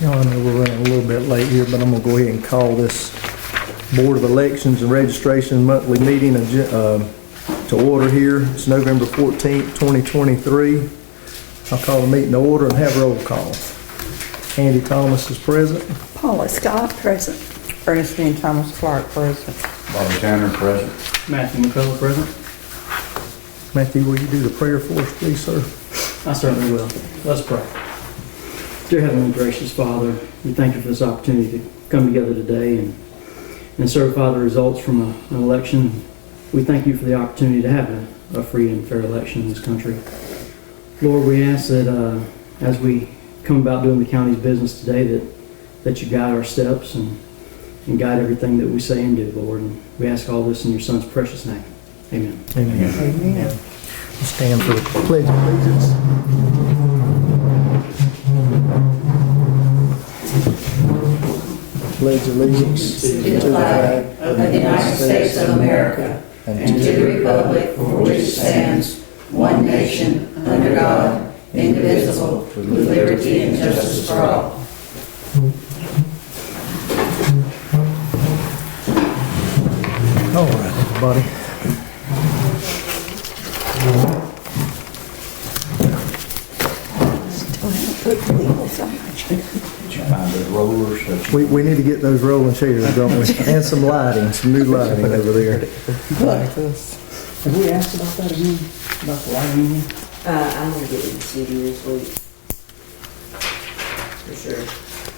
I know we're running a little bit late here, but I'm gonna go ahead and call this Board of Elections and Registration monthly meeting to order here. It's November 14th, 2023. I'll call the meeting to order and have roll call. Andy Thomas is present. Paula Scott, present. Ernestine Thomas Clark, present. Bobby Tanner, present. Matthew McCullough, present. Matthew, will you do the prayer for us, please, sir? I certainly will. Let's pray. Dear Heavenly Gracious Father, we thank you for this opportunity to come together today and certify the results from an election. We thank you for the opportunity to have a free and fair election in this country. Lord, we ask that as we come about doing the county's business today, that you guide our steps and guide everything that we say and do, Lord. And we ask all this in your Son's precious name. Amen. Amen. Amen. Stand for the Pledge of Allegiance. Pledge allegiance to the flag of the United States of America and to the republic for which it stands, one nation, under God, indivisible, with liberty and justice for all. All right, everybody. Still haven't put the wheels on my chair. Did you find those rollers? We need to get those rolling chairs, don't we? And some lighting, some new lighting over there. Have we asked about that again? About the lighting again? I'm going to get with the city this week. For sure.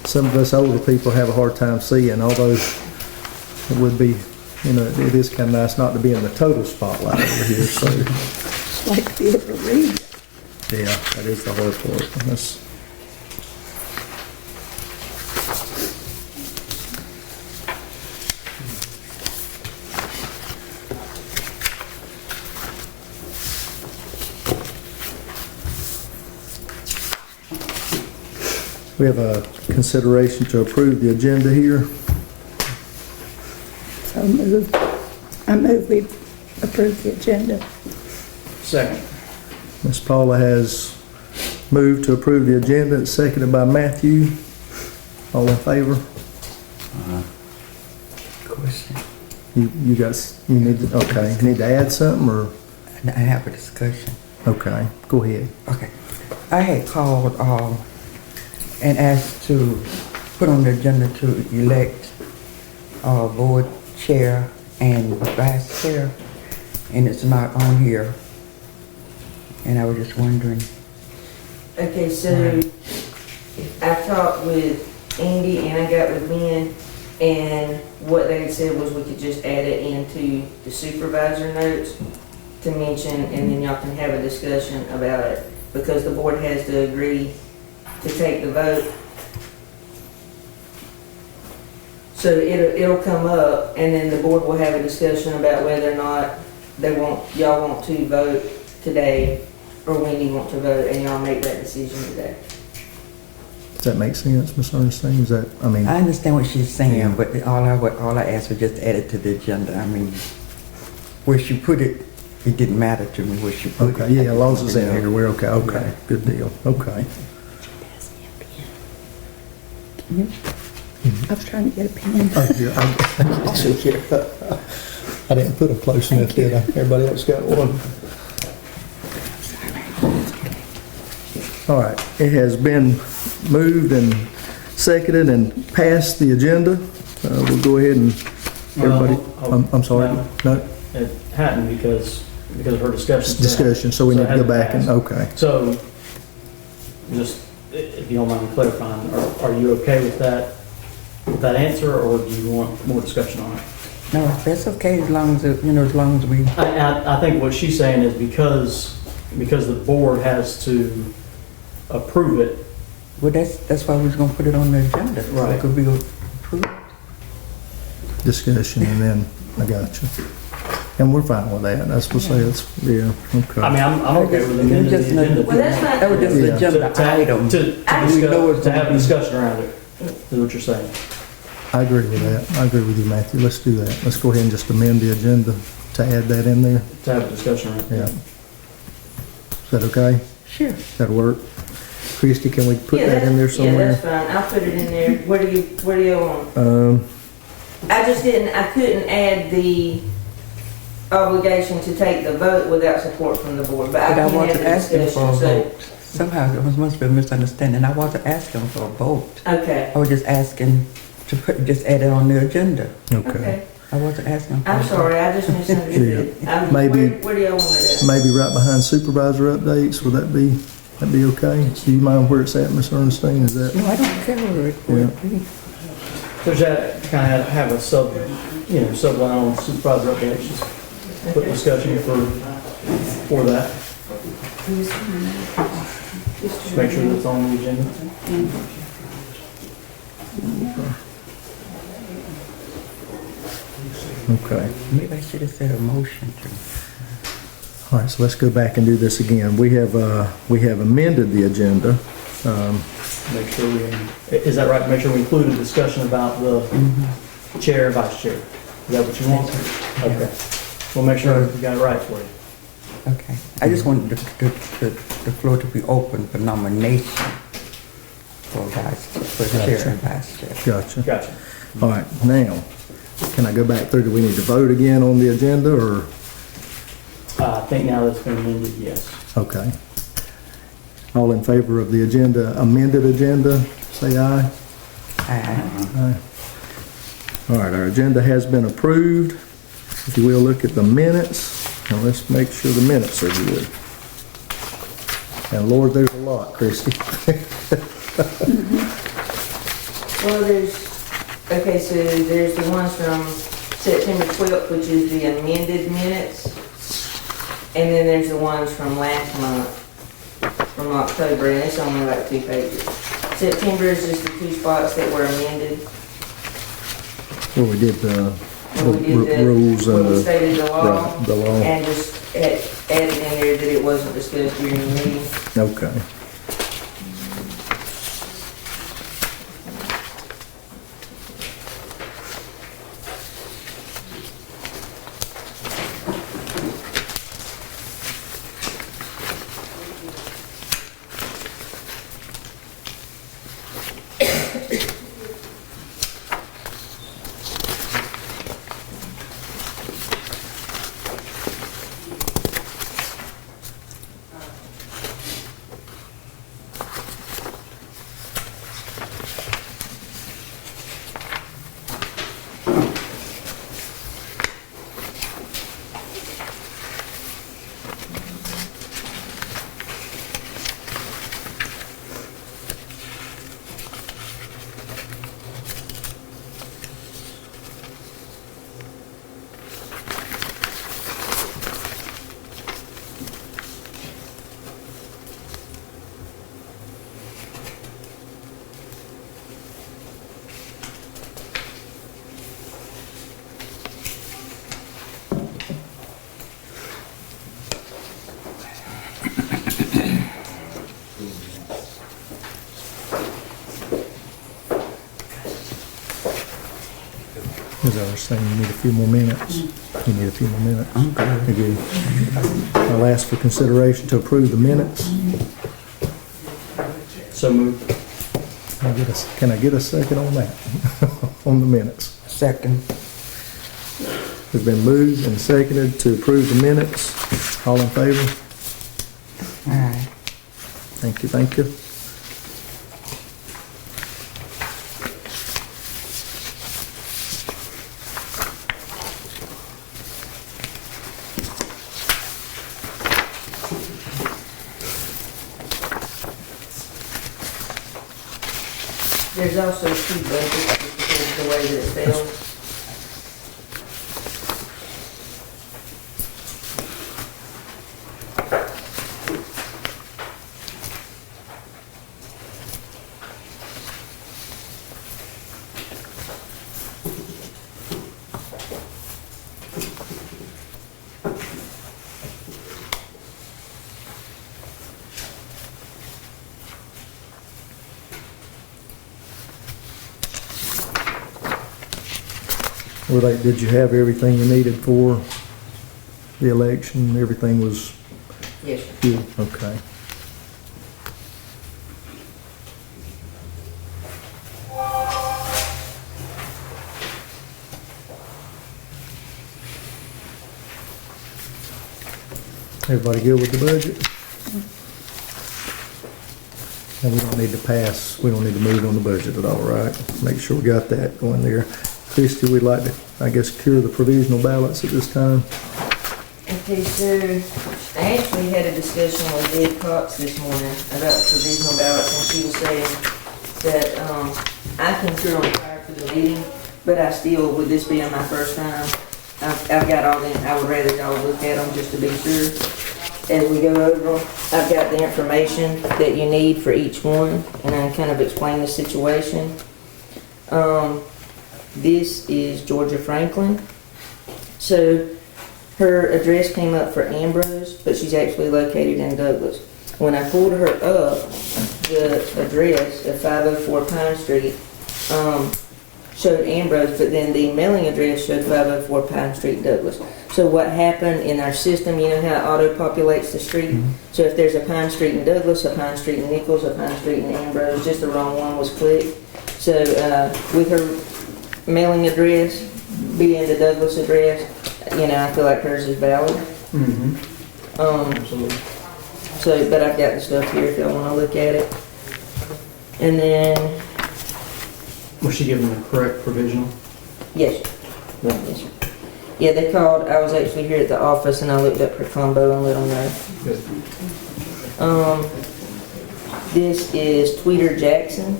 Some of us older people have a hard time seeing, although it would be, it is kind of nice not to be in the total spotlight over here, so, Like to be able to read. yeah, that is the hard part. We have a consideration to approve the agenda here. So moved. I move we approve the agenda. Second. Ms. Paula has moved to approve the agenda. It's seconded by Matthew. All in favor? Question. You need to add something, or? I have a discussion. Okay, go ahead. Okay. I had called and asked to put on the agenda to elect board chair and vice chair, and it's not on here. And I was just wondering. Okay, so I talked with Andy and I got with Ben, and what they had said was we could just add it into the supervisor notes to mention, and then y'all can have a discussion about it, because the board has to agree to take the vote. So it'll come up, and then the board will have a discussion about whether or not y'all want to vote today, or when you want to vote, and y'all make that decision today. Does that make sense, Ms. Ernestine? I understand what she's saying, Yeah. but all I asked was just add it to the agenda. I mean, where she put it, it didn't matter to me where she put it. Okay, yeah, as long as it's in here, we're okay. Okay, good deal. Okay. I was trying to get a pen. Oh, here, I didn't put them close enough, did I? Everybody else got one? All right, it has been moved and seconded and passed the agenda. We'll go ahead and, everybody, I'm sorry, no? It hadn't because of her discussion. Discussion, so we need to go it back and, hasn't okay. passed. So, just, if you don't mind clarifying, are you okay with that answer, or do you want more discussion on it? No, that's okay as long as, as long as we. I think what she's saying is because the board has to approve it. Well, that's why we was gonna put it on the agenda. So Right. it could be approved. Discussion, and then, I got you. And we're fine with that, that's what I say, it's, yeah, okay. I mean, I'm okay with amending the agenda. Well, that's not. That was just an Yeah. agenda item. To have a discussion around it, is what you're saying. I agree with that. I agree with you, Matthew. Let's do that. Let's go ahead and just amend the agenda to add that in there. To have a discussion around it. Yeah. Is that okay? Sure. That'll work. Christie, can we put Yeah, that in there Yeah, somewhere? that's fine, I'll put it in there. Where do you want? I couldn't add the obligation to take the vote without support from the board, but I But I can have wasn't the asking for a discussion, so. vote. Somehow there must be a misunderstanding. I wasn't asking for a vote. Okay, I was just asking to just add it on the agenda. Okay. okay. I wasn't asking for a I'm vote. sorry, I just misunderstood. Maybe- Where do y'all want it Maybe right behind supervisor updates, would that be okay? Do you mind where it's at, Ms. Ernestine, is that? No, I don't care where it Yeah. would be. So just kind of have a subline on supervisor updates, just put discussion for that. Just make sure that's on the agenda. Okay. Maybe I should have said a motion to. All right, so let's go back and do this again. We have amended the agenda. Make sure is that right? Make sure we include a discussion about the chair and vice chair. Is that what you want? Okay. We'll make sure we got it right for you. Okay. I just wanted the floor to be open for nomination for chair and vice chair. Gotcha. Gotcha. All right, now, can I go back through? Do we need to vote again on the agenda, or? I think now that's been amended, yes. Okay. All in favor of the amended agenda, say aye. Aye. Aye. All right, our agenda has been approved. If you will, look at the minutes, and let's make sure the minutes are good. And Lord, there's a lot, Christie. Well, so there's the ones from September 12th, which is the amended minutes. And then there's the ones from last month, from October, and it's only like 2 pages. September is just the 2 spots that were amended. Where we did the When we did the, rules when and we the, stated the law, right, the law. and just added in there that it wasn't discussed during the meeting. Okay. Is that saying you need a few more minutes? You need a few more minutes? I'm good. You good? I'll ask for consideration to approve the minutes. So moved. Can I get a second on that? On the minutes? Second. It's been moved and seconded to approve the minutes. All in favor? Aye. Thank you, thank you. There's also 2 budgets, just because of the way that it fell. Did you have everything you needed for the election? Everything was Yes, sir. good? Okay. Everybody good with the budget? And we don't need to pass, we don't need to move on the budget at all, right? Make sure we got that going there. Christie, we'd like to, I guess, cure the provisional balance at this time. Okay, so I actually had a discussion with Ed Cox this morning about the provisional ballots, and she was saying that, I concur on prior for the meeting, but I still, with this being my first time, I've got all them, I would rather y'all look at them just to be sure. As we go over them, I've got the information that you need for each one, and I kind of explain the situation. This is Georgia Franklin. So her address came up for Ambrose, but she's actually located in Douglas. When I pulled her up, the address of 504 Pine Street showed Ambrose, but then the mailing address showed 504 Pine Street, Douglas. So what happened in our system, you know how it auto-populates the street? So if there's a Pine Street in Douglas, a Pine Street in Nichols, a Pine Street in Ambrose, just the wrong one was clicked. So with her mailing address being the Douglas address, you know, I feel like hers is valid. Mm-hmm. Absolutely. So, but I've got the stuff here if y'all want to look at it. And then, Was she given the correct provisional? yes, yes, sir. Yeah, they called. I was actually here at the office, and I looked up her combo and let them know. Good. This is Tweeter Jackson.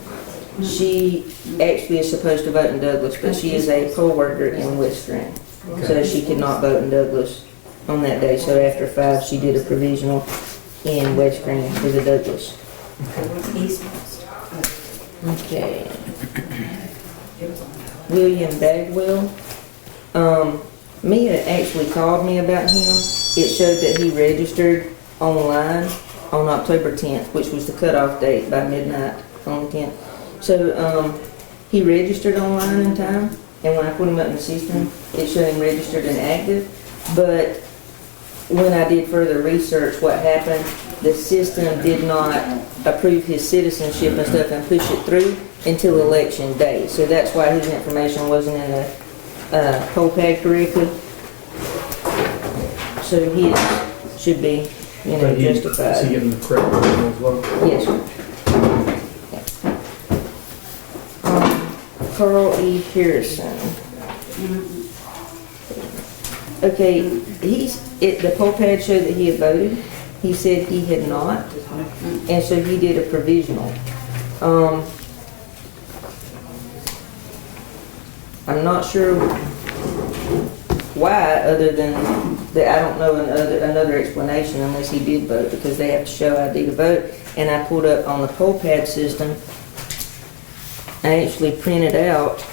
She actually is supposed to vote in Douglas, but she is a poll worker in West Grand, so she could not vote in Douglas on that day. So after 5, she did a provisional in West Grand for the Douglas. Okay. William Bagwell. Mia actually called me about him. It showed that he registered online on October 10th, which was the cutoff date by midnight on the 10th. So he registered online in time, and when I put him up in the system, it showed him registered and active. But when I did further research, what happened, the system did not approve his citizenship and stuff and push it through until election day. So that's why his information wasn't in the poll pad correctly. So he should be, you know, But Is he justified. given the correct provisional as well? Yes, sir. Carl E. Harrison. Okay, the poll pad showed that he had voted. He said he had not, and so he did a provisional. I'm not sure why, other than that I don't know another explanation unless he did vote, because they have to show ID to vote. And I pulled up on the poll pad system. I actually printed out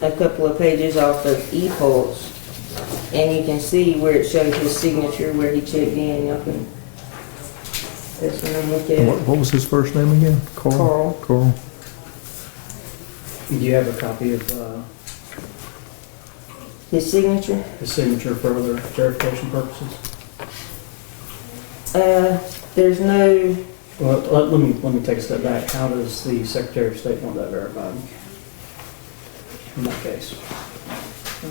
a couple of pages off of ePulse, and you can see where it shows his signature, where he checked in. Y'all can that's when I look at it. What was his first name again? Carl. Carl. Do you have a copy of His signature? his signature for other verification purposes? There's no. Well, let me take a step back. How does the Secretary of State want that verified? In that case,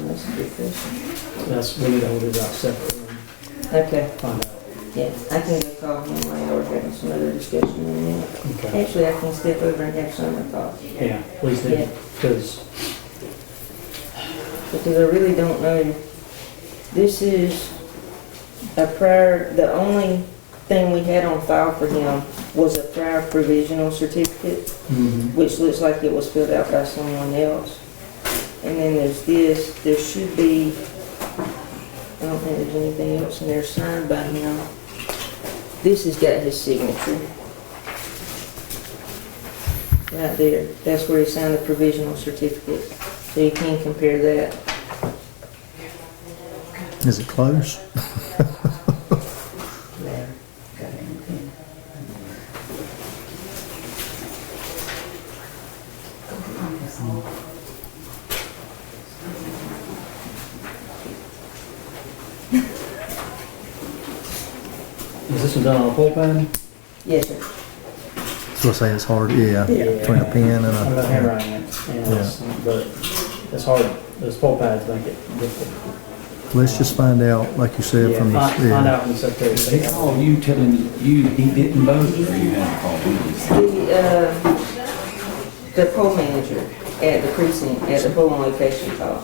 That's a good question. we need to hold it out separately and Okay, find out. yeah, I can go call him while we're having some other discussion in a minute. Okay. Actually, I can step over and have some thoughts. Yeah, please do, Yeah. because Because I really don't know. This is a prior, the only thing we had on file for him was a prior provisional certificate, which looks like it was filled out by someone else. And then there's this, there should be, I don't think there's anything else in there signed by him. This has got his signature. Right there, that's where he signed the provisional certificate. So you can compare that. Is it close? is this one done on a poll pad? Yes, sir. So I say it's hard, yeah, between a pen and I'm not a. handwriting it, but it's hard. Those poll pads make it difficult. Let's just find out, like you said, Yeah, from the, find out from the Secretary of He State. called you telling you he didn't vote, or you had to call him? The poll manager at the precinct, at the polling location called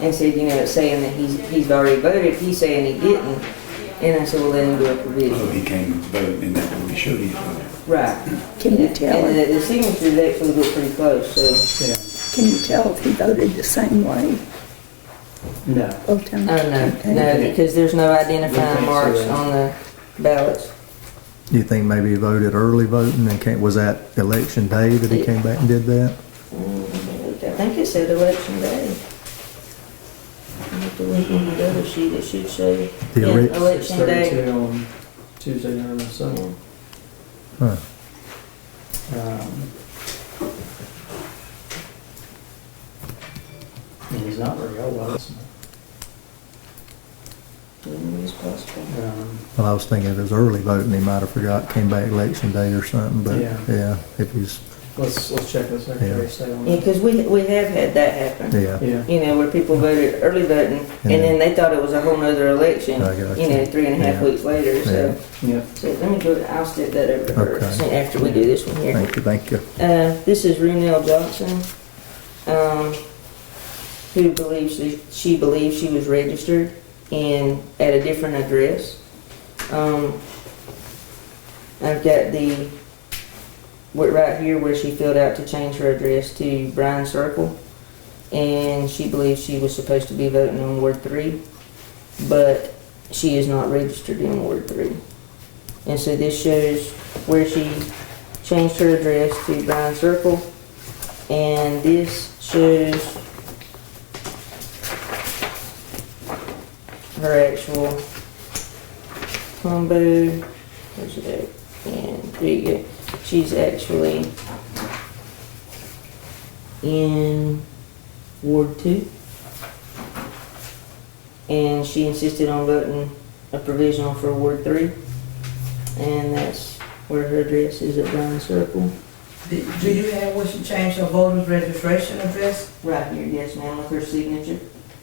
and said, saying that he's already voted, he's saying he didn't. And I said, well, let him do a Oh, provision. he came and voted, and that's what he showed his vote. Right. Can you tell, And the signatures actually look pretty close, so. Yeah. can you tell if he voted the same way No. both times? Oh, no, because there's no identifying marks on the ballots. do you think maybe he voted early voting and was that election day that he came back and did that? I think it said election day. I have to look on the other sheet, it should show. The Yeah, ori- election day. 6:32 on Tuesday, November 2nd. Huh. And he's not very old, I guess. It's possible. Well, I was thinking if it was early voting, he might have forgot, came back election day or something, but Yeah. yeah, if he's, Let's check with Secretary of State on Yeah, that. because we have had that happen. yeah. Yeah. Where people voted early voting, and then they thought it was a whole nother election, I got you. 3.5 Yeah. weeks later, so. Yeah. So let me go, I'll step that over to her Okay. after we do this one here. Thank you. This is Runell Johnson, who believes she believes she was registered at a different address. I've got right here where she filled out to change her address to Bryan Circle, and she believes she was supposed to be voting on Ward 3, but she is not registered in Ward 3. And so this shows where she changed her address to Bryan Circle, and this shows her actual combo. Where's it at? And there you go. She's actually in Ward 2, and she insisted on voting a provisional for Ward 3, and that's where her address is at Bryan Circle. Do you have when she changed her voter's registration address? Right here, yes ma'am, with her signature.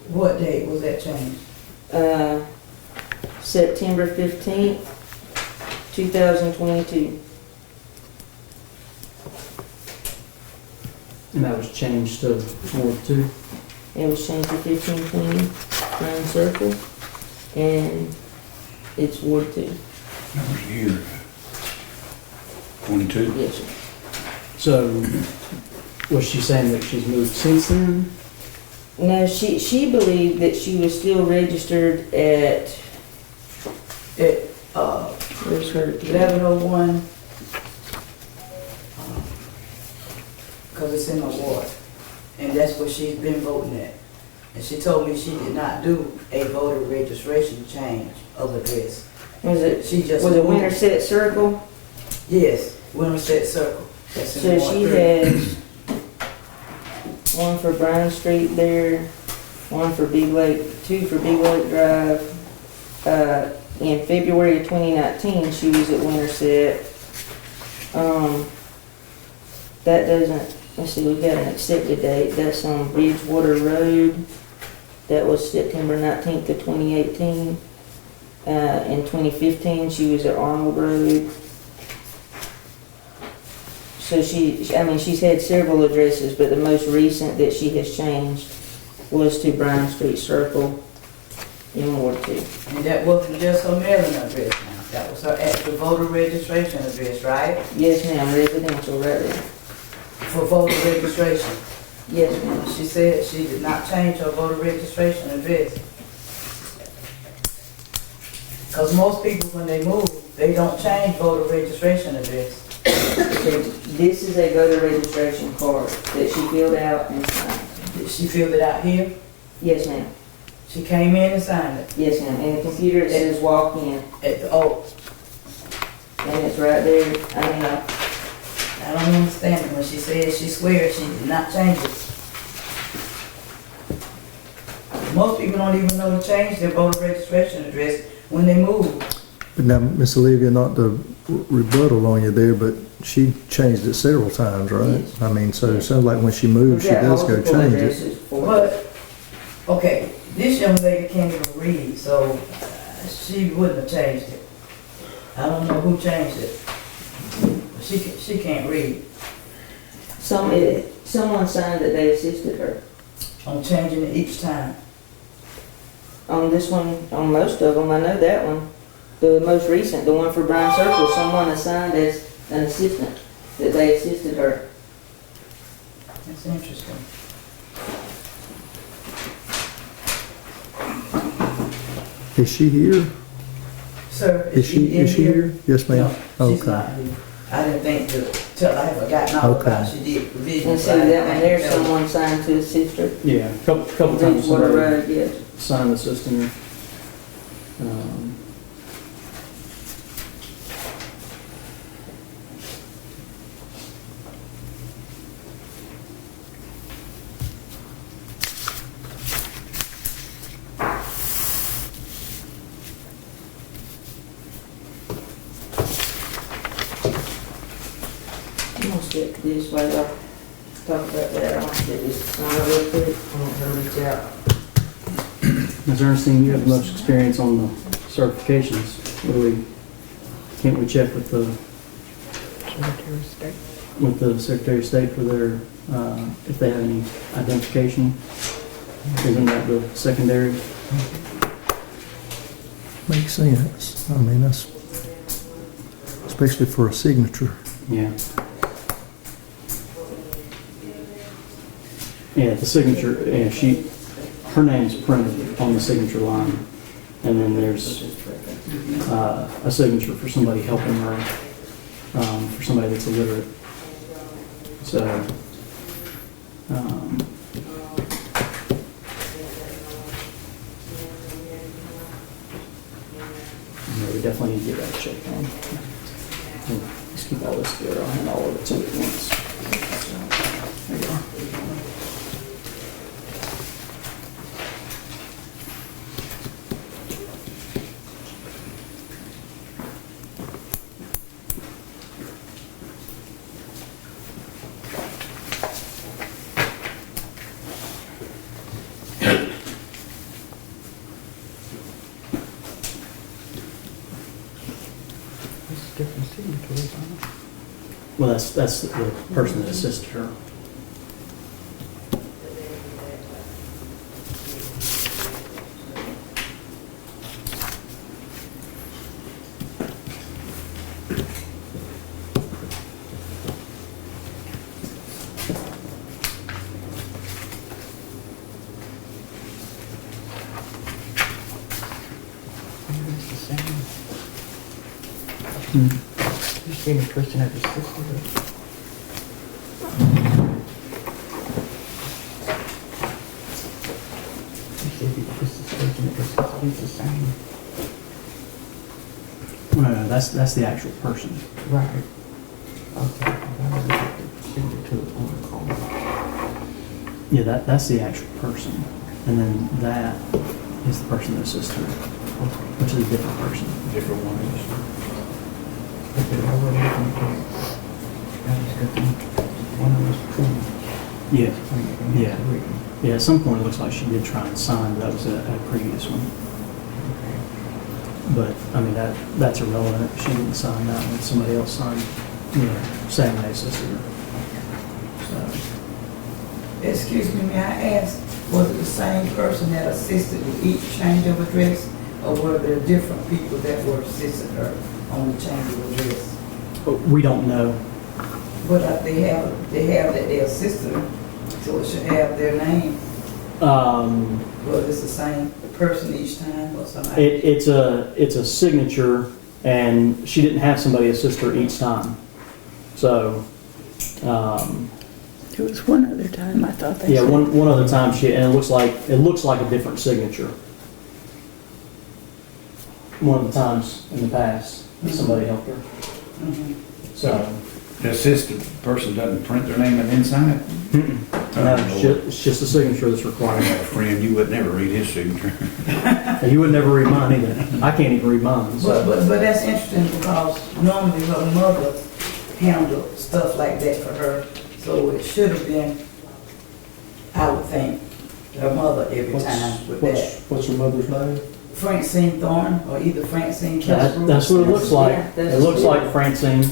What date was that changed? September 15th, 2022. And that was changed to Ward 2. It was changed to 1520 Bryan Circle, and it's Ward 2. That was year 22. Yes, sir. So, was she saying that she's moved since then? No, she believed that she was still registered at, At, where's her? 1101. Because it's in the ward. And that's where she's been voting at. And she told me she did not do a voter registration change of address. Was it, She just was it moved. Winterset Circle? Yes, Winterset Circle. That's in So Ward she 3. has one for Bryan Street there, one for Big Lake, two for Big Lake Drive. In February of 2019, she was at Winterset. That doesn't, let's see, we've got an accepted date. That's on Bridgewater Road. That was September 19th of 2018. In 2015, she was at Arnold Road. So she's had several addresses, but the most recent that she has changed was to Bryan Street Circle in Ward 2. And that wasn't just her mailing address now. That was her actual voter registration address, right? Yes, ma'am, residential right there. For voter registration. Yes, ma'am. She said she did not change her voter registration address. Because most people, when they move, they don't change voter registration address. So this is a voter registration card that she filled out and signed. Did she fill it out here? Yes, ma'am. She came in and signed it. Yes, ma'am. And the computer it says walk in, At the, oh, and it's right there. I don't understand it. When she said she swears she did not change it. Most people don't even know to change their voter registration address when they move. But now, Miss Olivia, not to rebuttal on you there, but she changed it several times, right? Yes. I mean, so it sounds like when she moves, she We've got does go multiple change it. addresses for it. But Okay, this young lady can't even read, so she wouldn't have changed it. I don't know who changed it. But she can't read. Someone signed that they assisted her. I'm changing it each time. On this one, on most of them, I know that one. The most recent, the one for Brian Circle, someone assigned as an assistant, that they assisted her. That's interesting. Is she here? Sir, Is she here? Yes, ma'am. No, she's Okay. not here. I didn't think to tell, I had forgotten all about Okay. she did provision. And see that one there, someone signed to assist her. Yeah, couple times Bridgewater somebody Road, yes. signed the system. I'm gonna stick this way, I'll talk about that, I want to get this signed real quick, I want her to reach out. Ms. Ernestine, you have the most experience on the certifications. Can't we check with the Secretary of State for their, if they have any identification? Isn't that the secondary? Makes sense. I mean, that's, especially for a signature. Yeah. Yeah, the signature, yeah, her name's printed on the signature line, and then there's a signature for somebody helping her, for somebody that's illiterate. So, yeah, we definitely need to get that checked on. And just keep all this together, I'll hand all of it to you at once. There you are. Different signatures on it. Well, that's the person that assisted her. It's the same. Hmm. You see the person that assisted her? You said this is the person that assisted her, it's the same. No, that's the actual person. Right. Okay. I already got the signature on the call. Yeah, that's the actual person. And then that is the person that assisted her, which is a different person. Different ones. Okay, I already got the- I just got the- one of those two. Yeah. Yeah. Yeah, at some point it looks like she did try and sign, but that was a previous one. But, I mean, that's irrelevant. She didn't sign that one. Somebody else signed, saying they assisted her. So, Excuse me, may I ask, was it the same person that assisted with each change of address? Or were there different people that were assisting her on the change of address? but we don't know. But they have that they assisted her, so it should have their name. Whether it's the same person each time or somebody. It's a signature, and she didn't have somebody assist her each time. So, There was one other time I thought they yeah, said. one other time and it looks like a different signature. One of the times in the past, somebody helped her. Mhm. So, The assistant person doesn't print their name and then sign it? no, it's just a signature that's I required. got a friend, you would never read his signature. And you would never read mine either. I can't even read mine. So. But that's interesting because normally her mother handled stuff like that for her, so it should have been, I would think, her mother every time with that. What's your mother's name? Francine Thorne, or either Francine Kessler. That's what it looks like. Yeah, that's- It looks like Francine.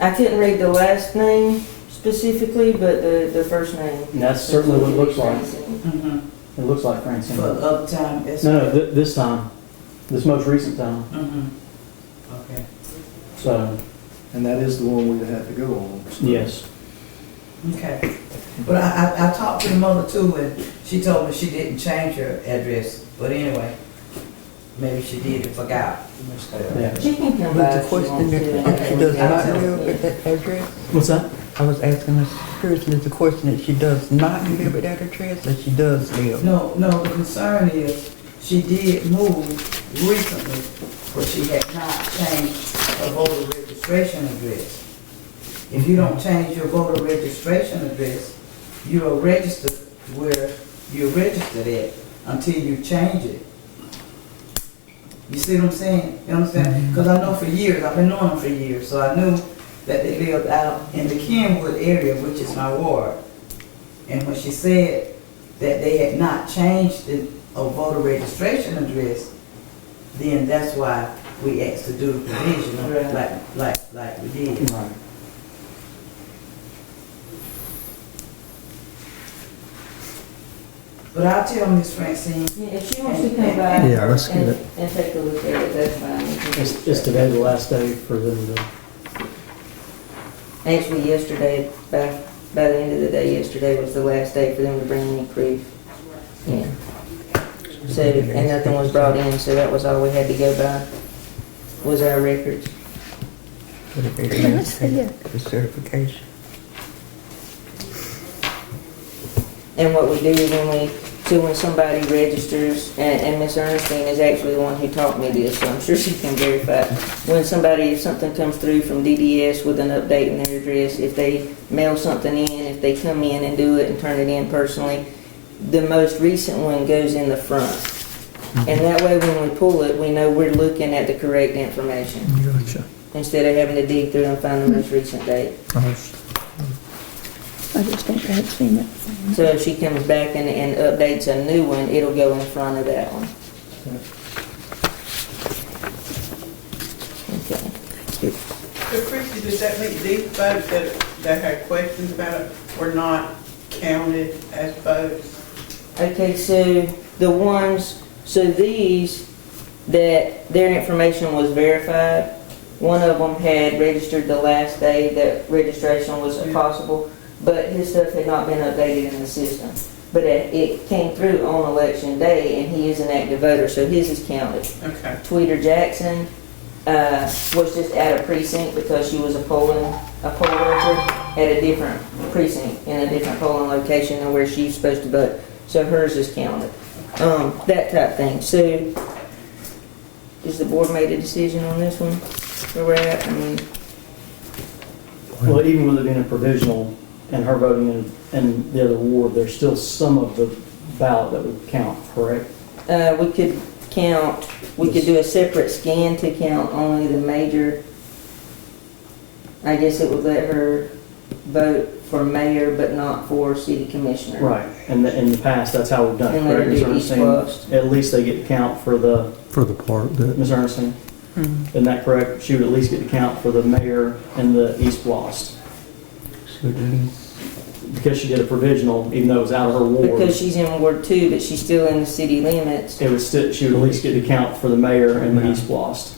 I couldn't read the last name specifically, but the first name. And that's certainly what it looks like. Mm-hmm. It looks like Francine. For the other time, it's. No, this time, this most recent time. Mm-hmm. Okay. So, And that is the one we would have to go on. yes. Okay. But I talked to the mother too, and she told me she didn't change her address. But anyway, maybe she did and forgot. Yeah. She can come Was by the if she question wants that to. she does not live at that address? What's that? I was asking Ms. Pearson, is the question that she does not live at that address, or she does live? No, the concern is she did move recently, but she had not changed her voter registration address. If you don't change your voter registration address, you are registered where you're registered at until you change it. You see what I'm saying? You understand? Because I know for years, I've been knowing them for years, so I knew that they lived out in the Kenwood area, which is my ward. And when she said that they had not changed a voter registration address, then that's why we asked to do the provision like we did. Right. But I'll tell Miss Francine, Yeah, if she wants to come by. Yeah, let's get it. And take a look at it, that's fine. We can just- Is today the last day for them to? Actually, yesterday, by the end of the day, yesterday was the last day for them to bring any proof in. So, and nothing was brought in, so that was all we had to go by, was our records. For the very Can I last see day, it? for certification. And what we do when somebody registers, and Miss Ernestine is actually the one who taught me this, so I'm sure she can verify. If something comes through from DDS with an update in their address, if they mail something in, if they come in and do it and turn it in personally, the most recent one goes in the front. And that way when we pull it, we know we're looking at the correct information, Gotcha. instead of having to dig through and find the most recent date. I just think I had seen it. So if she comes back and updates a new one, it'll go in front of that one. Okay. So Chrissy, does that mean these votes that had questions about it were not counted as votes? Okay, so these, that their information was verified, one of them had registered the last day that registration was possible, but his stuff had not been updated in the system. But it came through on election day, and he is an active voter, so his is counted. Okay. Tweeter Jackson was just at a precinct because she was a poll worker at a different precinct in a different polling location than where she's supposed to vote. So hers is counted. That type thing. So, has the board made a decision on this one? Where we're at? I mean, Well, even with it being a provisional and her voting in the other ward, there's still some of the ballot that would count, correct? we could do a separate scan to count only the major. I guess it would let her vote for mayor, but not for city commissioner. Right. And in the past, that's how we've done it, And let her correct, Ms. do each Ernestine? post. At least they get to count for the, For the part that, Ms. Ernestine, Mhm. isn't that correct? She would at least get to count for the mayor and the East Lost. So at least, Because she did a provisional, even though it was out of her ward. Because she's in Ward 2, but she's still in the city limits. It was still, she would at least get to count for the mayor and the East Lost.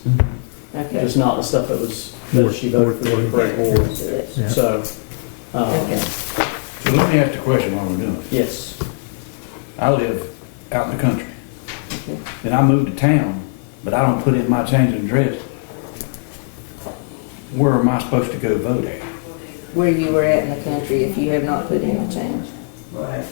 Okay. Just not the stuff that she voted for the correct ward. So that's- yeah. So, Okay. So let me ask the question while we're doing it. yes. I live out in the country. Okay. Then I move to town, but I don't put in my change of address. Where am I supposed to go vote at? Where you were at in the country if you have not put in a change. right,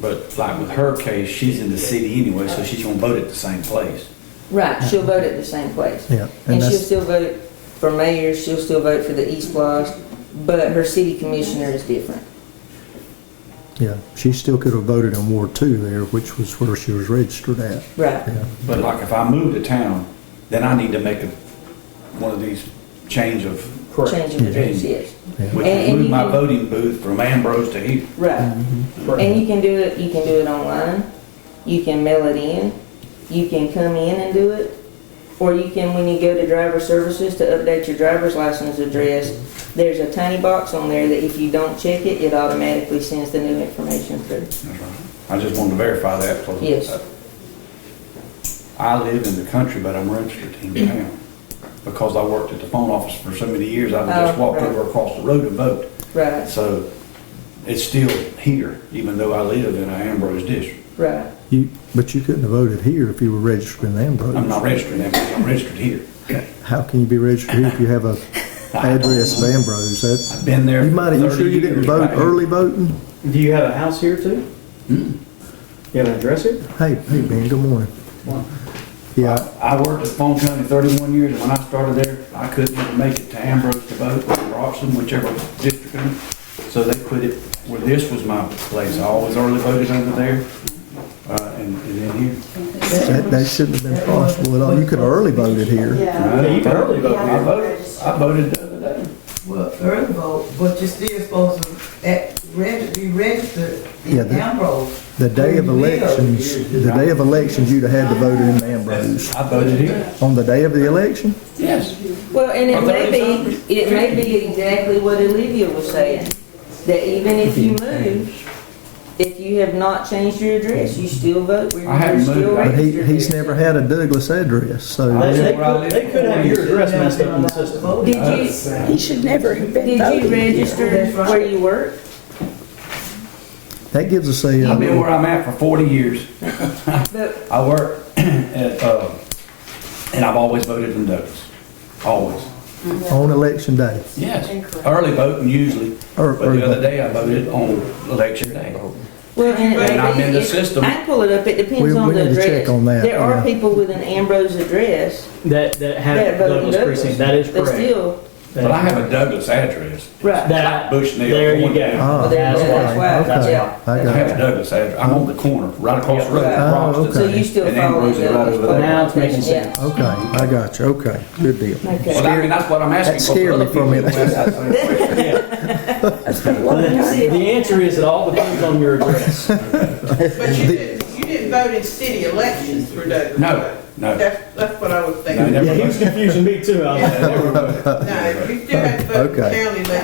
But like with her case, she's in the city anyway, so she's gonna vote at the same place. Right, she'll vote at the same place. yeah. And she'll that's, still vote for mayor, she'll still vote for the East Lost, but her city commissioner is different. yeah, she still could have voted in Ward 2 there, which was where she was registered at. Right. Yeah. But like if I move to town, then I need to make one of these change of Correct. changing address, yes. We And can move you my can- voting booth from Ambrose to here. Right. Correct. And you can do it online, you can mail it in, you can come in and do it, or you can, when you go to driver services to update your driver's license address, there's a tiny box on there that if you don't check it, it automatically sends the new information through. That's right. I just wanted to verify that. Because Yes. I live in the country, but I'm registered in town. Because I worked at the phone office for so many years, I would just Oh, walk right. over across the road and vote. Right, So it's still here, even though I live in an Ambrose district. right. But you couldn't have voted here if you were registered in Ambrose. I'm not registered in Ambrose, I'm registered here. How can you be registered here if you have a address of Ambrose? That, I've been there you might, you 30 sure you didn't years, vote right? early voting? Do you have a house here too? Mm. You have an address here? Hey, Ben, good morning. Yeah, I worked at Phone County 31 years, and when I started there, I couldn't even make it to Ambrose to vote, or Roxton, whichever district. I'm in. So they put it where this was my place. I always early voted over there, and then here. that shouldn't have been possible at all. You could have early voted here. Yeah, you can early vote. I voted the other day. Well, early vote, but you're still supposed to be registered Yeah, in Ambrose. The day of elections, you'd have had to vote in Ambrose. I voted here. On the day of the election? Yes. Well, and Or 30 it may be exactly what Olivia was saying, that even if you move, if you have not changed your address, you still vote where I haven't you're still moved. But registered. he's there. never had a Douglas address, so. They could have your address messed up in the system. Did He should never have been you voting. register where you work? That gives us I've been a, where I'm at for 40 years. But I work at, and I've always voted in Douglas. Always. on election day. Yes. Early voting usually. Or- But the other day I voted on election day. Well, and And I'm in the it- system. I can pull it up, it depends We on the need to address. check on that, There are yeah. people with an Ambrose address That that have vote in Douglas Douglas. precinct. That is They correct. still, That But is I have a correct. Douglas address. right. That, Bushnell. there you going go. down. Ah, Well, That's that's why. why, okay, yeah. I I got have a it. Douglas address. I'm on the corner, right across the road Right. from Oh, Roxton. So okay. you still And follow Ambrose is right Douglas. over there. Now it's making Yeah. sense. Okay, I got you, okay, good deal. Okay. Well, I mean, that's what I'm asking. That for scared other me for a people minute. who ask that same question. Well, the answer is it all depends on your address. But you didn't vote in city elections for Douglas. No, no. That's what I was No, thinking. never Yeah, he was confusing me too. I was like, No, you still have to vote in Okay. county, but I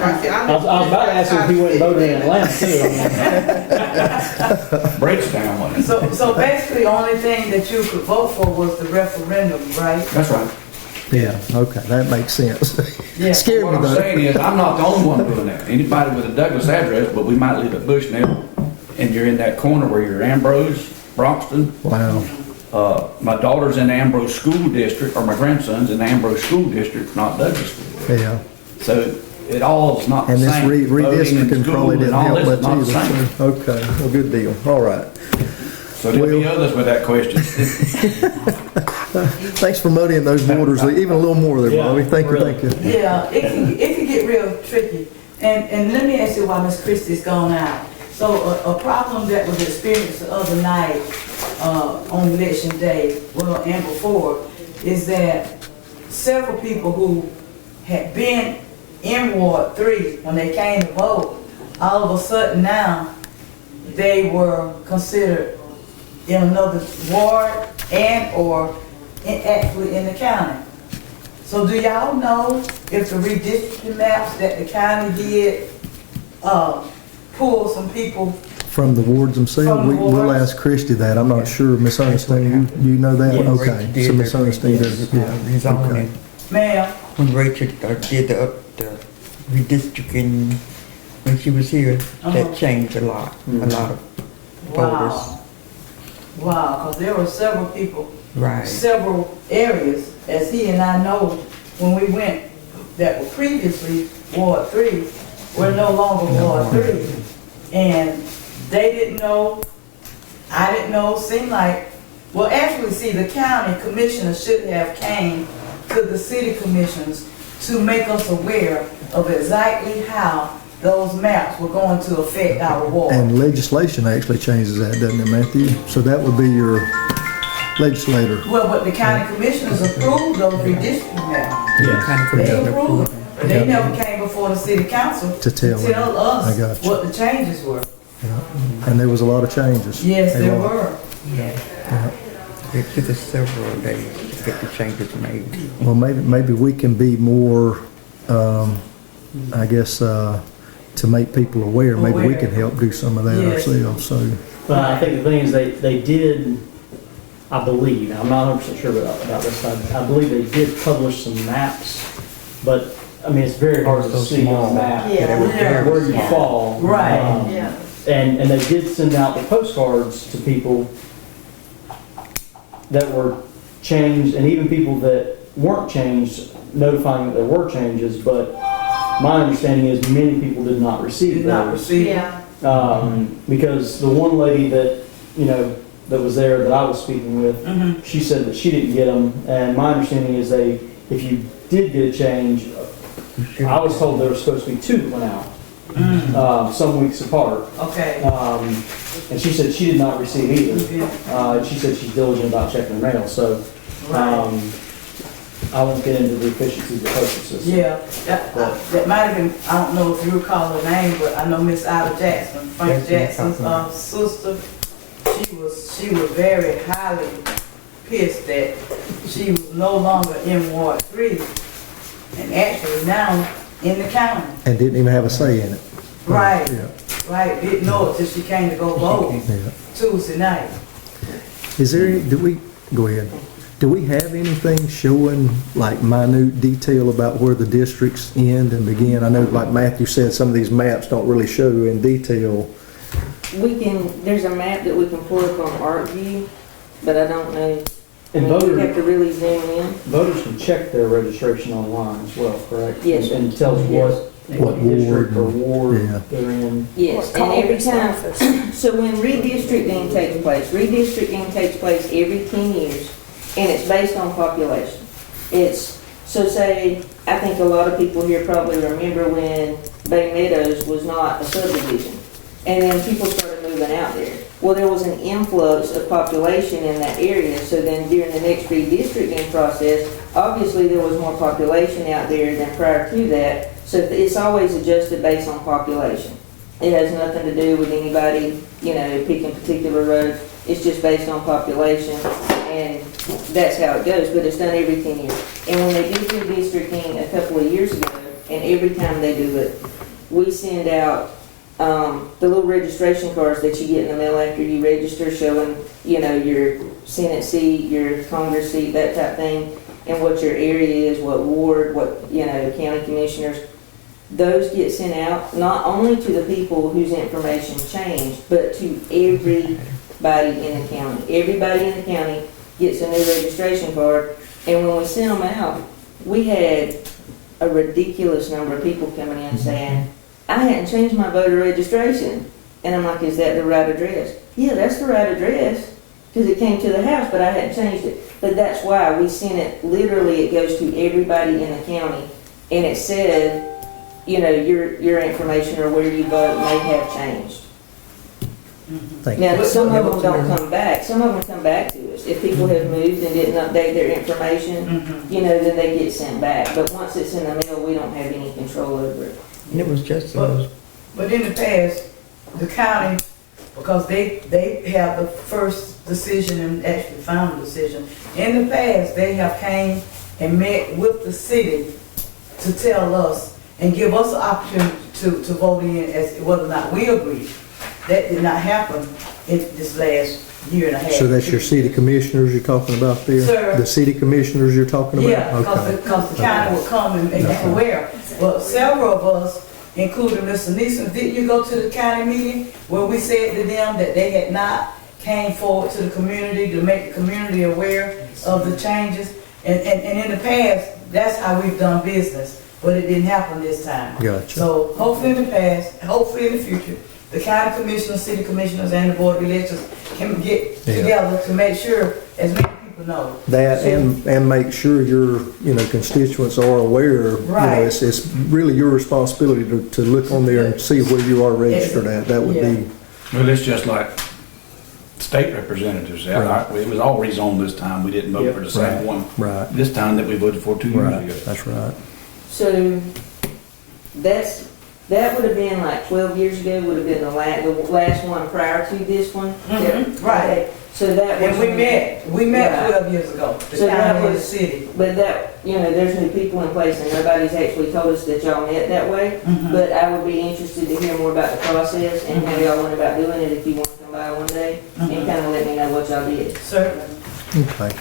was about to ask him if he went and voted in Atlanta too. Bridgetown one. So basically, the only thing that you could vote for was the referendum, right? That's right. Yeah, okay, that makes sense. Yeah. Scared What me I'm though. saying is, I'm not the only one doing that. Anybody with a Douglas address, but we might live at Bushnell, and you're in that corner where you're Ambrose, Broxton. Wow, My daughter's in the Ambrose School District, or my grandson's in the Ambrose School District, not Douglas School District. yeah. So it all is not the And this same. Voting in redistricting school probably and didn't all help this is much not the either, same. so, okay, well, good deal, all right. So there'll be others with that question. Thanks for muddying those waters, even a little more there, Yeah, Bobby, thank you, really. thank you. Yeah, it can get real tricky. And let me ask you why Miss Christie's gone out. So a problem that was experienced the other night, on election day, well, and before, is that several people who had been in Ward 3 when they came to vote, all of a sudden now, they were considered in another ward and/or actually in the county. So do y'all know if the redistricting maps that the county did, pull some people? From the wards themselves, From the we'll wards? ask Christie that, I'm not sure, Miss Ernestine, you know that? When Okay, Rachel so did Miss that Ernestine does, yeah, okay. rezoning, Ma'am, when Rachel did the redistricting, when she was here, Uh-huh. that changed a lot of voters. wow. Wow, because there were several people, Right. several areas, as he and I know, when we went, that were previously Ward 3, were no longer Ward 3. And they didn't know, I didn't know, seemed like, well, actually, see, the county commissioner should have came to the city commissioners to make us aware of exactly how those maps were going to affect our ward. And legislation actually changes that, doesn't it, Matthew? So that would be your legislator. Well, but the county commissioners approved those redistricting maps. Yeah. Kind of They forgot to approved approve. But they never came before the city council To tell them. I us got you. what the changes were. And there was a lot of changes. Yes, A there lot. were. It took us several days to get the changes made. Well, maybe we can be more, I guess, to make people aware. Maybe we can help do some of that Yes. ourselves, so. But I think the thing is, they did, I believe, now I'm not 100% sure about this, I believe they did publish some maps, but, I mean, it's very hard to So see on a small. map Yeah, where you Yeah. fall. Right. Yeah. And they did send out the postcards to people that were changed, and even people that weren't changed, notifying that there were changes, but my understanding is many people did not receive Did not those. receive. Because the one lady that, that was there that I was speaking with, Mhm. she said that she didn't get them, and my understanding is if you did get a change, I was told there were supposed to be two that went out, some weeks apart. Okay. And she said she did not receive either. Yeah. She said she's diligent about checking her mail, so, Right. I won't get into the efficiencies of the postal system. Yeah, that might have been, I don't know if you recall her name, but I know Miss Ida Jackson, Frank Jackson's sister. She was very highly pissed that she was no longer in Ward 3 and actually now in the county. And didn't even have a say in it. Right. Yeah, Right, didn't know it till she came to go vote yeah. Tuesday night. Is there, go ahead. Do we have anything showing like minute detail about where the districts end and begin? I know, like Matthew said, some of these maps don't really show in detail. There's a map that we can pull up on ArcView, but I don't know. And You voters, have to really zoom in. voters can check their registration online as well, correct? Yes. And it tells what district or ward Yeah. they're in. Yes, and every time, so when redistricting takes place every 10 years, and it's based on population. So say, I think a lot of people here probably remember when Bay Meadows was not a subdivision, and then people started moving out there. Well, there was an influx of population in that area, so then during the next redistricting process, obviously there was more population out there than prior to that, so it's always adjusted based on population. It has nothing to do with anybody, picking particular roads. It's just based on population, and that's how it goes, but it's done every 10 years. And when they did redistricting a couple of years ago, and every time they do it, we send out the little registration cards that you get in the mail after you register, showing, your Senate seat, your Congress seat, that type thing, and what your area is, what ward, what, county commissioners. Those get sent out not only to the people whose information changed, but to everybody in the county. Everybody in the county gets a new registration card, and when we sent them out, we had a ridiculous number of people coming in saying, I hadn't changed my voter registration. And I'm like, is that the right address? Yeah, that's the right address, because it came to the house, but I hadn't changed it. But that's why we sent it, literally, it goes to everybody in the county, and it said, your information or where you vote may have changed. Thank you. Now, some of them don't come back. Some of them come back to us. If people have moved and didn't update their information, then they get sent back. But once it's in the mail, we don't have any control over it. And it was just, But in the past, the county, because they have the first decision and actually final decision, in the past, they have came and met with the city to tell us and give us an opportunity to vote in as whether or not we agree. That did not happen in this last year and a half. So that's your city commissioners you're talking about there? Sir. The city commissioners you're talking about? Yeah, Okay. because the county will come and make us aware. Well, several of us, including Mr. Neeson, didn't you go to the county meeting where we said to them that they had not came forward to the community to make the community aware of the changes? And in the past, that's how we've done business, but it didn't happen this time. Gotcha. So hopefully in the past, hopefully in the future, the county commissioners, city commissioners, and the board of elections can get Yeah. together to make sure as many people know. That and make sure your, constituents are aware, Right. it's really your responsibility to look on there and see where you are registered at. That would be, Well, it's just like state representatives. It was all rezoned this time. We didn't vote for the same Right. one right, this time that we voted for 2 years right, ago. that's right. So that would have been like 12 years ago, would have been the last one prior to this one. Mhm, right. Okay, so that was. And we met Right. 12 years ago, the So that county and the was- city. But that, there's new people in place and nobody's actually told us that y'all met that way. Mhm. But I would be interested to hear more about the process and how y'all went about doing it if you want to come by one day and Mhm. kind of let me know what y'all did. Certainly. Okay.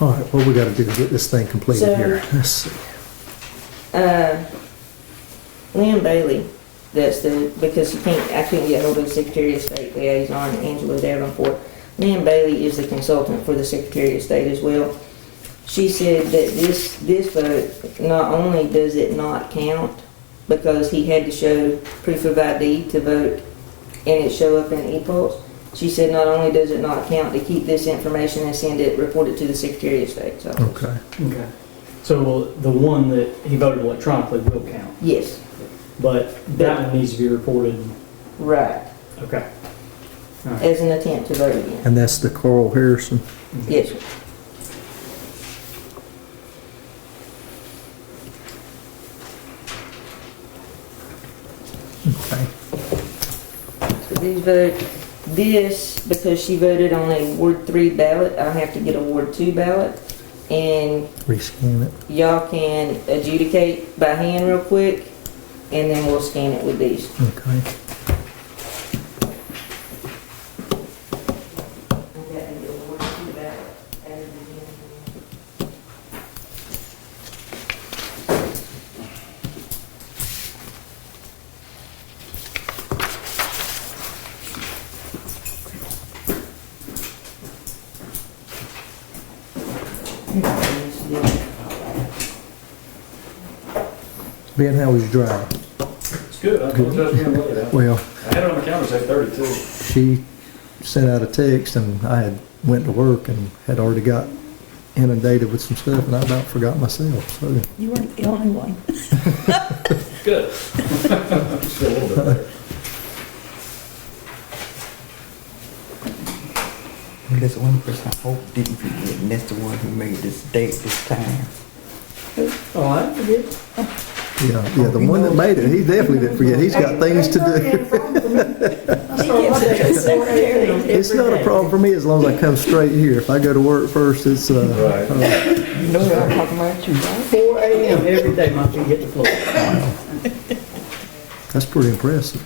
All right, what we gotta do is get this thing completed So- here. Let's see. Lynn Bailey, because I couldn't get hold of the Secretary of State liaison, Angela Davenport. Lynn Bailey is the consultant for the Secretary of State as well. She said that this vote, not only does it not count, because he had to show proof of ID to vote and it show up in e-polls. She said not only does it not count to keep this information and report it to the Secretary of State's office. Okay. Okay. So the one that he voted electronically will count, Yes, but that one needs to be reported. right, Okay. All right. as an attempt to vote again. And that's the Carl Harrison. Yes, sir. Okay. So these vote, because she voted on a Ward 3 ballot, I'll have to get a Ward 2 ballot. And Rescan it. y'all can adjudicate by hand real quick, and then we'll scan it with these. Okay. Ben, how was your drive? It's good. I told you I was gonna look it up. Well, I had it on the calendar, say 32. she sent out a text and I had went to work and had already got inundated with some stuff and I about forgot myself, so. You weren't the only one. Good. Still a little bit better. Well, there's one person I hope didn't forget, and that's the one who made this date this time. Oh, I forget. Yeah, the one that made it, he definitely didn't forget. He's got things to do. It's not a problem for me as long as I come straight here. If I go to work first, it's, You know what I'm talking about, you right? 4 a.m. every day my feet hit the floor. that's pretty impressive.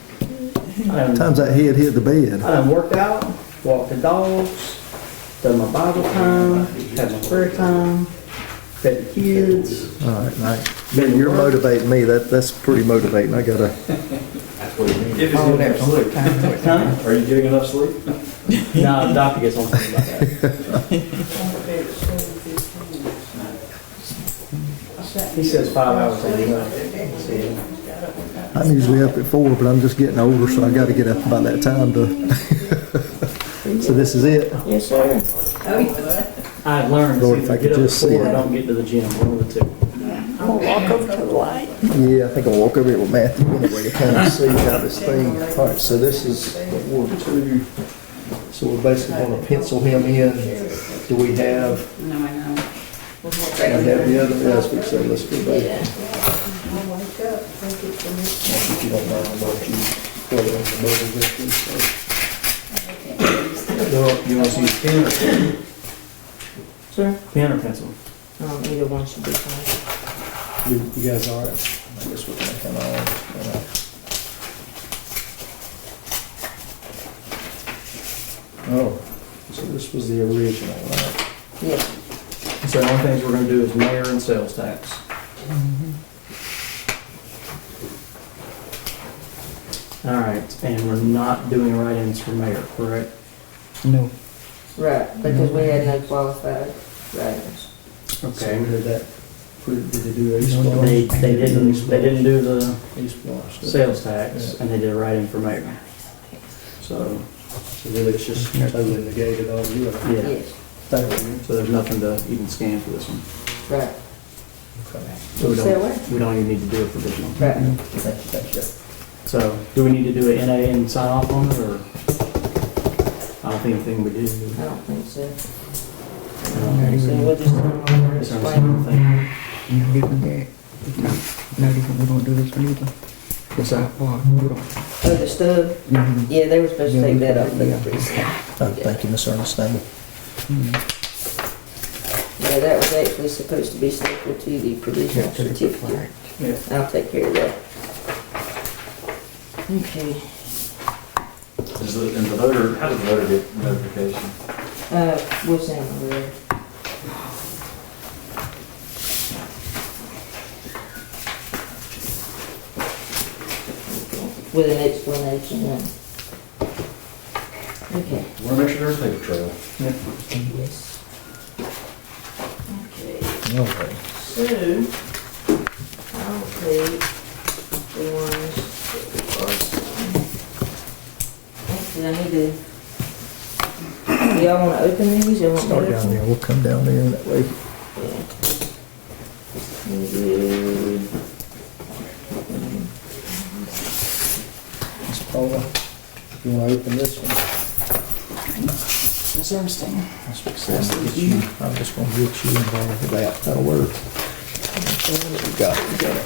I done, Times that head hit the bed. I done worked out, walked the dogs, done my Bible time, had my prayer time, fed the kids. All right, Ben, you're motivating me. That's pretty motivating. I gotta, That's what it means. If All it's that enough sleep. Huh? Are you getting enough sleep? No, the doctor gets on something about that. He says 5 hours ain't enough. See, I'm usually up at 4, but I'm just getting older, so I gotta get up by that time to. So this is it? Yes, sir. I've learned Lord, to if I either could get up just at see 4 or it. don't get to the gym, one of the two. I'm gonna walk over to the light. Yeah, I think I'll walk over here with Matthew anyway to kind of see how this thing. All right, so this is Ward 2. So we're basically gonna pencil him in. Do we have? No, I know. I have the other, yes, we say, let's go back. If you don't mind, why don't you play on the mobile with me, You want to use pen or pencil? Sir? Pen or pencil? Either one should be fine. You guys all right? I guess we're gonna come on. Oh, so this was the original, right? Yes. So the only things we're gonna do is mayor and sales tax. All right, and we're not doing write-ins for mayor, correct? No. Right, because we had no qualified writers. So Okay. did that, did they do a They didn't do the A-Splosh? sales tax, and they did a write-in for mayor. So, So really it's just totally negated all year. yeah, Yes, Thank you. so there's nothing to even scan for this one. right. Okay. So we Say don't, what? we don't even need to do it for this one. Right. Thank you. So, do we need to do an NA and sign off on it, or? I don't think anything we do. I don't think so. Okay. So we'll just Is there explain. something? You leaving that? Not even, we don't do this one either. It's our part, we don't. Oh, the stub? Mhm. Yeah, they were supposed to Yeah, take we that put off it, the yeah. precinct. Oh, thank you, Ms. Ernestine. Yeah, that was actually supposed to be stapled to the provisional certificate. Yeah. I'll take care of that. Okay, And the voter, how does the voter get notification? we'll send them over there. With an explanation, okay. Want to make sure there's a paper trail. Yes. Okay, Okay. so, I'll take the ones that are signed. Actually, I need to, do y'all wanna open these or want me to Start open down them? there, we'll come down there and that way. Yeah. Ms. Paula, if you want to open this one. Ms. Ernestine. I'm just going to get you involved with that. That'll work. You got it, you got it.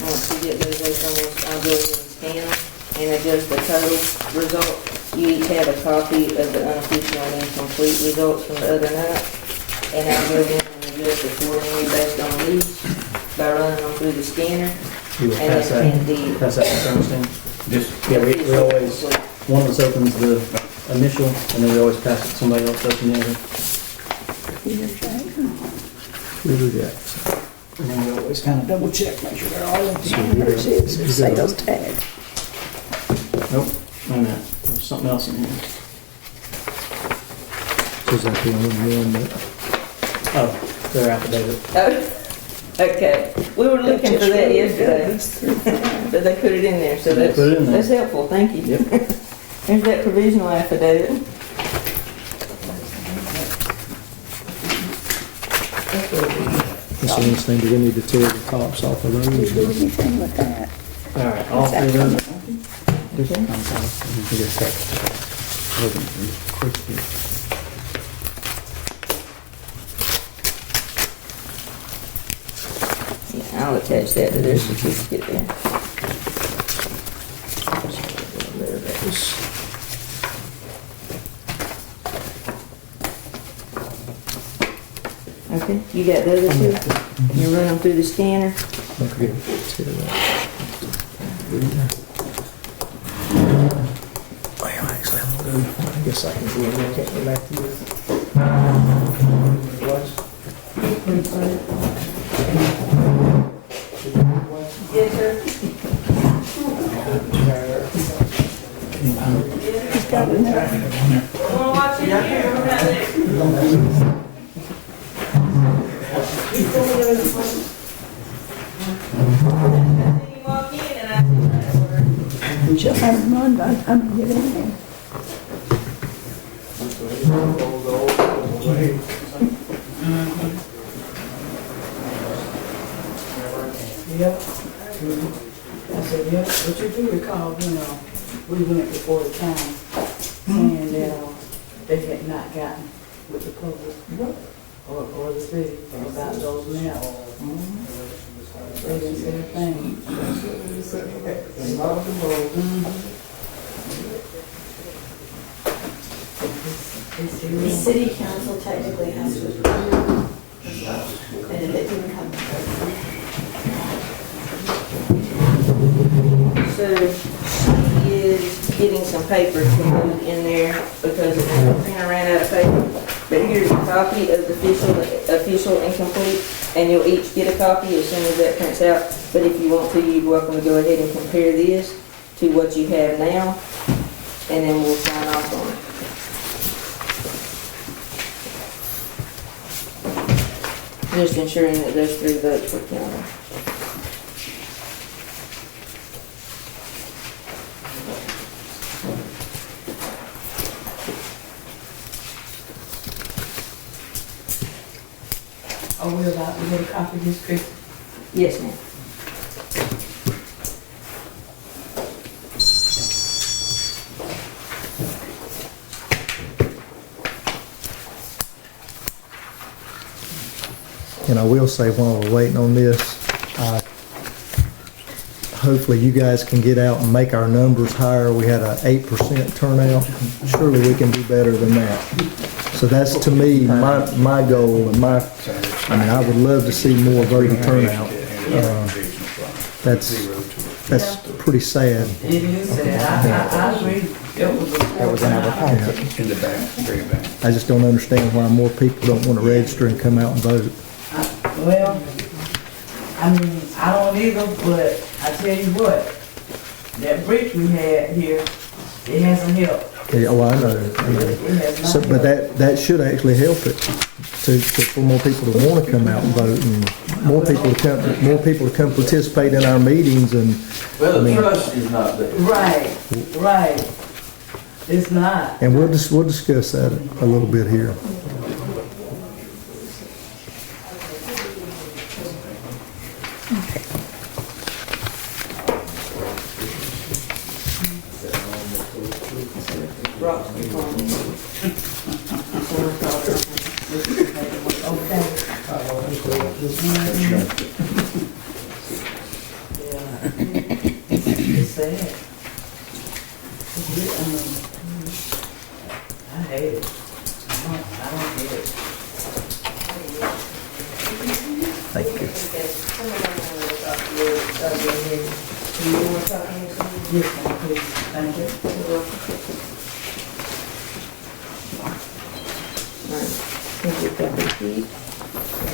Once you get those open, I'll go ahead and scan them and adjust the total result. You each have a copy of the unofficial and incomplete results from the other night. And I'll go in and adjust accordingly based on these by running them through the scanner. You will And pass then that, the pass that, Mr. Ernestine? Just, Yeah, we always, one of us opens the initial, and then we always pass it to somebody else open the other. Peter Jackson. Peter Jackson. And then we always kind of double check, make sure they're all in. There's his sales tag. Nope, wait a minute, there's something else in here. Is that the only one that? Oh, their affidavit. Oh, okay. We were looking for that yesterday, but they put it in there, so They that's, put it in there. that's helpful, thank you. Yep. There's that provisional affidavit. Ms. Ernestine, do we need to tear the tops off of Did you do those? anything with that? All right, all three of them. Yeah, I'll attach that to their certificate there. There, that was. Okay, you got the other two? You run them through the scanner? Don't forget to tear that. Well, actually, I'm gonna go, I guess I can go in there, can't go back to you. Yes, sir. He's got it now. Wanna watch it here or out there? You walk in and I see that order. She'll have him run by the time you get in there. Yep. I said, yeah, but you do recall, we went before the time, and they had not gotten with the public or the city about those maps. They didn't say a thing. The city council technically has to approve as well, and if it didn't come through. So she is getting some paper to move in there because the printer ran out of paper. But here's a copy of the official and complete, and you'll each get a copy as soon as that prints out. But if you want to, you're welcome to go ahead and compare this to what you have now, and then we'll sign off on it. Just ensuring that those three votes were counted. Are we allowed to get a copy of this, Chris? Yes, ma'am. And I will say while we're waiting on this, hopefully you guys can get out and make our numbers higher. We had a 8% turnout. Surely we can do better than that. So that's to me, my goal and I mean, I would love to see more voter turnout. That's pretty sad. It is sad. I agree. That was in our packet. In the back, very back. I just don't understand why more people don't want to register and come out and vote. Well, I mean, I don't either, but I tell you what, that bridge we had here, it hasn't helped. Yeah, well, I know. It has not So, but helped. that should actually help it for more people to want to come out and vote and more people to come participate in our meetings and. Well, I mean, the trust is not there. Right. It's not. And we'll discuss that a little bit here. It's sad. I hate it. I don't get it. Thank you. Do you want to talk to me? Yes, ma'am, please. Thank you. Alright, think we've got the sheet.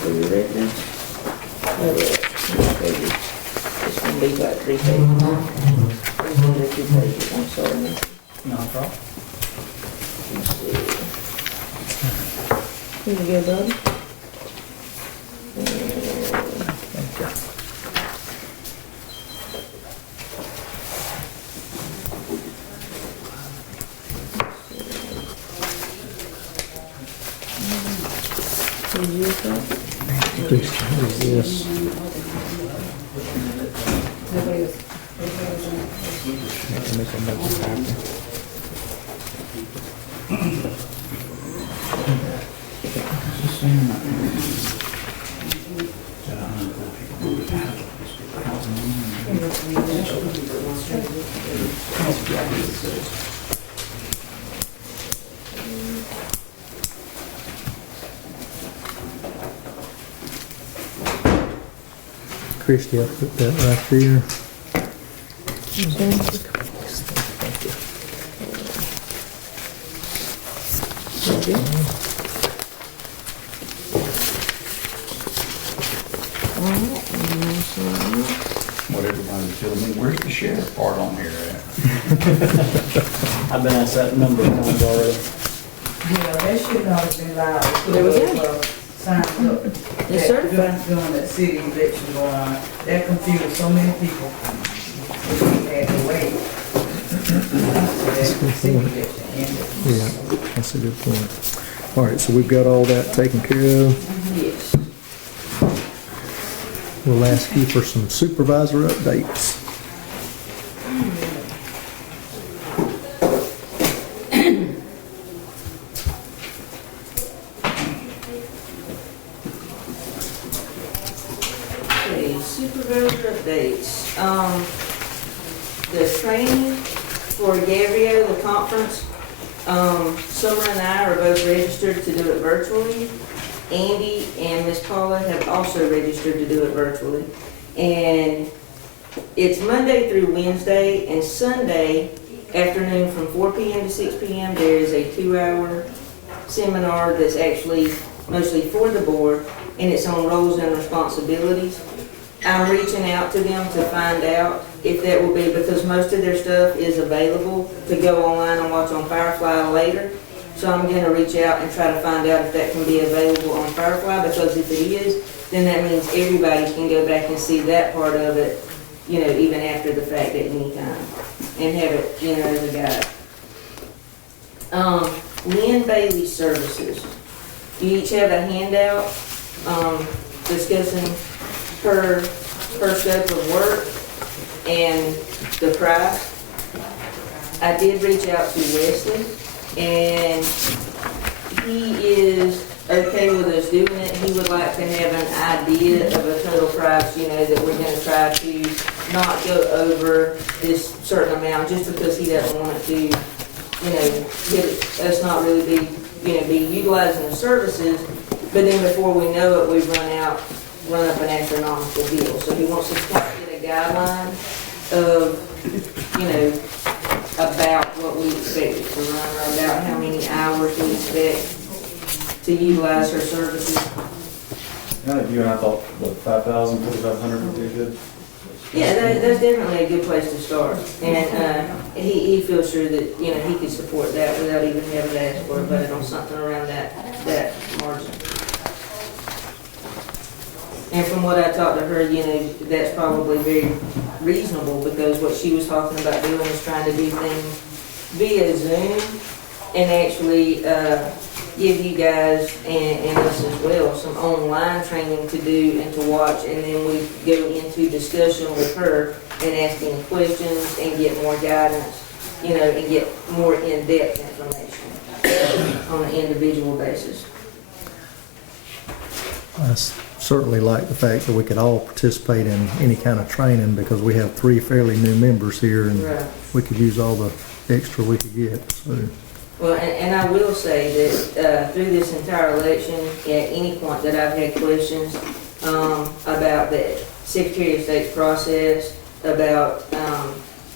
Are you ready? It's gonna be about 3 pages. It's gonna be 2 pages, I'm sorry. No problem. Let's see. Here you go, buddy. Thank you. Here's your copy. Who's this? Nobody else. Make a note of that. Christie, I'll put that right there. What everybody's telling me, where's the sheriff part on here at? I've been asked that a number of times already. Yeah, that should not have been allowed. There we go. Signs up. It's certified. During that city election going on, that confused so many people. We had to wait. So that city election ended. Yeah, that's a good point. All right, so we've got all that taken care of. Yes. We'll ask you for some supervisor updates. Okay, supervisor updates. The training for Gabriel, the conference, Summer and I are both registered to do it virtually. Andy and Miss Paula have also registered to do it virtually. And it's Monday through Wednesday, and Sunday afternoon from 4 p.m. to 6 p.m. there is a 2-hour seminar that's actually mostly for the board, and it's on roles and responsibilities. I'm reaching out to them to find out if that will be, because most of their stuff is available to go online and watch on Firefly later. So I'm gonna reach out and try to find out if that can be available on Firefly, because if it is, then that means everybody can go back and see that part of it, you know, even after the fact at any time, and have it, you know, as a guide. Lynn Bailey Services. You each have a handout, discussing her scope of work and the price. I did reach out to Wesley, and he is okay with us doing it. He would like to have an idea of a total price, that we're gonna try to not go over this certain amount, just because he doesn't want it to, us not really be utilizing the services, but then before we know it, we run up an astronomical bill. So he wants us to get a guideline of, about what we expect it to run, or about how many hours we expect to utilize her services. I think you and I thought, what, 5,000, 4,500 would be good? Yeah, that's definitely a good place to start. And he feels sure that, he could support that without even having to ask for a vote on something around that margin. And from what I talked to her, that's probably very reasonable, because what she was talking about doing is trying to do things via Zoom and actually give you guys and us as well some online training to do and to watch, and then we go into discussion with her and asking questions and get more guidance, and get more in-depth information on an individual basis. I certainly like the fact that we could all participate in any kind of training, because we have 3 fairly new members here, and Right. we could use all the extra we could get, so. Well, and I will say that through this entire election, at any point that I've had questions about the Secretary of State's process, about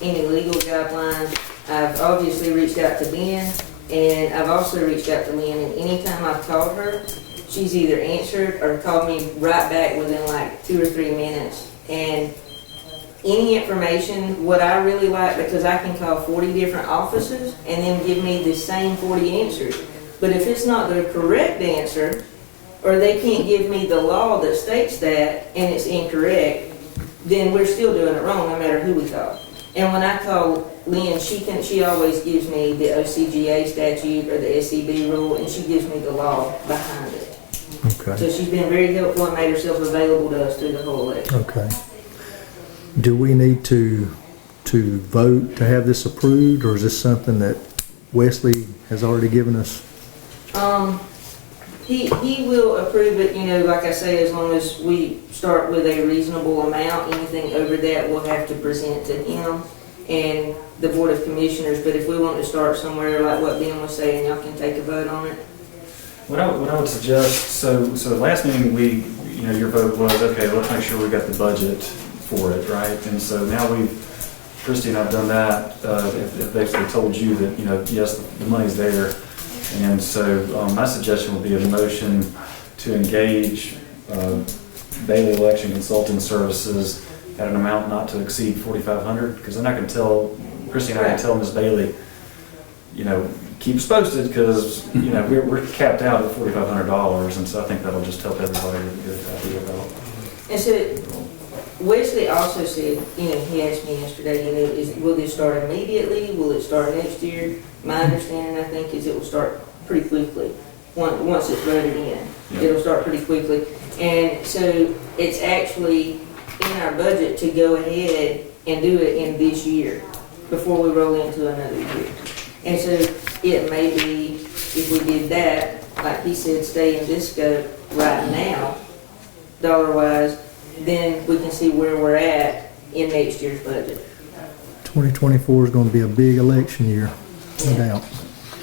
any legal guidelines, I've obviously reached out to Ben, and I've also reached out to Lynn, and anytime I've called her, she's either answered or called me right back within like 2 or 3 minutes. And any information, what I really like, because I can call 40 different offices and then give me the same 40 answers. But if it's not the correct answer, or they can't give me the law that states that and it's incorrect, then we're still doing it wrong no matter who we call. And when I call Lynn, she always gives me the OCGA statute or the SCB rule, and she gives me the law behind it. Okay. So she's been very helpful and made herself available to us through the whole election. Okay. Do we need to vote to have this approved, or is this something that Wesley has already given us? He will approve it, like I say, as long as we start with a reasonable amount. Anything over that, we'll have to present to him and the Board of Commissioners. But if we want to start somewhere like what Ben was saying, y'all can take a vote on it. What I would suggest, so last meeting your vote was, okay, let's make sure we got the budget for it, right? And so now Christie and I've done that, if basically told you that, yes, the money's there. And so my suggestion would be a motion to engage Bailey Election Consulting Services at an amount not to exceed $4,500, because then I can tell, Christie and I can tell Ms. Bailey, keep us posted, because, we're capped out at $4,500, and so I think that'll just help everybody get an idea about. And so Wesley also said, he asked me yesterday, will this start immediately? Will it start next year? My understanding, I think, is it will start pretty quickly. Once it's voted in, it'll start pretty quickly. And so it's actually in our budget to go ahead and do it in this year before we roll into another year. And so it may be, if we did that, like he said, stay in this scope right now, dollar-wise, then we can see where we're at in next year's budget. 2024 is going to be a big election year, no doubt.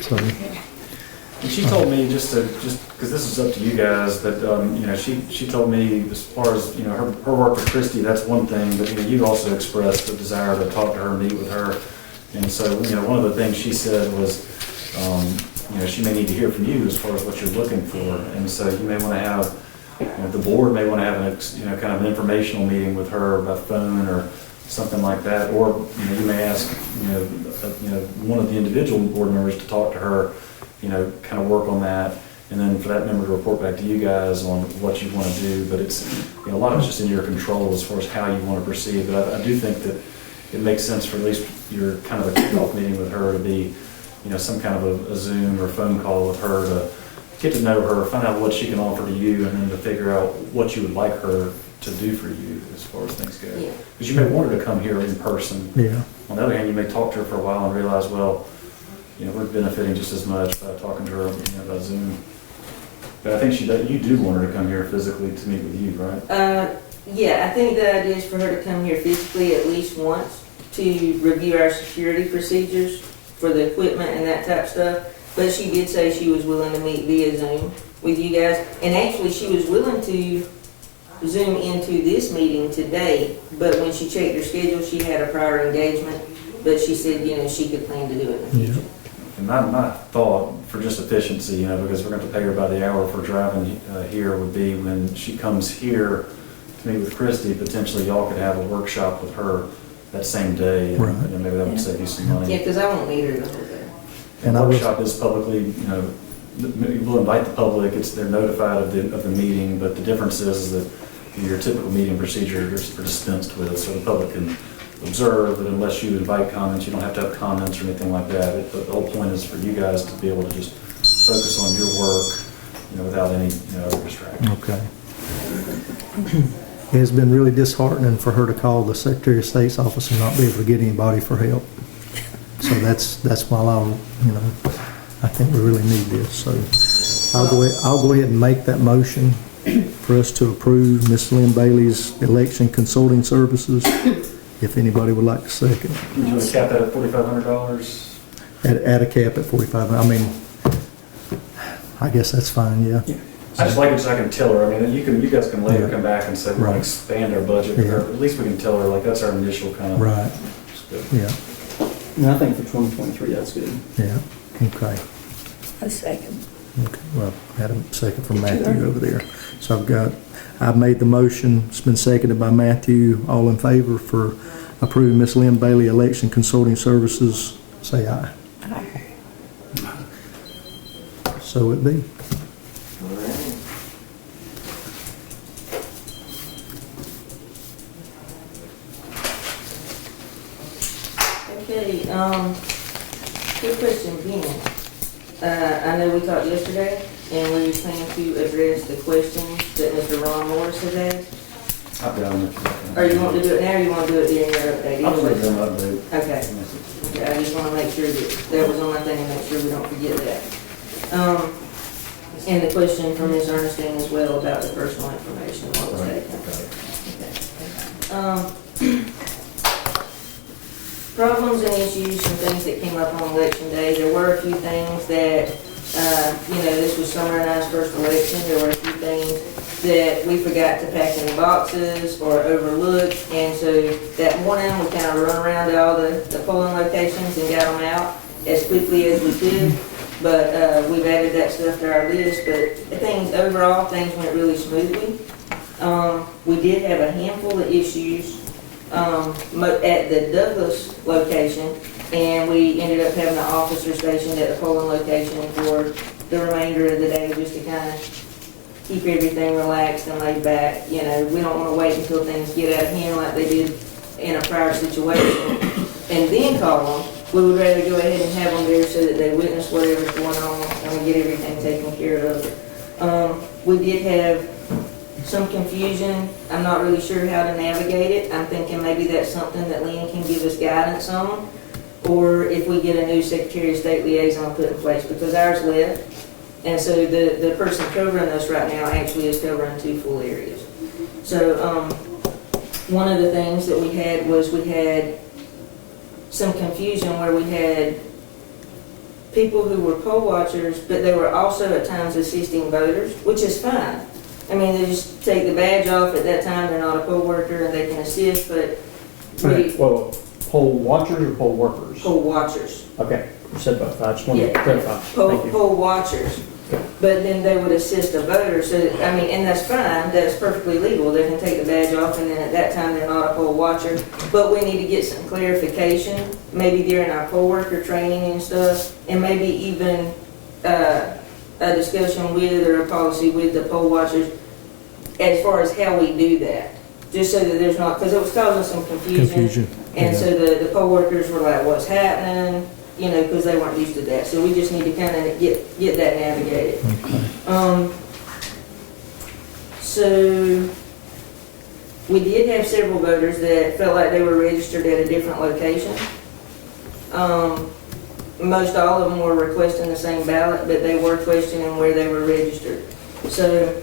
So, And she told me, just because this is up to you guys, that, she told me as far as, her work with Christie, that's one thing, but, you also expressed the desire to talk to her, meet with her. And so, one of the things she said was, she may need to hear from you as far as what you're looking for. And so you may want to have, the board may want to have an, kind of an informational meeting with her by phone or something like that. Or, you may ask, one of the individual board members to talk to her, kind of work on that. And then for that member to report back to you guys on what you want to do. But it's, a lot of it's just in your control as far as how you want to proceed. But I do think that it makes sense for at least your kind of a kickoff meeting with her to be, some kind of a Zoom or phone call with her to get to know her, find out what she can offer to you, and then to figure out what you would like her to do for you as far as things go. Because you may want her to come here in person. yeah. On the other hand, you may talk to her for a while and realize, well, we're benefiting just as much by talking to her by Zoom. But I think you do want her to come here physically to meet with you, right? Yeah, I think the idea is for her to come here physically at least once to review our security procedures for the equipment and that type of stuff. But she did say she was willing to meet via Zoom with you guys. And actually, she was willing to Zoom into this meeting today, but when she checked her schedule, she had a prior engagement. But she said, she could plan to do it in the future. And my thought, for just efficiency, because we're going to pay her by the hour for driving here, would be when she comes here to meet with Christy, potentially y'all could have a workshop with her that same day. Right. And maybe that would save you some money. Yeah, because I won't need her the whole day. And the workshop is publicly, we'll invite the public, they're notified of the meeting, but the difference is that your typical meeting procedures are dispensed with, so the public can observe that unless you invite comments, you don't have to have comments or anything like that. The whole point is for you guys to be able to just focus on your work, without any, other distraction. Okay. It has been really disheartening for her to call the Secretary of State's office and not be able to get anybody for help. So that's why I think we really need this. So I'll go ahead and make that motion for us to approve Miss Lynn Bailey's election consulting services. If anybody would like to second. Would you want to cap that at $4,500? At a cap at 45. I mean, I guess that's fine, yeah. I just like it so I can tell her. I mean, you guys can later Yeah. come back and say, we want Right. to expand our budget. Yeah. Or at least we can tell her, that's our initial kind of. Right, yeah, And I think for 2023, that's good. yeah, okay. A second. Okay, well, I had a second from Matthew over there. So I've made the motion, it's been seconded by Matthew. All in favor for approving Miss Lynn Bailey election consulting services, say aye. Aye. So it be. All right. Okay, good question, Ben. I know we talked yesterday, and we plan to address the questions that Mr. Ron Morris has asked. I've got them. Or you want to do it now, or you want to do it during your update? I'll Either way. put them up, dude. Okay. Okay, I just want to make sure that was on my thing, and make sure we don't forget that. And the question from Ms. Ernestine as well about the personal information, what was taken. Okay. Problems and issues and things that came up on election day. There were a few things that, this was Summer and I's first election. There were a few things that we forgot to pack in boxes or overlooked. And so that morning, we kind of run around to all the polling locations and got them out as quickly as we could. But we've added that stuff to our list. But overall, things went really smoothly. We did have a handful of issues at the Douglas location, and we ended up having an officer stationed at the polling location for the remainder of the day, just to kind of keep everything relaxed and laid back. We don't want to wait until things get out of hand like they did in a prior situation and then call them. We would rather go ahead and have them there so that they witness whatever's going on and we get everything taken care of. We did have some confusion. I'm not really sure how to navigate it. I'm thinking maybe that's something that Lynn can give us guidance on, or if we get a new Secretary of State liaison put in place, because ours left. And so the person covering us right now actually is covering 2 full areas. So one of the things that we had was we had some confusion where we had people who were poll watchers, but they were also at times assisting voters, which is fine. I mean, they just take the badge off at that time, they're not a poll worker and they can assist, but Well, poll watchers or poll workers? poll watchers. Okay, you said both. I just wanted to Yeah. clarify. Thank you. Poll watchers. But then they would assist a voter, so, and that's fine, that's perfectly legal. They can take the badge off and then at that time they're not a poll watcher. But we need to get some clarification, maybe during our poll worker training and stuff, and maybe even a discussion with or a policy with the poll watchers as far as how we do that. Just so that there's not, because it was causing some confusion. And so the poll workers were like, what's happening? Because they weren't used to that. So we just need to kind of get that navigated. Okay. So we did have several voters that felt like they were registered at a different location. Most all of them were requesting the same ballot, but they were questioning where they were registered. So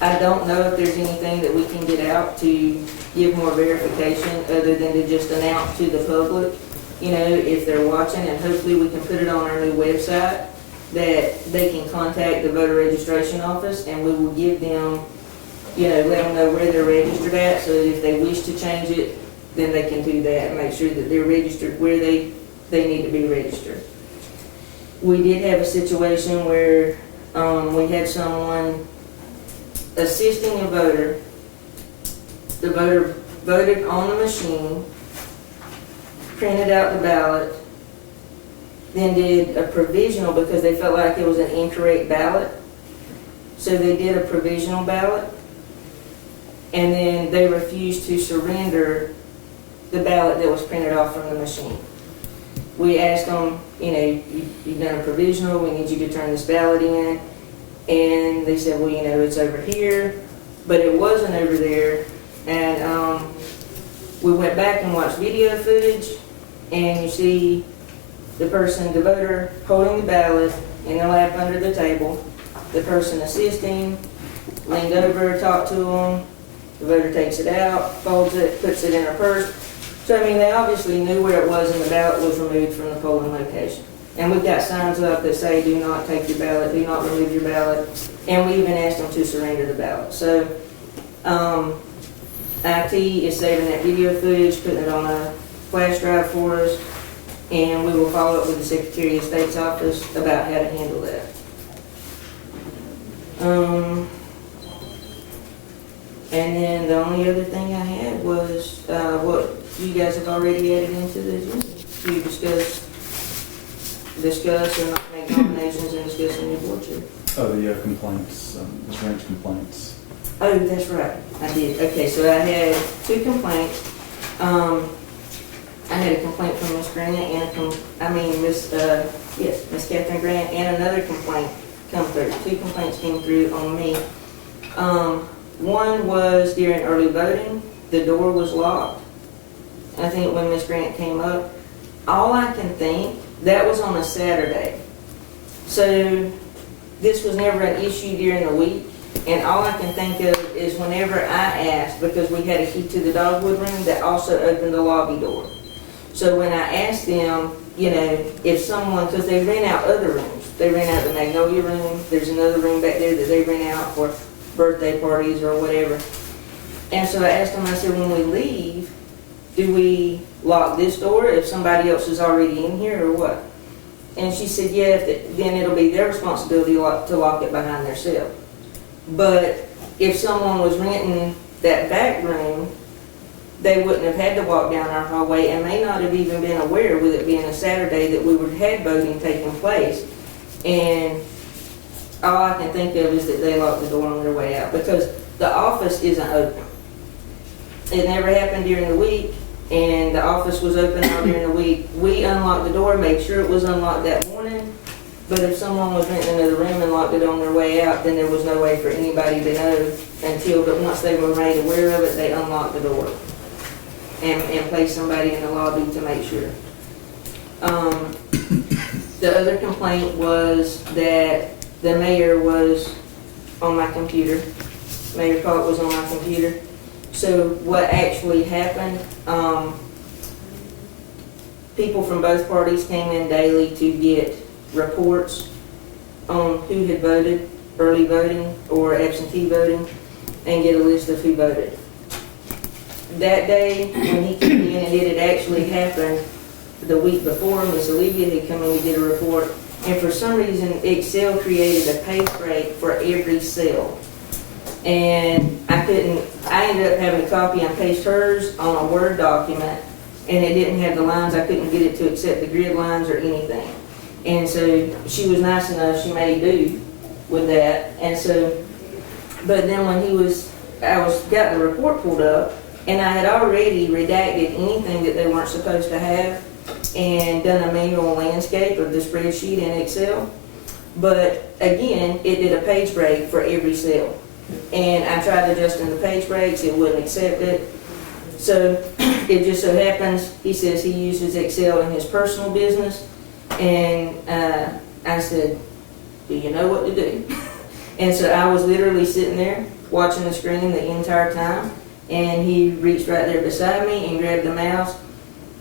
I don't know if there's anything that we can get out to give more verification other than to just announce to the public, you know, if they're watching, and hopefully we can put it on our new website that they can contact the voter registration office and we will give them, you know, let them know where they're registered at, so that if they wish to change it, then they can do that and make sure that they're registered where they need to be registered. We did have a situation where we had someone assisting a voter. The voter voted on the machine, printed out the ballot, then did a provisional because they felt like it was an incorrect ballot. So they did a provisional ballot, and then they refused to surrender the ballot that was printed off from the machine. We asked them, you know, you've done a provisional, we need you to turn this ballot in. And they said, well, you know, it's over here, but it wasn't over there. And we went back and watched video footage, and you see the person, the voter, holding the ballot in their lap under the table, the person assisting, leaned over, talked to them, the voter takes it out, folds it, puts it in her purse. So, I mean, they obviously knew where it was, and the ballot was removed from the polling location. And we've got signs up that say, do not take your ballot, do not remove your ballot, and we even asked them to surrender the ballot. So, IT is saving that video footage, putting it on a flash drive for us, and we will follow up with the Secretary of State's office about how to handle that. And then the only other thing I had was what you guys have already added into the agenda to discuss or not make nominations and discuss a new board chair. Oh, the complaints, the range complaints. Oh, that's right, I did. Okay, so I had 2 complaints. I had a complaint from Miss Grant and Miss Catherine Grant, and another complaint come through. 2 complaints came through on me. One was during early voting, the door was locked. I think when Miss Grant came up, all I can think, that was on a Saturday. So this was never an issue during the week. And all I can think of is whenever I asked, because we had a key to the dogwood room that also opened the lobby door. So when I asked them, you know, if someone, because they rent out other rooms. They rent out the Magnolia room. There's another room back there that they rent out for birthday parties or whatever. And so I asked them, I said, when we leave, do we lock this door if somebody else is already in here or what? And she said, yeah, then it'll be their responsibility to lock it behind themselves. But if someone was renting that back room, they wouldn't have had to walk down our hallway and may not have even been aware, with it being a Saturday, that we had voting taking place. And all I can think of is that they locked the door on their way out, because the office isn't open. It never happened during the week, and the office was open all during the week. We unlocked the door, made sure it was unlocked that morning, but if someone was renting another room and locked it on their way out, then there was no way for anybody to know but once they were made aware of it, they unlocked the door and placed somebody in the lobby to make sure. The other complaint was that the mayor was on my computer. Mayor Clark was on my computer. So what actually happened, people from both parties came in daily to get reports on who had voted, early voting or absentee voting, and get a list of who voted. That day, when he came in, and it had actually happened the week before, Miss Olivia had come in to get a report, and for some reason, Excel created a page break for every cell. And I ended up having to copy and paste hers on a Word document, and it didn't have the lines. I couldn't get it to accept the grid lines or anything. And so she was nice enough, she made do with that. And so, but then when got the report pulled up, and I had already redacted anything that they weren't supposed to have and done a manual landscape of the spreadsheet in Excel. But again, it did a page break for every cell. And I tried adjusting the page breaks, it wouldn't accept it. So it just so happens, he says he uses Excel in his personal business. And I said, do you know what to do? And so I was literally sitting there watching the screen the entire time, and he reached right there beside me and grabbed the mouse,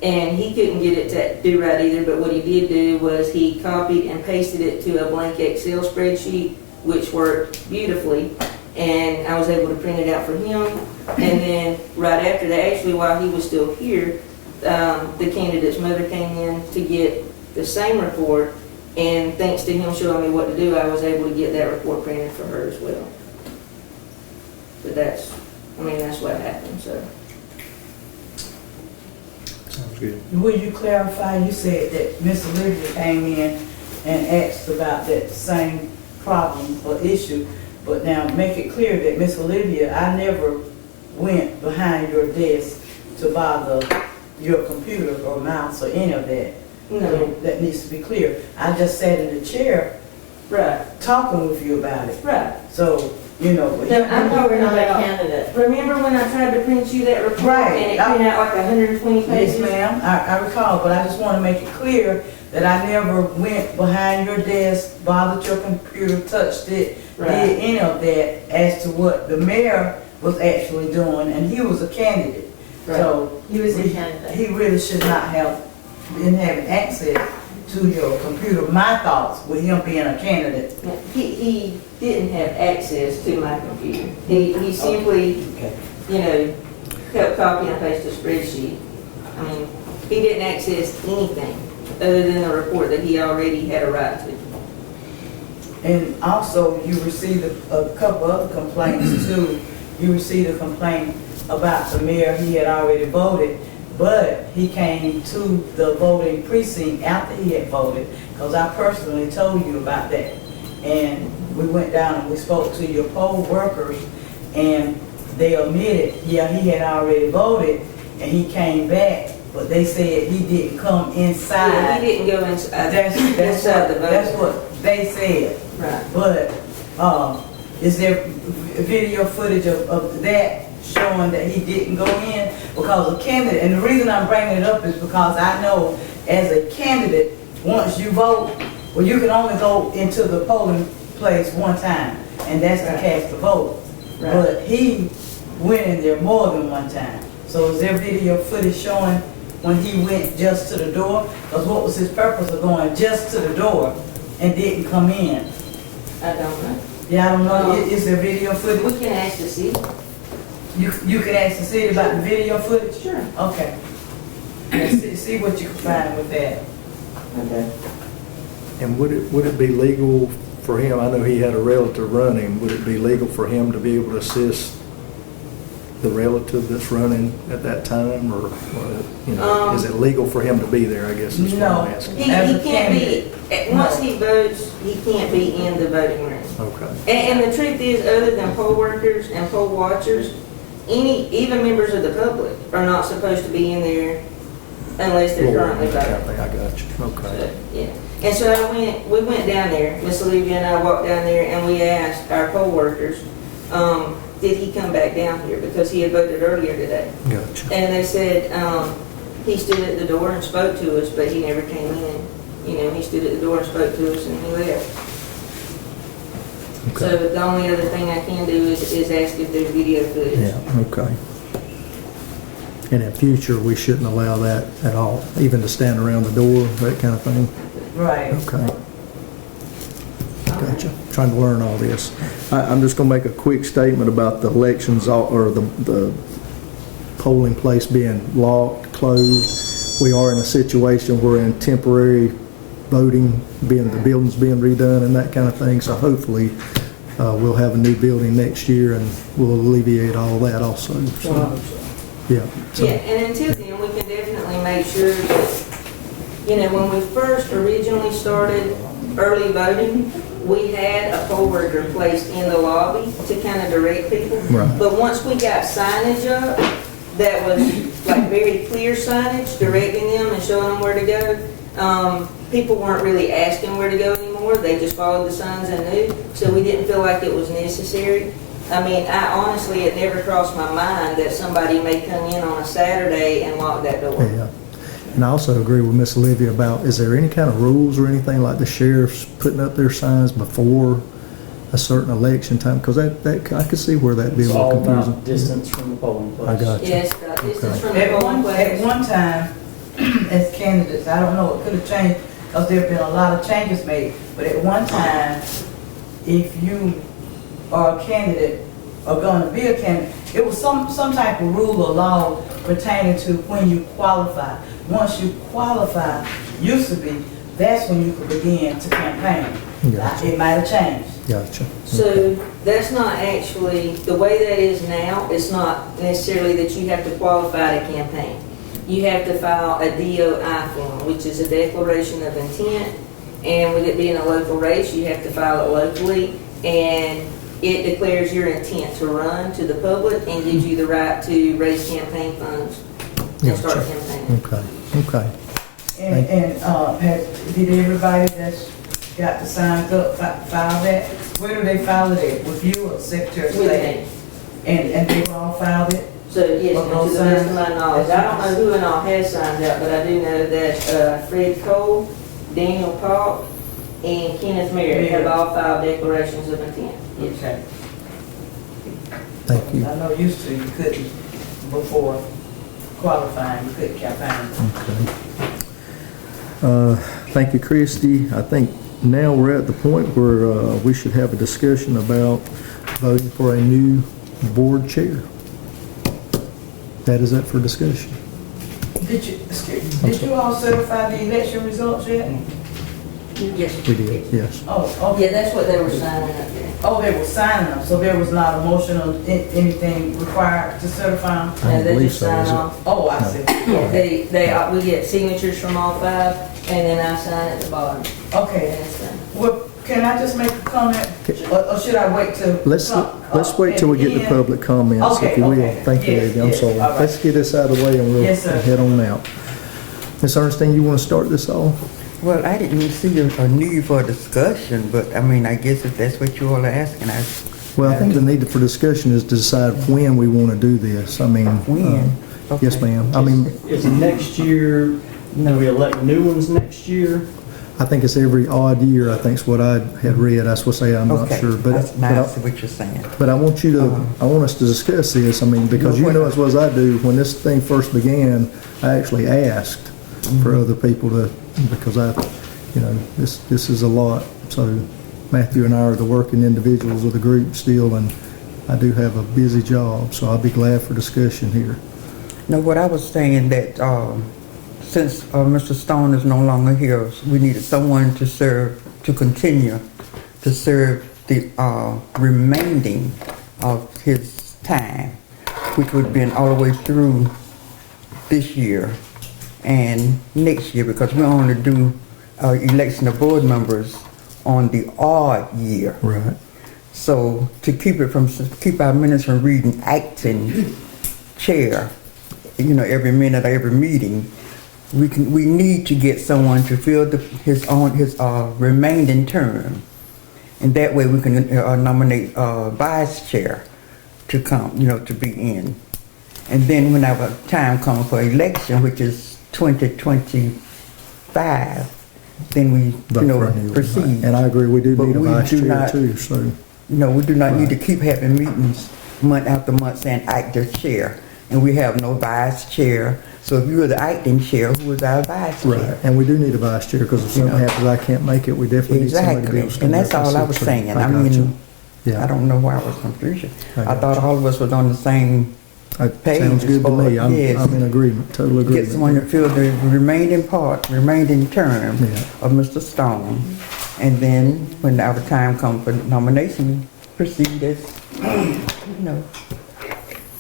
and he couldn't get it to do right either, but what he did do was he copied and pasted it to a blank Excel spreadsheet, which worked beautifully, and I was able to print it out for him. And then right after that, actually while he was still here, the candidate's mother came in to get the same report, and thanks to him showing me what to do, I was able to get that report printed for her as well. But that's what happened, so. Sounds good. Will you clarify, you said that Miss Olivia came in and asked about that same problem or issue, but now make it clear that Miss Olivia, I never went behind your desk to bother your computer or mouse or any of that. No. So that needs to be clear. I just sat in the chair Right, talking with you about it. right. So, you know. No, I'm We're talking not a about, candidate. remember when I tried to print you that report Right. and it printed out like 120 Yes, pages? ma'am, I recall, but I just want to make it clear that I never went behind your desk, bothered your computer, touched it, Right. did any of that as to what the mayor was actually doing, and he was a candidate. Right. So He was a candidate. he really should not have been having access to your computer. My thoughts with him being a candidate. He didn't have access to my computer. He simply, Okay. helped copy and paste a spreadsheet. I mean, he didn't access anything other than the report that he already had a right to. And also, you received a couple other complaints too. You received a complaint about the mayor, he had already voted, but he came to the voting precinct after he had voted, because I personally told you about that. And we went down and we spoke to your poll workers, and they admitted, yeah, he had already voted, and he came back, but they said he didn't come Yeah, inside. he didn't go inside, That's inside the vote. that's what they said. Right. But, is there video footage of that showing that he didn't go in? Because a candidate, and the reason I'm bringing it up is because I know as a candidate, once you vote, well, you can only go into the polling place one time, and that's to Right. cast the vote. Right. But he went in there more than one time. So is there video footage showing when he went just to the door? Because what was his purpose of going just to the door and didn't come in? I don't know. Yeah, I don't know, No. is there video We footage? can ask to see. You can ask the city about the video footage? Sure. Okay. And see what you can find with that. Okay. And would it be legal for him, I know he had a relative running, would it be legal for him to be able to assist the relative that's running at that time, or, is it legal for him to be there, I guess is what I'm No. asking? He As a can't be, once No. he votes, he can't be in the voting room. Okay, And the truth is, other than poll workers and poll watchers, even members of the public are not supposed to be in there unless they're currently voting. I got you, So, okay. yeah. And so we went down there, Miss Olivia and I walked down there, and we asked our poll workers, did he come back down here? Because he had voted earlier today. Gotcha. And they said, he stood at the door and spoke to us, but he never came in. He stood at the door and spoke to us, and he left. So Okay. the only other thing I can do is ask if there's video footage. Yeah, okay. And in future, we shouldn't allow that at all, even to stand around the door, that kind of thing? Right. Okay. Gotcha. Trying to learn all this. I'm just gonna make a quick statement about the elections, or the polling place being locked, closed. We are in a situation where in temporary voting, the buildings being redone and that kind of thing, so hopefully we'll have a new building next year and we'll alleviate all that also. So, yeah. So, Yeah, and until then, we can definitely make sure that, when we first originally started early voting, we had a poll worker placed in the lobby to kind of direct people. Right. But once we got signage up, that was like very clear signage, directing them and showing them where to go, people weren't really asking where to go anymore. They just followed the signs and knew. So we didn't feel like it was necessary. I mean, it never crossed my mind that somebody may come in on a Saturday and lock that door. yeah. And I also agree with Miss Olivia about, is there any kind of rules or anything like the sheriff's putting up their signs before a certain election time? Because that, I could see where that'd be a It's little all confusing. about distance from the polling place. I got you. Yes, distance from the At polling one, place. at one time, as candidates, I don't know, it could have changed, because there have been a lot of changes made, but at one time, if you are a candidate, or gonna be a candidate, it was some type of rule or law pertaining to when you qualify. Once you qualify, used to be, that's when you could begin to campaign. Gotcha. It might have changed. Gotcha. So that's not actually, the way that is now, it's not necessarily that you have to qualify to campaign. You have to file a DOI form, which is a declaration of intent. And with it being a local race, you have to file it locally. And it declares your intent to run to the public and gives you the right to raise campaign funds and start Gotcha. campaigning. Okay. Did everybody that's got the signs up file that? Where do they file it at? With you or Secretary of With State? me. And they all filed it? So yes, Of ma'am, those to the best of signs? my knowledge, I don't know who and all has signs out, but I do know that Fred Cole, Daniel Paul, and Kenneth Merritt have all filed declarations of intent. Yes. Okay. Thank you. I know used to, you couldn't, before qualifying, you couldn't campaign. Okay. Thank you, Christie. I think now we're at the point where we should have a discussion about voting for a new board chair. That is up for discussion. Did you all certify the election results yet? Yes. We did, yes. Oh, Yeah, okay. that's what they were signing up there. Oh, they were signing them, so there was not a motion or anything required to certify them? I don't No, they believe just so, sign is it? off. Oh, I see. Yeah, we get signatures from all five, and then I sign at the bottom, and Okay, it's done. well, can I just make a comment, or should I wait till? Let's wait till we get to public comments, if Okay, you will. okay. Thank you, Yes, Eddie, I'm yes, sorry. all right. Let's get this out of the way and we'll Yes, sir. head on out. Ms. Ernestine, you want to start this off? Well, I didn't see a need for a discussion, but I mean, I guess if that's what you all are asking, Well, I think the need for discussion is to decide when we want to do this. I mean, when? yes, Okay. ma'am. I mean, Is next year, do we elect new ones next year? I think it's every odd year, I think is what I had read. That's what I say, I'm not Okay, sure. But, that's now I see what you're saying. but I want you to, I want us to discuss this. I mean, because you know as well as I do, when this thing first began, I actually asked for other people to, because this is a lot. So Matthew and I are the working individuals of the group still, and I do have a busy job, so I'll be glad for discussion here. No, what I was saying that since Mr. Stone is no longer here, we needed someone to serve, to continue to serve the remaining of his time, which would have been all the way through this year and next year, because we only do election of board members on the odd year. Right. So to keep our minutes from reading acting chair, every minute of every meeting, we need to get someone to fill his remaining term, and that way we can nominate vice chair to come, to be in, and then whenever time comes for election, which is 2025, then we Vote for a new one. proceed. And I agree, we do But need a we vice do chair not- too, so. We do not need to Right. keep having meetings month after month saying active chair, and we have no vice chair. So if you are the acting chair, who is our vice chair? Right, and we do need a vice chair, because if something happens, I can't make it, we definitely need somebody to be Exactly, able to stand and that's up all I sit was through. saying. I got you. mean, Yeah. I don't know why I was confused. I I got thought all of us was on the same That page sounds good to as far- me. I'm yes. in agreement, total Get agreement. someone to fill the remaining term Yeah. of Mr. Stone, and then when our time comes for nomination, proceed as,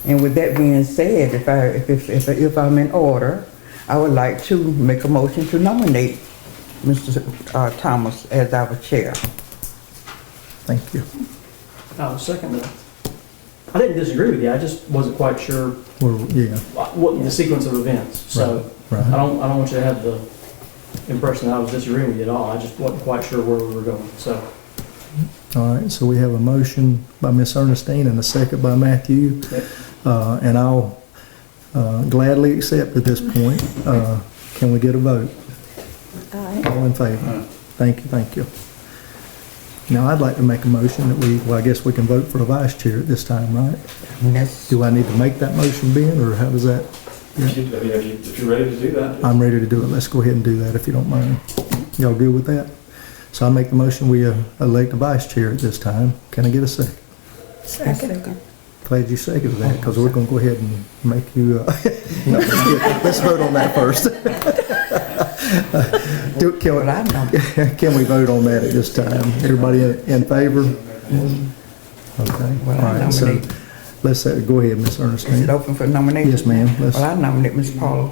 And with that being said, if I'm in order, I would like to make a motion to nominate Mr. Thomas as our chair. Thank you. I'll second that. I didn't disagree with you, I just wasn't quite sure Yeah, what the sequence of events. So right. I don't want you to have the impression that I was disagreeing with you at all. I just wasn't quite sure where we were going, so. All right, so we have a motion by Ms. Ernestine and a second by Matthew. Yep. And I'll gladly accept at this point. Can we get a vote? Aye. All in favor? Thank you, thank you. Now, I'd like to make a motion that well, I guess we can vote for a vice chair at this time, right? And that's, Do I need to make that motion, Ben, or how does that? If you're ready to do that. I'm ready to do it. Let's go ahead and do that if you don't mind. Y'all good with that? So I make the motion, we elect a vice chair at this time. Can I get a second? Second. Glad you seconded that, because we're going to go ahead and make you, no, just kidding. Let's vote on that first. well, I know. Can we vote on that at this time? Everybody in favor? Okay, all Well, I right, so nominate. let's, go ahead, Ms. Is it Ernestine. open for nomination? Yes, ma'am. Let's- Well, I nominate Ms. Paula.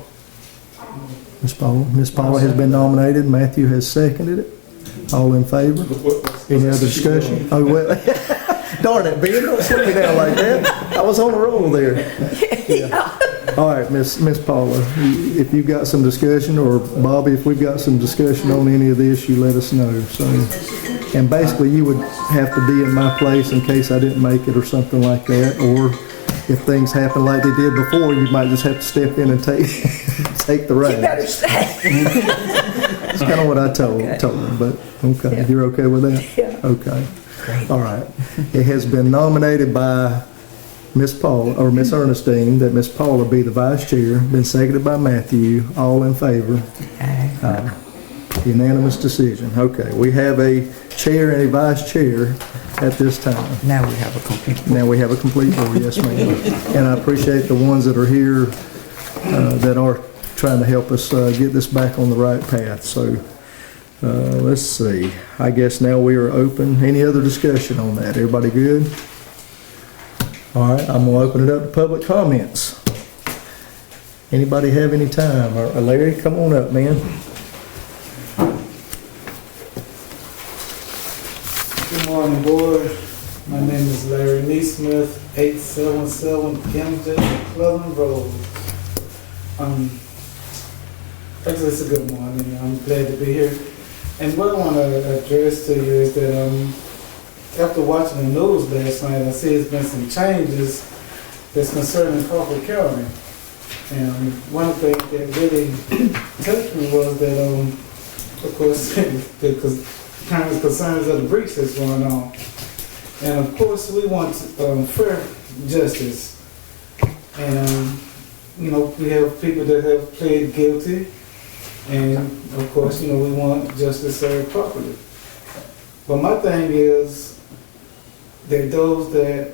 Ms. Paula. Ms. Paula has been nominated. Matthew has seconded it. All in favor? Any other discussion? Oh, well, darn it, Ben, don't slow me down like that. I was on a roll there. Yeah. All right, Miss Paula, if you've got some discussion, or Bobby, if we've got some discussion on any of this, you let us know. So, and basically, you would have to be in my place in case I didn't make it or something like that, or if things happen like they did before, you might just have to step in and take take the reins. You better stay. That's kind of what I told them, but okay, Yeah. you're okay with that? Yeah. Okay, all right. It has been nominated by Miss Paula, or Miss Ernestine, that Miss Paula be the vice chair, been seconded by Matthew, all in favor. Aye. Unanimous decision. Okay, we have a chair and a vice chair at this time. Now we have a complete. Now we have a complete board, yes ma'am. And I appreciate the ones that are here that are trying to help us get this back on the right path. So let's see. I guess now we are open. Any other discussion on that? Everybody good? All right, I'm going to open it up to public comments. Anybody have any time? Or Larry, come on up, man. Good morning, board. My name is Larry Neesmith, 877 MJ Cleveland Road. Actually, it's a good morning. I'm glad to be here. And what I want to address to you is that after watching the news last night, I see there's been some changes that's concerning Crawford County. And one thing that really touched me was that, of course, the kind of concerns of the breach that's going on. And of course, we want fair justice. And, we have people that have pled guilty. And of course, we want justice served properly. But my thing is that those that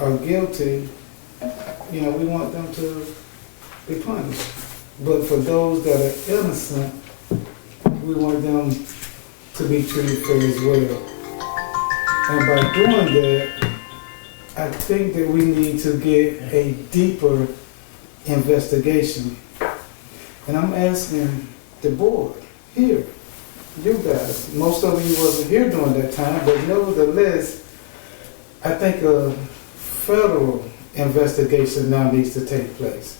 are guilty, we want them to be punished. But for those that are innocent, we want them to be treated fair as well. And by doing that, I think that we need to get a deeper investigation. And I'm asking the board here, you guys, most of you wasn't here during that time, but nevertheless, I think a federal investigation now needs to take place.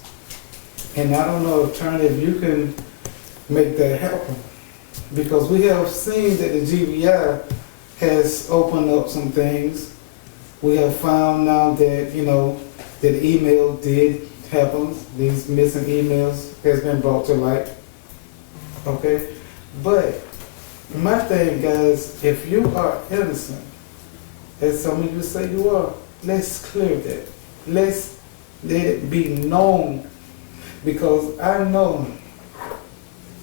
And I don't know, Attorney, if you can make that happen. Because we have seen that the GBI has opened up some things. We have found now that, that email did happen. These missing emails has been brought to light. Okay? But my thing, guys, if you are innocent, as some of you say you are, let's clear that. Let's let it be known. Because I know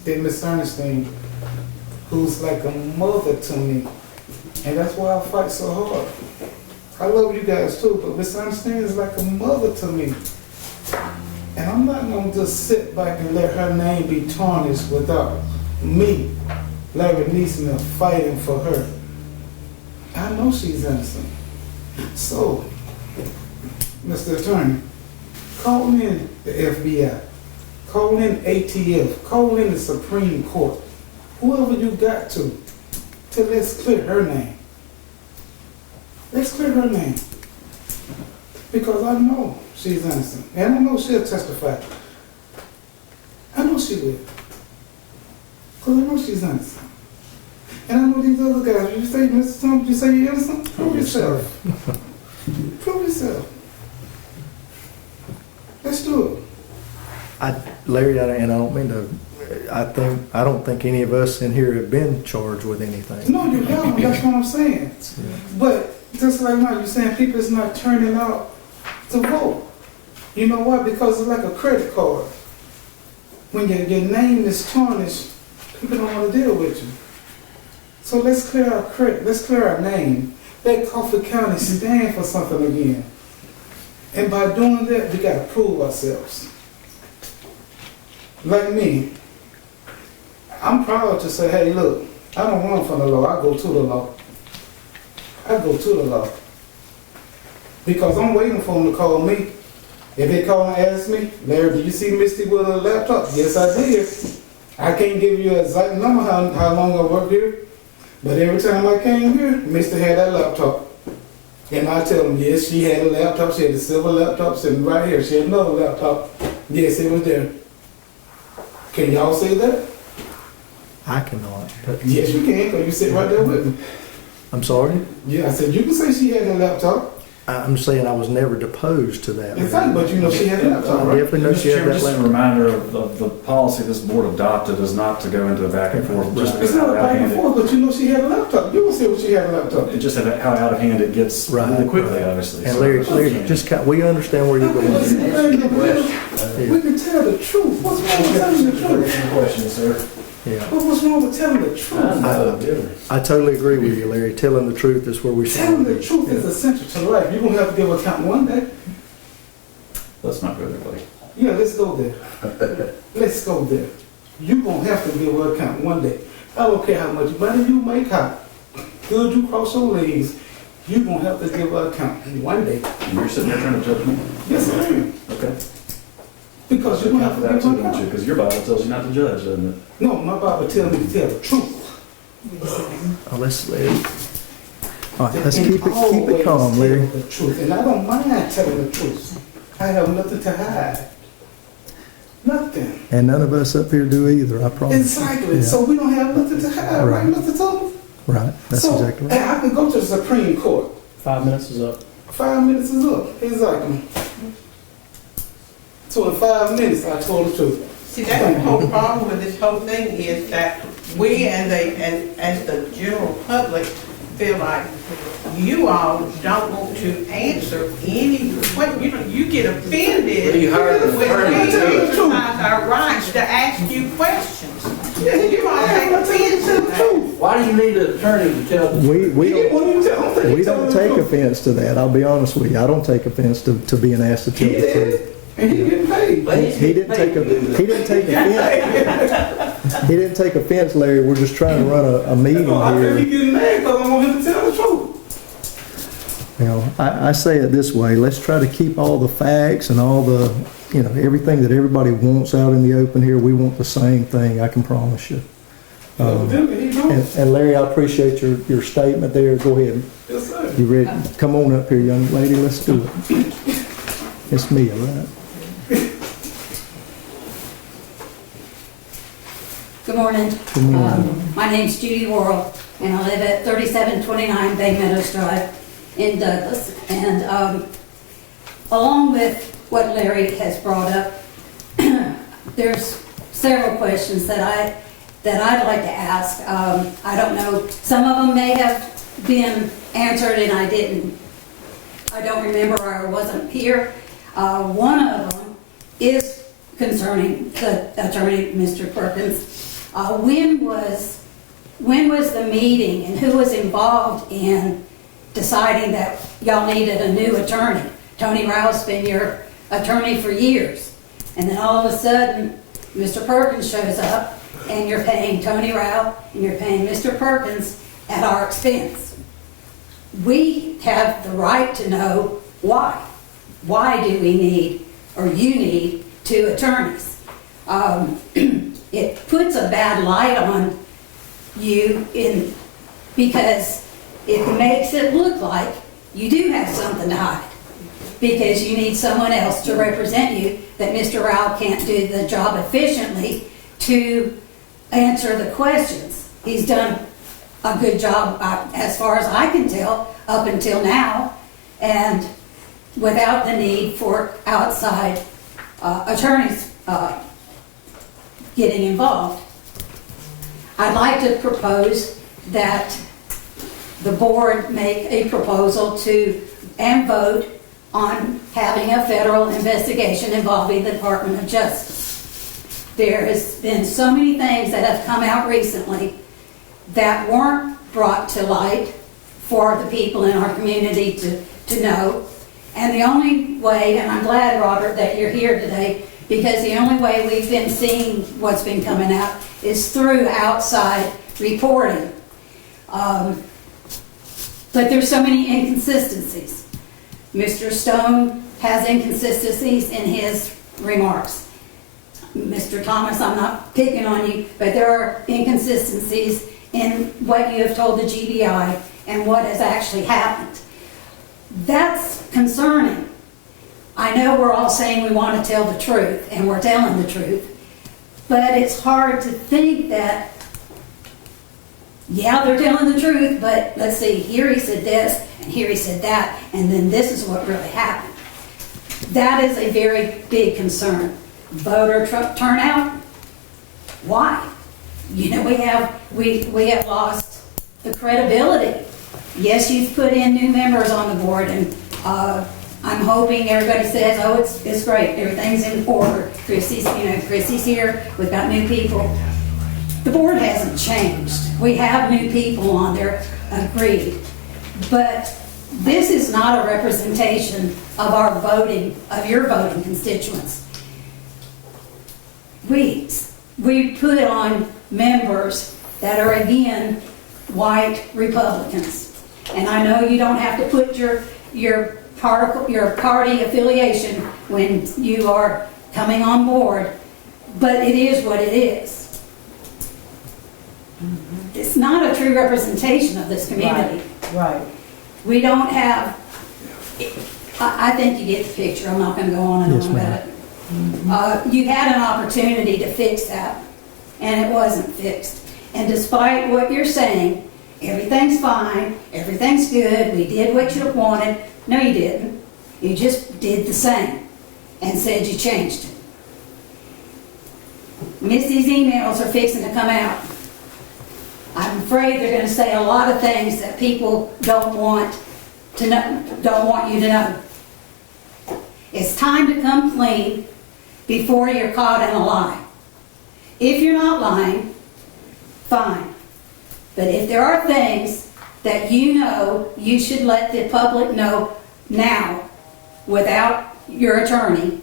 that Miss Ernestine, who's like a mother to me, and that's why I fight so hard. I love you guys too, but Miss Ernestine is like a mother to me. And I'm not going to just sit back and let her name be tarnished without me, Larry Neesmith, fighting for her. I know she's innocent. So, Mr. Attorney, call in the FBI, call in ATF, call in the Supreme Court, whoever you got to let's clear her name. Let's clear her name. Because I know she's innocent. And I know she'll testify. I know she will. Because I know she's innocent. And I know these other guys. You say, Mr. Trump, you say you're innocent? Prove yourself. Prove yourself. Let's do it. Larry, and I don't mean to I don't think any of us in here have been charged with anything. No, you haven't, that's what I'm saying. Yeah. But just like now, you're saying people is not turning out to vote. You know why? Because it's like a credit card. When your name is tarnished, people don't want to deal with you. So let's clear our credit, let's clear our name. Let Coffee County stand for something again. And by doing that, we got to prove ourselves. Like me, I'm proud to say, hey, look, I don't run from the law, I go to the law. I go to the law. Because I'm waiting for them to call me. If they call and ask me, Larry, did you see Misty with a laptop? Yes, I did. I can't give you an exact number how long I worked here, but every time I came here, Misty had that laptop. And I tell them, yes, she had a laptop. She had a silver laptop sitting right here. She had another laptop. Yes, it was there. Can y'all say that? I cannot, but Yes, you can, because you sit right there with me. I'm sorry. Yeah, I said, you can say she had a laptop. I'm saying I was never deposed to that. Exactly, but you know she had a laptop, I right? definitely know Mr. she had Chairman, that just a laptop. reminder of the policy this board adopted is not to go into a back and forth. Just It's not a back and out-of-hand forth, but you know she had a laptop. You will see what she had a laptop. it just how out of hand it gets really quickly, obviously. And So- Larry, we understand where you're going. We can tell the truth. What's wrong with telling the truth? Good question, sir. Yeah. What's wrong with telling the truth? I totally agree with you, Larry. Telling the truth is where we should Telling be. the truth is essential to life. You're going to have to give account one day. Let's not go there, buddy. Yeah, let's go there. Let's go there. You're going to have to give an account one day. I don't care how much money you make, how good you cross your legs. You're going to have to give an account one day. And you're sitting there trying to judge me? Yes, I am. Okay. Because you're going to have to that give too, an don't you? account. Because your Bible tells you not to judge, doesn't it? No, my Bible tells me to tell the truth. Oh, all right, let's And keep it calm, always Larry. tell the truth. And I don't mind telling the truth. I have nothing to hide. Nothing. And none of us up here do either, I promise. Exactly. Yeah. So we don't have nothing to hide, right? Right. Nothing to Right, that's so, exactly right. and I can go to the Supreme Court. 5 minutes is up. 5 minutes is up. Exactly. So in 5 minutes, I told the truth. See, that's the whole problem with this whole thing is that we as the general public feel like you all don't want to answer any question. You know, you get offended when we exercise our rights to ask you questions. You all take offense to that. Why do you need an attorney to tell the truth? We He didn't don't, want you to tell him. we don't take offense to that, I'll be honest with you. I don't take offense to being asked to tell He the truth. did. And he getting paid. But he's He didn't take offense. He didn't take offense, Larry. We're just trying to run a meeting No, I think he here. getting mad because I want him to tell the truth. You know, I say it this way, let's try to keep all the facts and all the, everything that everybody wants out in the open here. We want the same thing, I can promise you. Evidently, he don't. And Larry, I appreciate your statement there. Go ahead. Yes, sir. You ready? Come on up here, young lady. Let's do it. It's me, all right? Good morning. Good morning. My name's Judy Worrell, and I live at 3729 Bay Meadows Drive in Douglas. And along with what Larry has brought up, there's several questions that I'd like to ask. I don't know, some of them may have been answered and I don't remember, or I wasn't here. One of them is concerning the attorney, Mr. Perkins. When was the meeting and who was involved in deciding that y'all needed a new attorney? Tony Rouse been your attorney for years. And then all of a sudden, Mr. Perkins shows up and you're paying Tony Rouse and you're paying Mr. Perkins at our expense. We have the right to know why. Why do we need, or you need, two attorneys? It puts a bad light on you because it makes it look like you do have something to hide because you need someone else to represent you, that Mr. Rao can't do the job efficiently to answer the questions. He's done a good job, as far as I can tell, up until now, and without the need for outside attorneys getting involved. I'd like to propose that the board make a proposal to, and vote on having a federal investigation involving the Department of Justice. There has been so many things that have come out recently that weren't brought to light for the people in our community to know. And the only way, and I'm glad, Robert, that you're here today, because the only way we've been seeing what's been coming out is through outside reporting. But there's so many inconsistencies. Mr. Stone has inconsistencies in his remarks. Mr. Thomas, I'm not picking on you, but there are inconsistencies in what you have told the GBI and what has actually happened. That's concerning. I know we're all saying we want to tell the truth, and we're telling the truth, but it's hard to think that, yeah, they're telling the truth, but let's see, here he said this, and here he said that, and then this is what really happened. That is a very big concern. Voter turnout, why? You know, we have lost the credibility. Yes, you've put in new members on the board, and I'm hoping everybody says, oh, it's great, everything's in order. Chrissy's here, we've got new people. The board hasn't changed. We have new people on there, agreed. But this is not a representation of our voting, of your voting constituents. We put on members that are, again, white Republicans. And I know you don't have to put your party affiliation when you are coming on board, but it is what it is. It's not a true representation of this community. Right. We don't have, I think you get the picture. I'm not going to go on and Yes, on about it. You had an opportunity to fix that, and it wasn't fixed. And despite what you're saying, everything's fine, everything's good, we did what you wanted. No, you didn't. You just did the same and said you changed it. Missy's emails are fixing to come out. I'm afraid they're going to say a lot of things that people don't want to know, don't want you to know. It's time to come clean before you're caught in a lie. If you're not lying, fine. But if there are things that you know you should let the public know now without your attorney,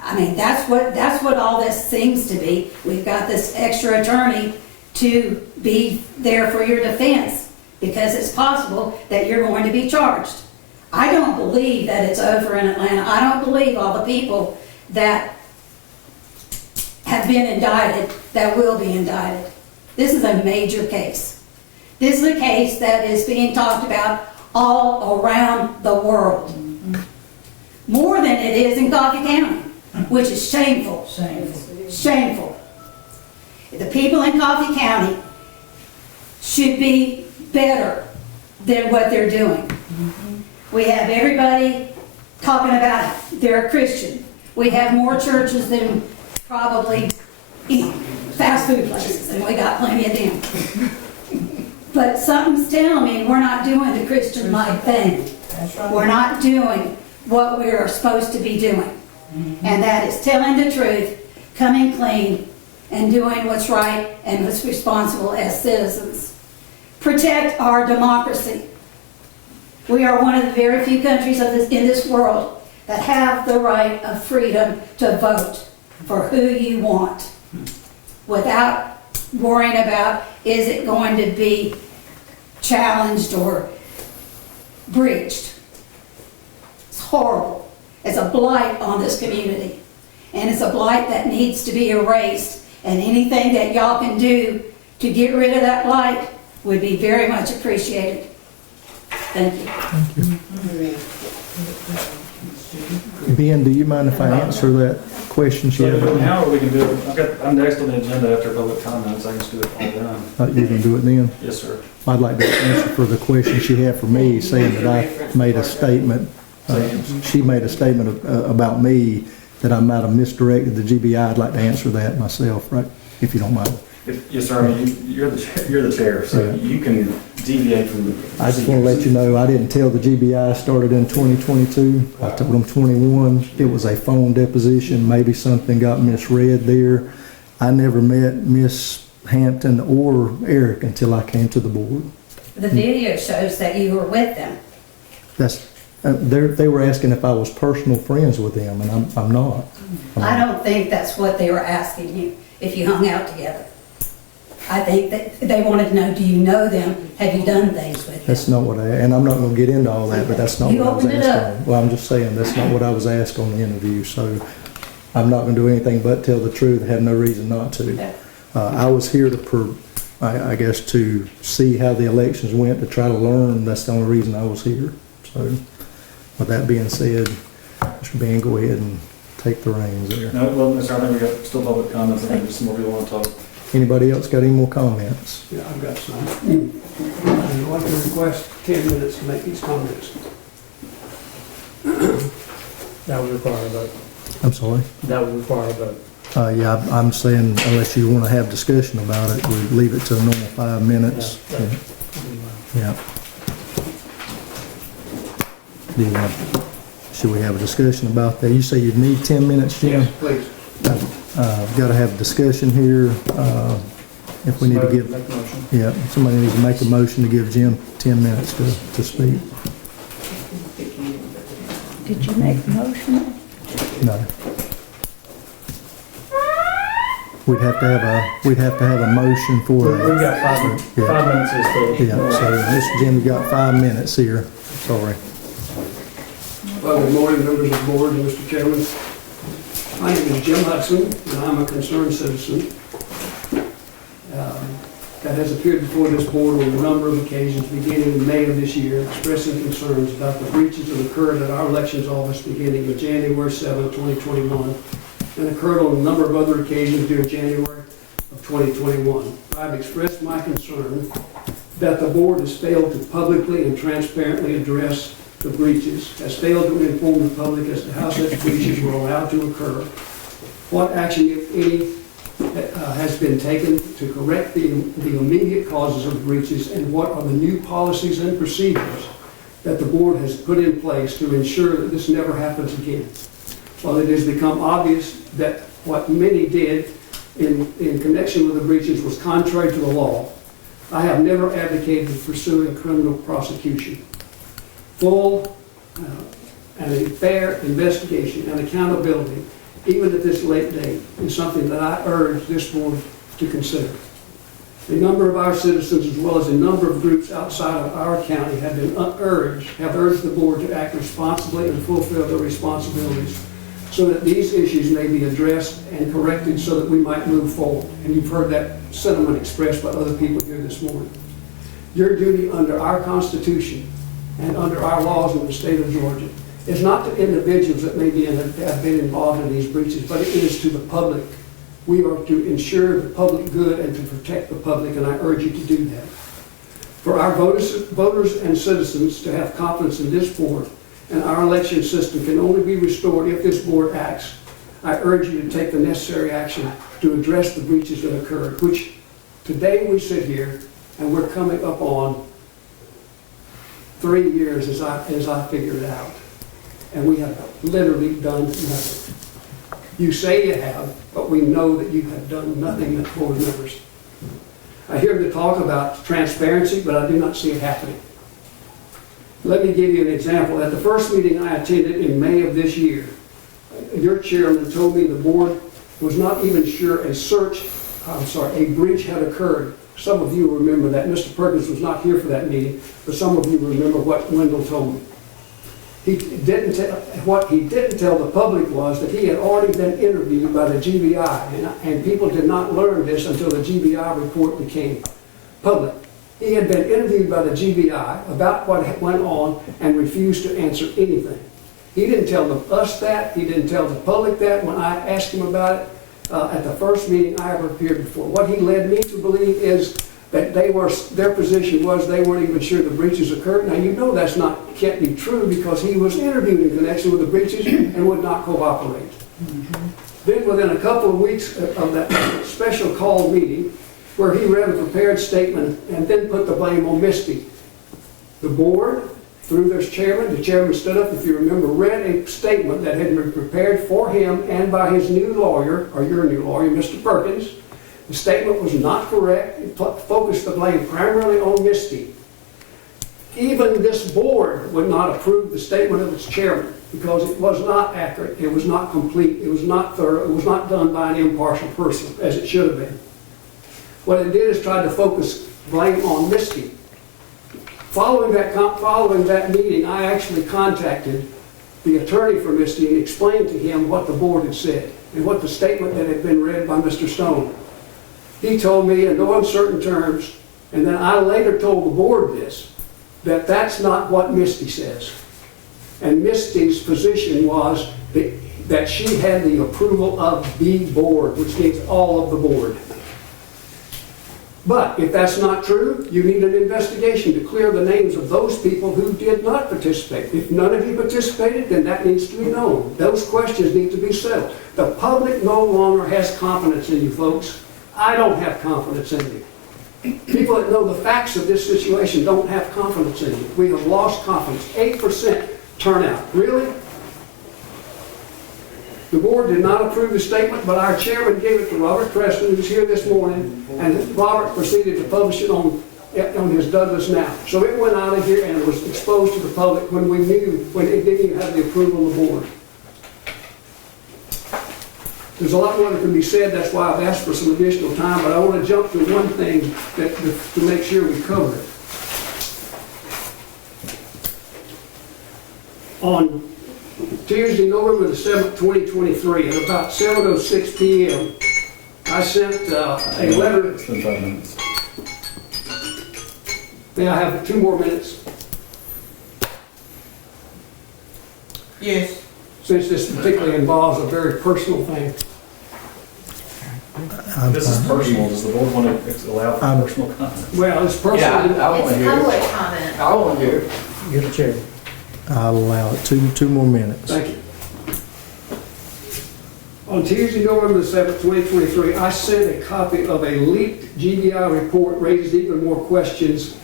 I mean, that's what all this seems to be. We've got this extra attorney to be there for your defense because it's possible that you're going to be charged. I don't believe that it's over in Atlanta. I don't believe all the people that have been indicted that will be indicted. This is a major case. This is a case that is being talked about all around the world. More than it is in Coffee County, which is shameful. Shameful. The people in Coffee County should be better than what they're doing. We have everybody talking about they're a Christian. We have more churches than probably fast food places, and we got plenty of them. But something's telling me we're not doing the Christian-like thing. We're not doing what we are supposed to be doing. And that is telling the truth, coming clean, and doing what's right and what's responsible as citizens. Protect our democracy. We are one of the very few countries in this world that have the right of freedom to vote for who you want without worrying about is it going to be challenged or breached. It's horrible. It's a blight on this community. And it's a blight that needs to be erased. And anything that y'all can do to get rid of that blight would be very much appreciated. Thank you. Ben, do you mind if I answer that question she had? So now we can do it, I'm next on the agenda after public comments, I can just do it all done. You can do it then? Yes, sir. I'd like to answer for the question she had for me, saying that I made a statement. She made a statement about me that I might have misdirected the GBI. I'd like to answer that myself, right? if you don't mind. Yes, sir, I mean, you're the chair, so Yeah. you can deviate from the. I just want to let you know, I didn't tell the GBI started in 2022. I told them 21. It was a phone deposition. Maybe something got misread there. I never met Miss Hampton or Eric until I came to the board. The video shows that you were with them. They were asking if I was personal friends with them, and I'm not. I don't think that's what they were asking you, if you hung out together. I think that they wanted to know, do you know them? Have you done things with them? That's not what and I'm not going to get into all that, but that's not You what I was opened it up. asked on. Well, I'm just saying, that's not what I was asked on the interview, so I'm not going to do anything but tell the truth. I have no reason not to. Okay. I was here I guess to see how the elections went, to try to learn. That's the only reason I was here. So with that being said, Mr. Ben, go ahead and take the reins there. No, well, Mr. I think we got still public comments. I think there's some more people want to talk. Anybody else got any more comments? Yeah, I've got some. I'd like to request 10 minutes to make these comments. That would require a vote. I'm sorry. That would require a vote. Yeah, I'm saying unless you want to have discussion about it, we leave it to a normal 5 minutes. Yeah, Yeah. Do you want, should we have a discussion about that? You say you need 10 minutes, Jim? Yes, please. Got to have a discussion here. If we need to give, Make a motion. yeah, somebody needs to make a motion to give Jim 10 minutes to speak. Did you make the motion? No. We'd have to have a motion for We've that. got 5 minutes. Yeah. 5 minutes is the. Yeah, so Mr. Jim, you got 5 minutes here. Sorry. Well, good morning, members of the board and Mr. Chairman. My name is Jim Hudson, and I'm a concerned citizen that has appeared before this board on a number of occasions beginning in May of this year, expressing concerns about the breaches that occurred at our elections office beginning in January 7, 2021, and occurred on a number of other occasions during January of 2021. I've expressed my concern that the board has failed to publicly and transparently address the breaches, has failed to inform the public as to how such breaches were allowed to occur, what action, if any, has been taken to correct the immediate causes of breaches, and what are the new policies and procedures that the board has put in place to ensure that this never happens again. While it has become obvious that what many did in connection with the breaches was contrary to the law, I have never advocated pursuing criminal prosecution. Full and a fair investigation and accountability, even at this late date, is something that I urge this board to consider. A number of our citizens, as well as a number of groups outside of our county, have urged the board to act responsibly and fulfill their responsibilities so that these issues may be addressed and corrected so that we might move forward. And you've heard that sentiment expressed by other people here this morning. Your duty under our Constitution and under our laws in the state of Georgia is not to individuals that may have been involved in these breaches, but it is to the public. We are to ensure the public good and to protect the public, and I urge you to do that. For our voters and citizens to have confidence in this board and our election system can only be restored if this board acts. I urge you to take the necessary action to address the breaches that occurred, which today we sit here and we're coming up on 3 years as I figured it out. And we have literally done nothing. You say you have, but we know that you have done nothing as board members. I hear the talk about transparency, but I do not see it happening. Let me give you an example. At the first meeting I attended in May of this year, your chairman told me the board was not even sure a breach had occurred. Some of you remember that. Mr. Perkins was not here for that meeting, but some of you remember what Wendell told me. What he didn't tell the public was that he had already been interviewed by the GBI, and people did not learn this until the GBI report became public. He had been interviewed by the GBI about what went on and refused to answer anything. He didn't tell us that. He didn't tell the public that when I asked him about it at the first meeting I ever appeared before. What he led me to believe is that their position was they weren't even sure the breaches occurred. Now you know can't be true because he was interviewed in connection with the breaches and would not cooperate. Then within a couple of weeks of that special call meeting, where he read a prepared statement and then put the blame on Misty, the board, through their chairman, the chairman stood up, if you remember, read a statement that had been prepared for him and by his new lawyer, or your new lawyer, Mr. Perkins. The statement was not correct. It focused the blame primarily on Misty. Even this board would not approve the statement of its chairman because it was not accurate, it was not complete, it was not thorough, it was not done by an impartial person, as it should have been. What it did is try to focus blame on Misty. Following that meeting, I actually contacted the attorney for Misty and explained to him what the board had said and what the statement that had been read by Mr. Stone. He told me in no uncertain terms, and then I later told the board this, that that's not what Misty says. And Misty's position was that she had the approval of the board, which means all of the board. But if that's not true, you need an investigation to clear the names of those people who did not participate. If none of you participated, then that needs to be known. Those questions need to be settled. The public no longer has confidence in you, folks. I don't have confidence in you. People that know the facts of this situation don't have confidence in you. We have lost confidence. 8% turnout. Really? The board did not approve the statement, but our chairman gave it to Robert Preston, who's here this morning, and Robert proceeded to publish it on his Douglas Now. So it went out of here and it was exposed to the public when it didn't even have the approval of the board. There's a lot more that can be said, that's why I've asked for some additional time, but I want to jump to one thing to make sure we cover it. On Tuesday, November the 7th, 2023, at about 7:06 p.m., I sent a letter. It's been 5 minutes. May I have 2 more minutes? Yes. Since this particularly involves a very personal thing. This is personal. Does the board want to allow for personal comment? Well, it's personal. Yeah, I want to It's hear it. public comment. I want to hear it. You're the chair. I'll allow it. Two more minutes. Thank you. On Tuesday, November the 7th, 2023, I sent a copy of a leaked GBI report, raised even more questions,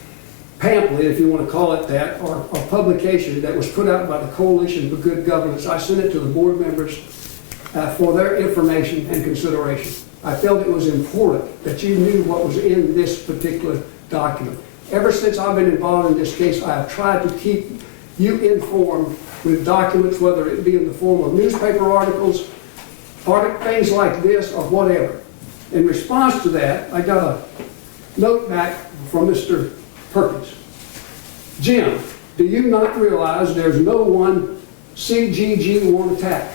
pamphlet, if you want to call it that, or publication that was put out by the Coalition for Good Governance. I sent it to the board members for their information and consideration. I felt it was important that you knew what was in this particular document. Ever since I've been involved in this case, I have tried to keep you informed with documents, whether it be in the form of newspaper articles, things like this, or whatever. In response to that, I got a note back from Mr. Perkins. Jim, do you not realize there's no one CGG won't attack?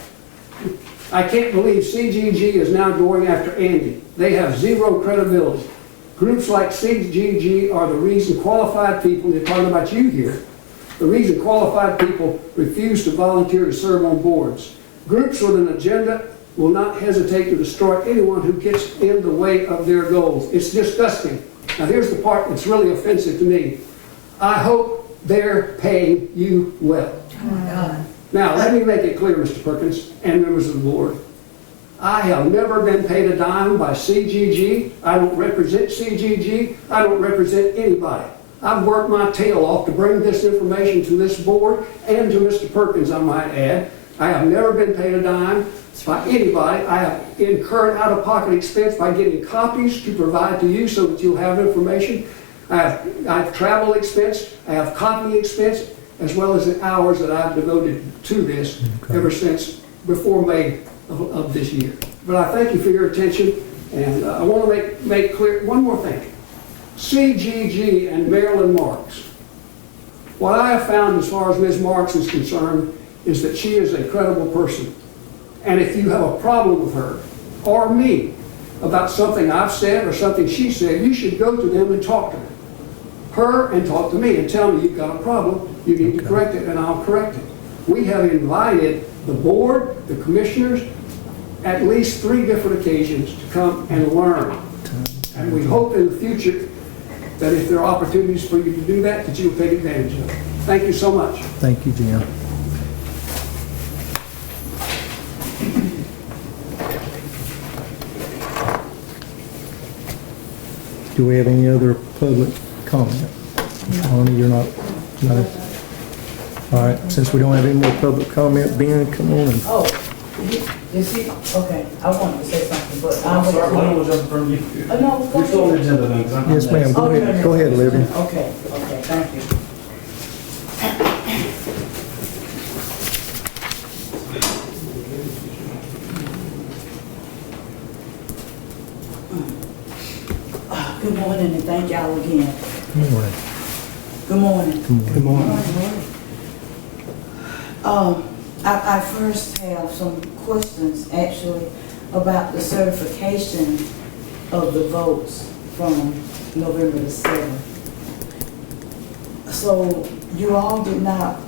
I can't believe CGG is now going after Andy. They have zero credibility. Groups like CGG are the reason qualified people, they're talking about you here, the reason qualified people refuse to volunteer to serve on boards. Groups with an agenda will not hesitate to destroy anyone who gets in the way of their goals. It's disgusting. Now here's the part that's really offensive to me. I hope they're paying you well. Oh my God. Now, let me make it clear, Mr. Perkins and members of the board. I have never been paid a dime by CGG. I don't represent CGG. I don't represent anybody. I've worked my tail off to bring this information to this board and to Mr. Perkins, I might add. I have never been paid a dime by anybody. I have incurred out-of-pocket expense by getting copies to provide to you so that you'll have information. I have travel expense. I have copy expense, as well as the hours that I've devoted to this ever since before May of this year. But I thank you for your attention, and I want to make clear one more thing. CGG and Marilyn Marks. What I have found as far as Ms. Marks is concerned is that she is a credible person. And if you have a problem with her or me about something I've said or something she said, you should go to them and talk to her and talk to me and tell me you've got a problem, you need to correct it, and I'll correct it. We have invited the board, the commissioners, at least 3 different occasions to come and learn. And we hope in the future that if there are opportunities for you to do that you'll take advantage of it. Thank you so much. Thank you, Jim. Do we have any other public comment? Lonnie, you're not, no? All right, since we don't have any more public comment, Ben, come on and, Oh, is he, okay, I wanted to say something, but I'll wait. Sorry, Lennon was up in front of you. Oh, no, go We're still on the ahead. agenda then, 'cause I'm yes, ma'am, next. go ahead, go ahead, Olivia. Okay, thank you. Good morning and thank y'all again. Good morning. Good morning. Good morning. I first have some questions actually about the certification of the votes from November the 7th. So you all did not,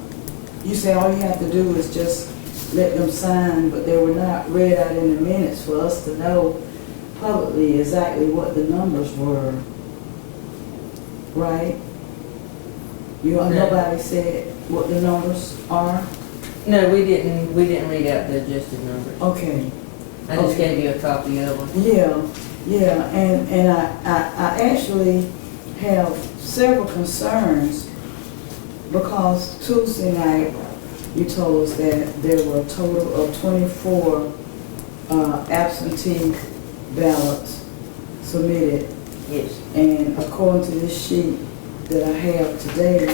you say all you have to do is just let them sign, but they were not read out in the minutes for us to know publicly exactly what the numbers were, right? Nobody said what the numbers are? No, we didn't read out the adjusted numbers. Okay. I just Okay. gave you a copy of them. Yeah, and I actually have several concerns because Tuesday night you told us that there were a total of 24 absentee ballots submitted. Yes. And according to this sheet that I have today,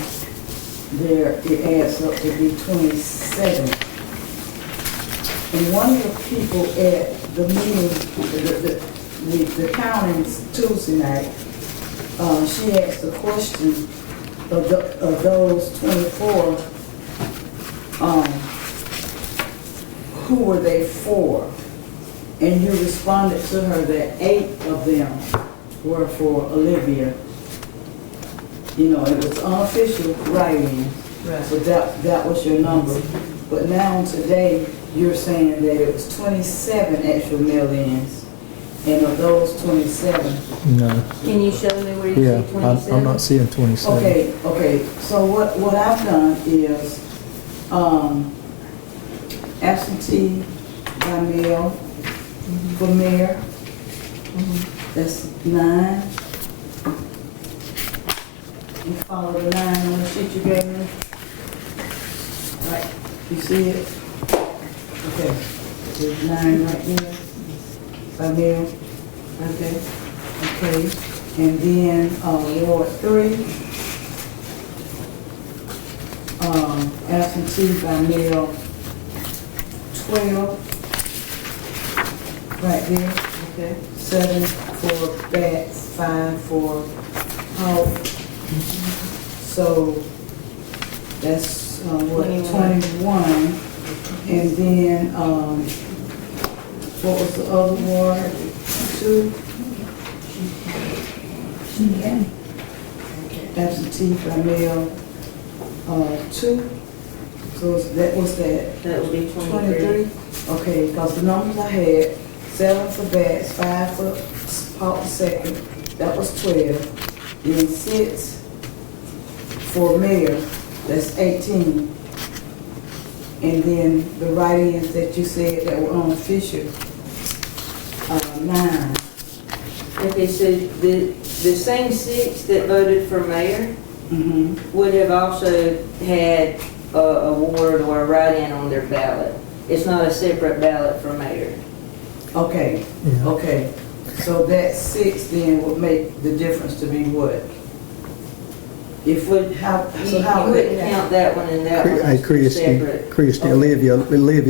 it adds up to be 27. And one of the people at the meeting, the counting's Tuesday night, she asked the question of those 24, who were they for? And you responded to her that 8 of them were for Olivia. You know, it was unofficial writing, Right. so that was your number. But now today, you're saying that it was 27 actual mail-ins, and of those 27. No, Can you show me where you yeah, see 27? I'm not seeing 27. Okay, so what I've done is, absentee by mail for mayor, that's 9. You follow the 9 on the sheet you gave me? Right, you see it? Okay, there's 9 right there, by mail. Okay. Okay, and then, Ward 3, absentee by mail, 12, right there. Okay. 7 for bats, 5 for hawk. So, that's, 21. And then, what was the other ward? 2? Absentee by mail, 2. So that was that. That would be 23. 23? Okay, because the numbers I had, 7 for bats, 5 for Hawk second, that was 12. Then 6 for mayor, that's 18. And then the write-ins that you said that were unofficial, 9. Okay, so the same 6 that voted for mayor Mm-hmm. would have also had a ward or a write-in on their ballot. It's not a separate ballot for mayor. Okay, Yeah. okay. So that 6 then would make the difference to be what? If we, how You would wouldn't it count that one and that one Hey, as Christie, separate. Christie, Olivia,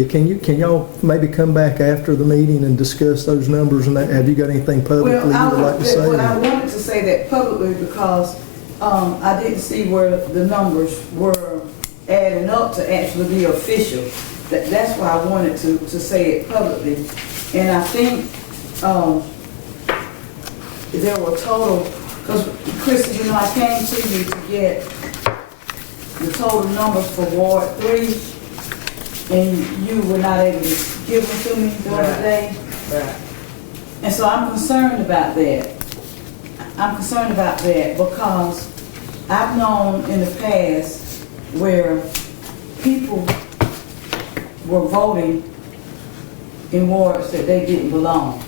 can y'all maybe come back after the meeting and discuss those numbers and that? Have you got anything publicly you would like to say? Well, I wanted to say that publicly because I didn't see where the numbers were adding up to actually be official. That's why I wanted to say it publicly. And I think there were total, because Chrissy, you know, I came to you to get the total numbers for Ward 3, and you were not able to give them to me the other day. Right. And so I'm concerned about that. I'm concerned about that because I've known in the past where people were voting in wards that they didn't belong.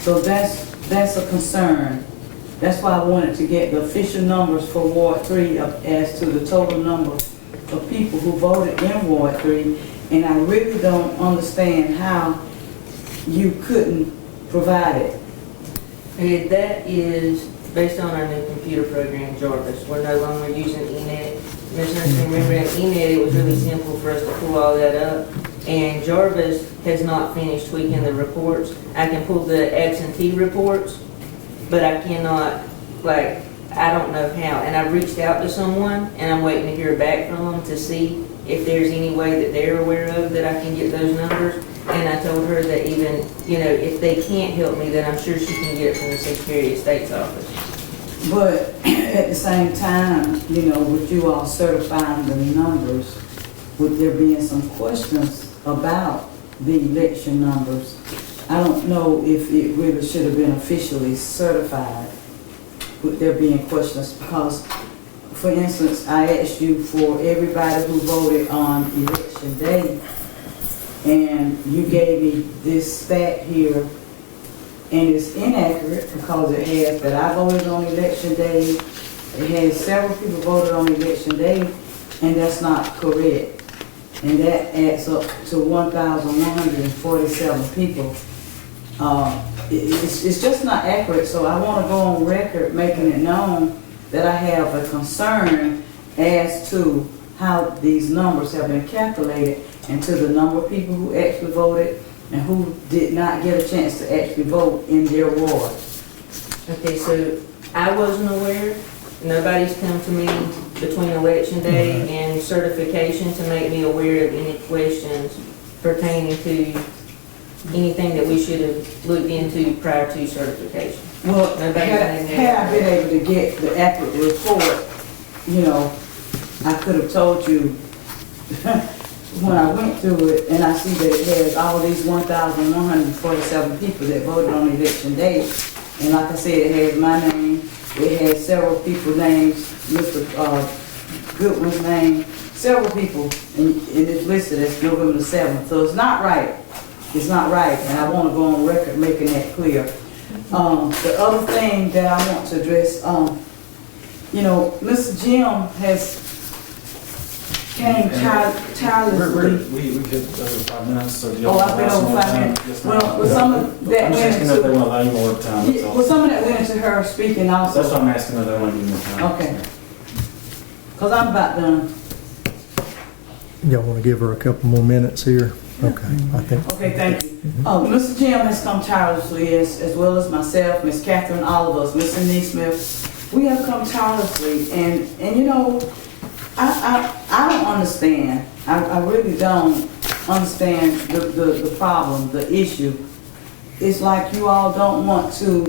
So that's a concern. That's why I wanted to get the official numbers for Ward 3 as to the total number of people who voted in Ward 3. And I really don't understand how you couldn't provide it. And that is based on our new computer program, Jarvis. We're no longer using ENET. Ms. Ernst, remember in ENET, it was really simple for us to pull all that up. And Jarvis has not finished tweaking the reports. I can pull the absentee reports, but I cannot, like, I don't know how. And I've reached out to someone, and I'm waiting to hear back from them to see if there's any way that they're aware of that I can get those numbers. And I told her that even, you know, if they can't help me, then I'm sure she can get it from the Secretary of State's office. But at the same time, you know, with you all certifying the numbers, with there being some questions about the election numbers, I don't know if it really should have been officially certified with there being questions, because, for instance, I asked you for everybody who voted on election day, and you gave me this stat here, and it's inaccurate because it has that I voted on election day, it has several people voted on election day, and that's not correct. And that adds up to 1,147 people. It's just not accurate, so I want to go on record making it known that I have a concern as to how these numbers have been calculated and to the number of people who actually voted and who did not get a chance to actually vote in their ward. Okay, so I wasn't aware. Nobody's come to me between election day and certification to make me aware of any questions pertaining to anything that we should have looked into prior to certification. Well, had I been able to get the accurate report, you know, I could have told you when I went through it, and I see that it has all these 1,147 people that voted on election day. And like I said, it has my name, it has several people's names, Mr. Goodwin's name, several people, and it's listed as November the 7th. So it's not right. It's not right, and I want to go on record making that clear. The other thing that I want to address, you know, Mr. Jim has came tirelessly. We could, over 5 minutes, so do y'all Oh, want I've to been have some over more 5 time? minutes. Yes, ma'am. Well, with some of that I'm just went asking if they into, want to allow you more time, that's all. well, some of that went into her speaking also. That's why I'm asking if they want to give you more time. Okay. Because I'm about done. Y'all want to give her a couple more minutes here? Okay, I think. Okay, thank you. Mr. Jim has come tirelessly, as well as myself, Miss Catherine, all of us, Mr. Neesmith. We have come tirelessly, and you know, I don't understand. I really don't understand the problem, the issue. It's like you all don't want to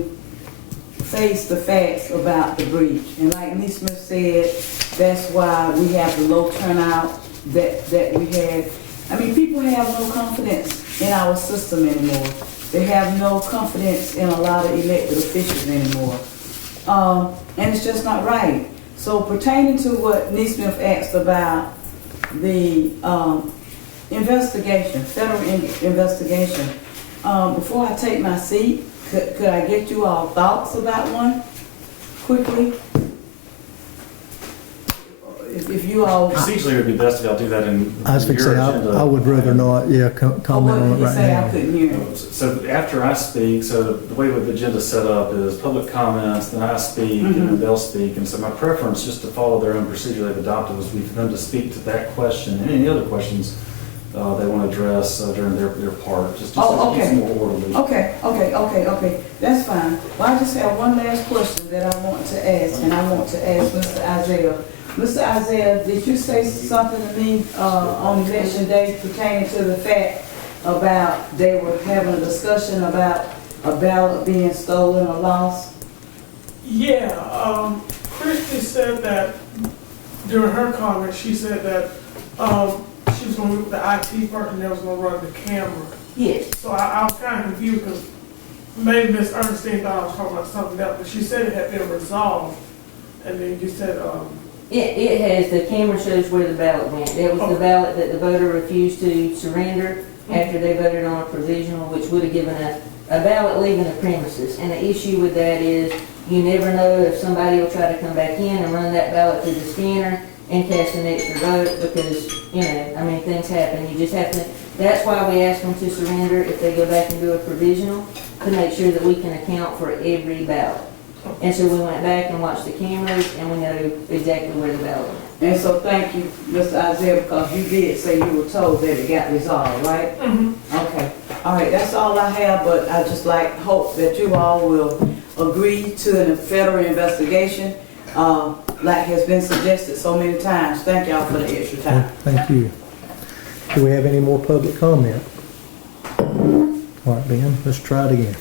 face the facts about the breach. And like Neesmith said, that's why we have the low turnout that we had. I mean, people have no confidence in our system anymore. They have no confidence in a lot of elected officials anymore. And it's just not right. So pertaining to what Neesmith asked about the investigation, federal investigation, before I take my seat, could I get you all thoughts about one quickly? If you all. Procedurally, it would be best if y'all do that in I was your fixing to say, agenda. I would rather not, comment on it right I now. couldn't hear it. So after I speak, so the way the agenda's set up is public comments, then I speak, and then they'll speak. And so my preference, just to follow their own procedure they've adopted, was for them to speak to that question and any other questions they want to address during their part. Just Oh, keep okay. it more orderly. Okay. That's fine. Well, I just have one last question that I want to ask, and I want to ask Mr. Isaiah. Mr. Isaiah, did you say something to me on election day pertaining to the fact about they were having a discussion about a ballot being stolen or lost? Yeah, Christy said that during her comment, she said that she was going to meet with the IT person that was going to run the camera. Yes. So I was kind of confused because maybe Miss Ernestine thought I was talking about something else, but she said it had been resolved. And then you said, It has, the camera shows where the ballot went. That was the ballot that the voter refused to surrender after they voted on a provisional, which would have given a ballot leaving the premises. And the issue with that is you never know if somebody will try to come back in and run that ballot through the scanner and cast an extra vote because, you know, I mean, things happen. You just have to, that's why we ask them to surrender if they go back and do a provisional, to make sure that we can account for every ballot. And so we went back and watched the cameras and we know exactly where the ballot went. And so thank you, Mr. Isaiah, because you did say you were told that it got resolved, right? Okay, all right, that's all I have, but I just hope that you all will agree to a federal investigation, like has been suggested so many times. Thank y'all for the extra time. Thank you. Do we have any more public comment? All right, Ben, let's try it again.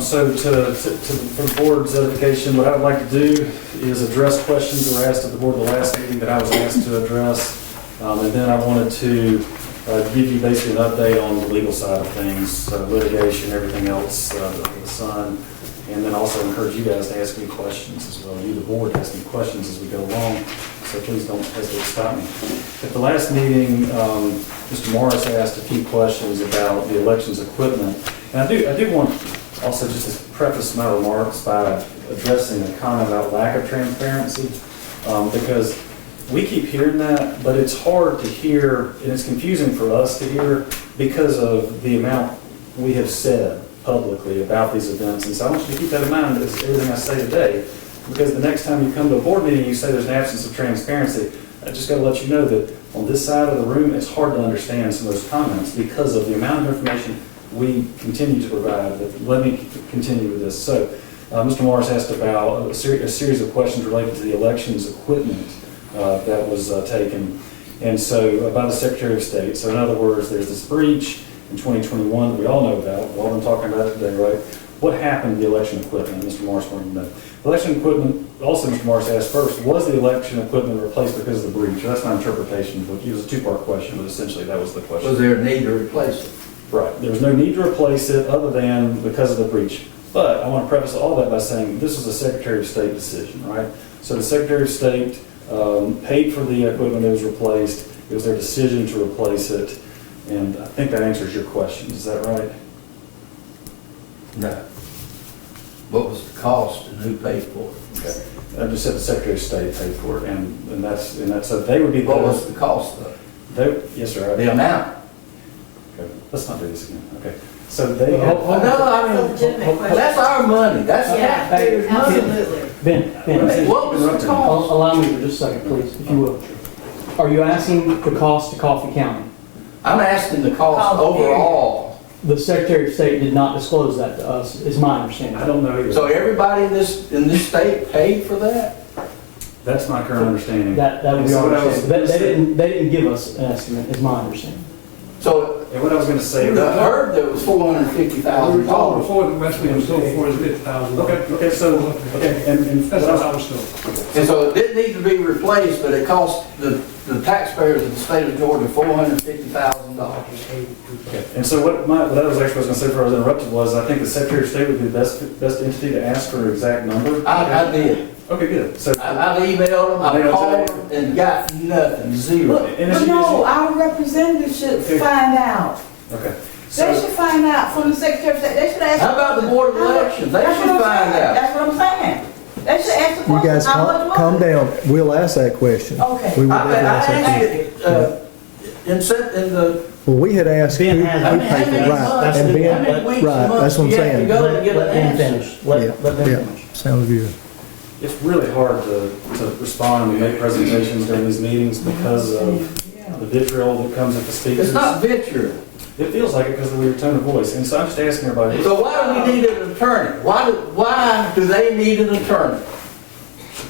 So for the board's edification, what I would like to do is address questions that were asked at the board the last meeting that I was asked to address. And then I wanted to give you basically an update on the legal side of things, litigation, everything else under the sun. And then also encourage you guys to ask me questions as well. You, the board, ask me questions as we go along. So please don't hesitate to stop me. At the last meeting, Mr. Morris asked a few questions about the elections equipment. And I do want also just to preface my remarks by addressing the comment about lack of transparency, because we keep hearing that, but it's hard to hear, and it's confusing for us to hear because of the amount we have said publicly about these events. And so I want you to keep that in mind as everything I say today, because the next time you come to a board meeting and you say there's an absence of transparency, I just got to let you know that on this side of the room, it's hard to understand some of those comments because of the amount of information we continue to provide. But let me continue with this. So, Mr. Morris asked about a series of questions related to the elections equipment that was taken, and so by the Secretary of State. So in other words, there's this breach in 2021 that we all know about. We've all been talking about it today, right? What happened to the election equipment? Mr. Morris wanted to know. Election equipment, also Mr. Morris asked first, was the election equipment replaced because of the breach? That's my interpretation. It was a two-part question, but essentially that was the question. Was there a need to replace it? Right. There was no need to replace it other than because of the breach. But I want to preface all that by saying this was a Secretary of State decision, right? So the Secretary of State paid for the equipment that was replaced. It was their decision to replace it. And I think that answers your question. Is that right? No. What was the cost and who paid for it? Okay. I just said the Secretary of State paid for it, and that's so they would be. What was the cost though? Yes, sir. The amount. Okay. Let's not do this again. Okay. So they. That's our money. That's taxpayers' money. Ben, What was the cost? allow me for just a second, please, if you will. Are you asking the cost to Coffee County? I'm asking the cost overall. The Secretary of State did not disclose that to us, is my understanding. I don't know either. So everybody in this state paid for that? That's my current understanding. That would be our understanding. They didn't give us an estimate, is my understanding. So and what I was going to say, I heard there was $450,000. Before the rest of them, $450,000. Okay, so, and That's what I was told. And so it didn't need to be replaced, but it cost the taxpayers of the state of Georgia $450,000. okay. And so what I was actually going to say before I was interrupted was I think the Secretary of State would be the best entity to ask for an exact number. I did. Okay, good. So I've emailed them, I've called them, and got nothing, zero. But no, our representatives should find out. Okay. They should find out from the Secretary of State. They should ask. How about the Board of Elections? They should find out. That's what I'm saying. They should ask the You question. guys How much was calm it? down. We'll ask that question. Okay. We will I definitely ask that question. asked it, in the, Well, we had asked who Ben paid has- I for mean, it, how many right, months- and how Ben, many weeks, right, months that's what I'm you have to saying. go to get Let an them answer? finish. Let them Yeah, finish. sounds good. it's really hard to respond and make presentations during these meetings because of the vitriol that comes at the speakers. It's not vitriol. It feels like it because of your tone of voice. And so I'm just asking everybody. So why do we need an attorney? Why do they need an attorney?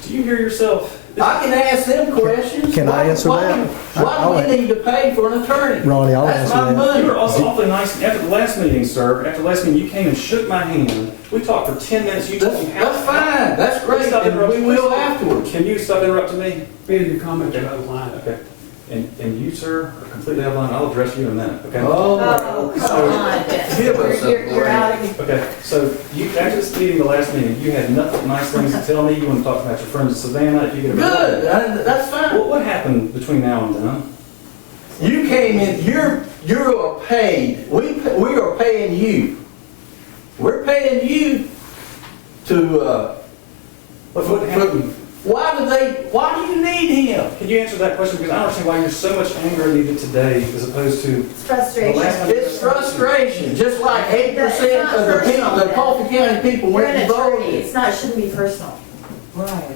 Do you hear yourself? I can ask them questions. Can I answer that? Why do we need to pay for an attorney? Ronnie, I'll That's answer my that. money. You were also awfully nice. After the last meeting, sir, after the last meeting, you came and shook my hand. We talked for 10 minutes. You told me how. That's fine. That's great. Stop And we interrupting. will afterwards. Can you stop interrupting me? Ben, your comments are out of line. Okay. And you, sir, are completely out of line. I'll address you in a minute, okay? Oh, Come on, give us you're out of here. Okay, so you, after this meeting, the last meeting, you had nothing nice things to tell me. You want to talk about your friends in Savannah, if you get a good. That's fine. What happened between now and then? You came in, you are paid, we are paying you. We're paying you to, But what happened? why do you need him? Can you answer that question? Because I don't understand why you're so much angry at it today as opposed to It's frustration. the last time. It's frustration, just like 8% of the people, the Coffee County people You're went an and attorney, voted. it's not, shouldn't be personal. Right.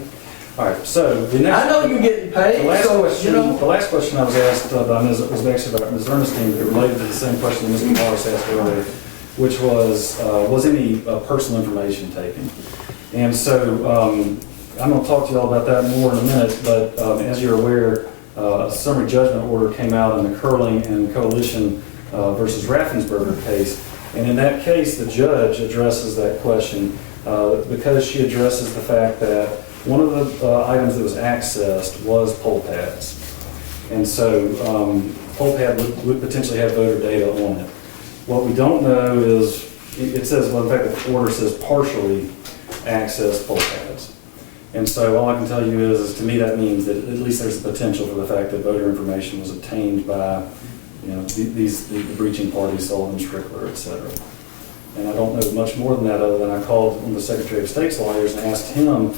All right, so the next. I know you're getting The paid, last so, question, you know. the last question I was asked by Ms. was actually about Ms. Ernestine, but it related to the same question that Mr. Morris asked earlier, which was any personal information taken? And so I'm going to talk to you all about that more in a minute, but as you're aware, a summary judgment order came out in the Curling and Coalition versus Raffensperger case. And in that case, the judge addresses that question because she addresses the fact that one of the items that was accessed was poll pads. And so poll pad would potentially have voter data on it. What we don't know is, it says, well, in fact, the order says partially accessed poll pads. And so all I can tell you is to me that means that at least there's a potential for the fact that voter information was obtained by, you know, the breaching parties, Sullivan, Strickler, et cetera. And I don't know much more than that other than I called one of the Secretary of State's lawyers and asked him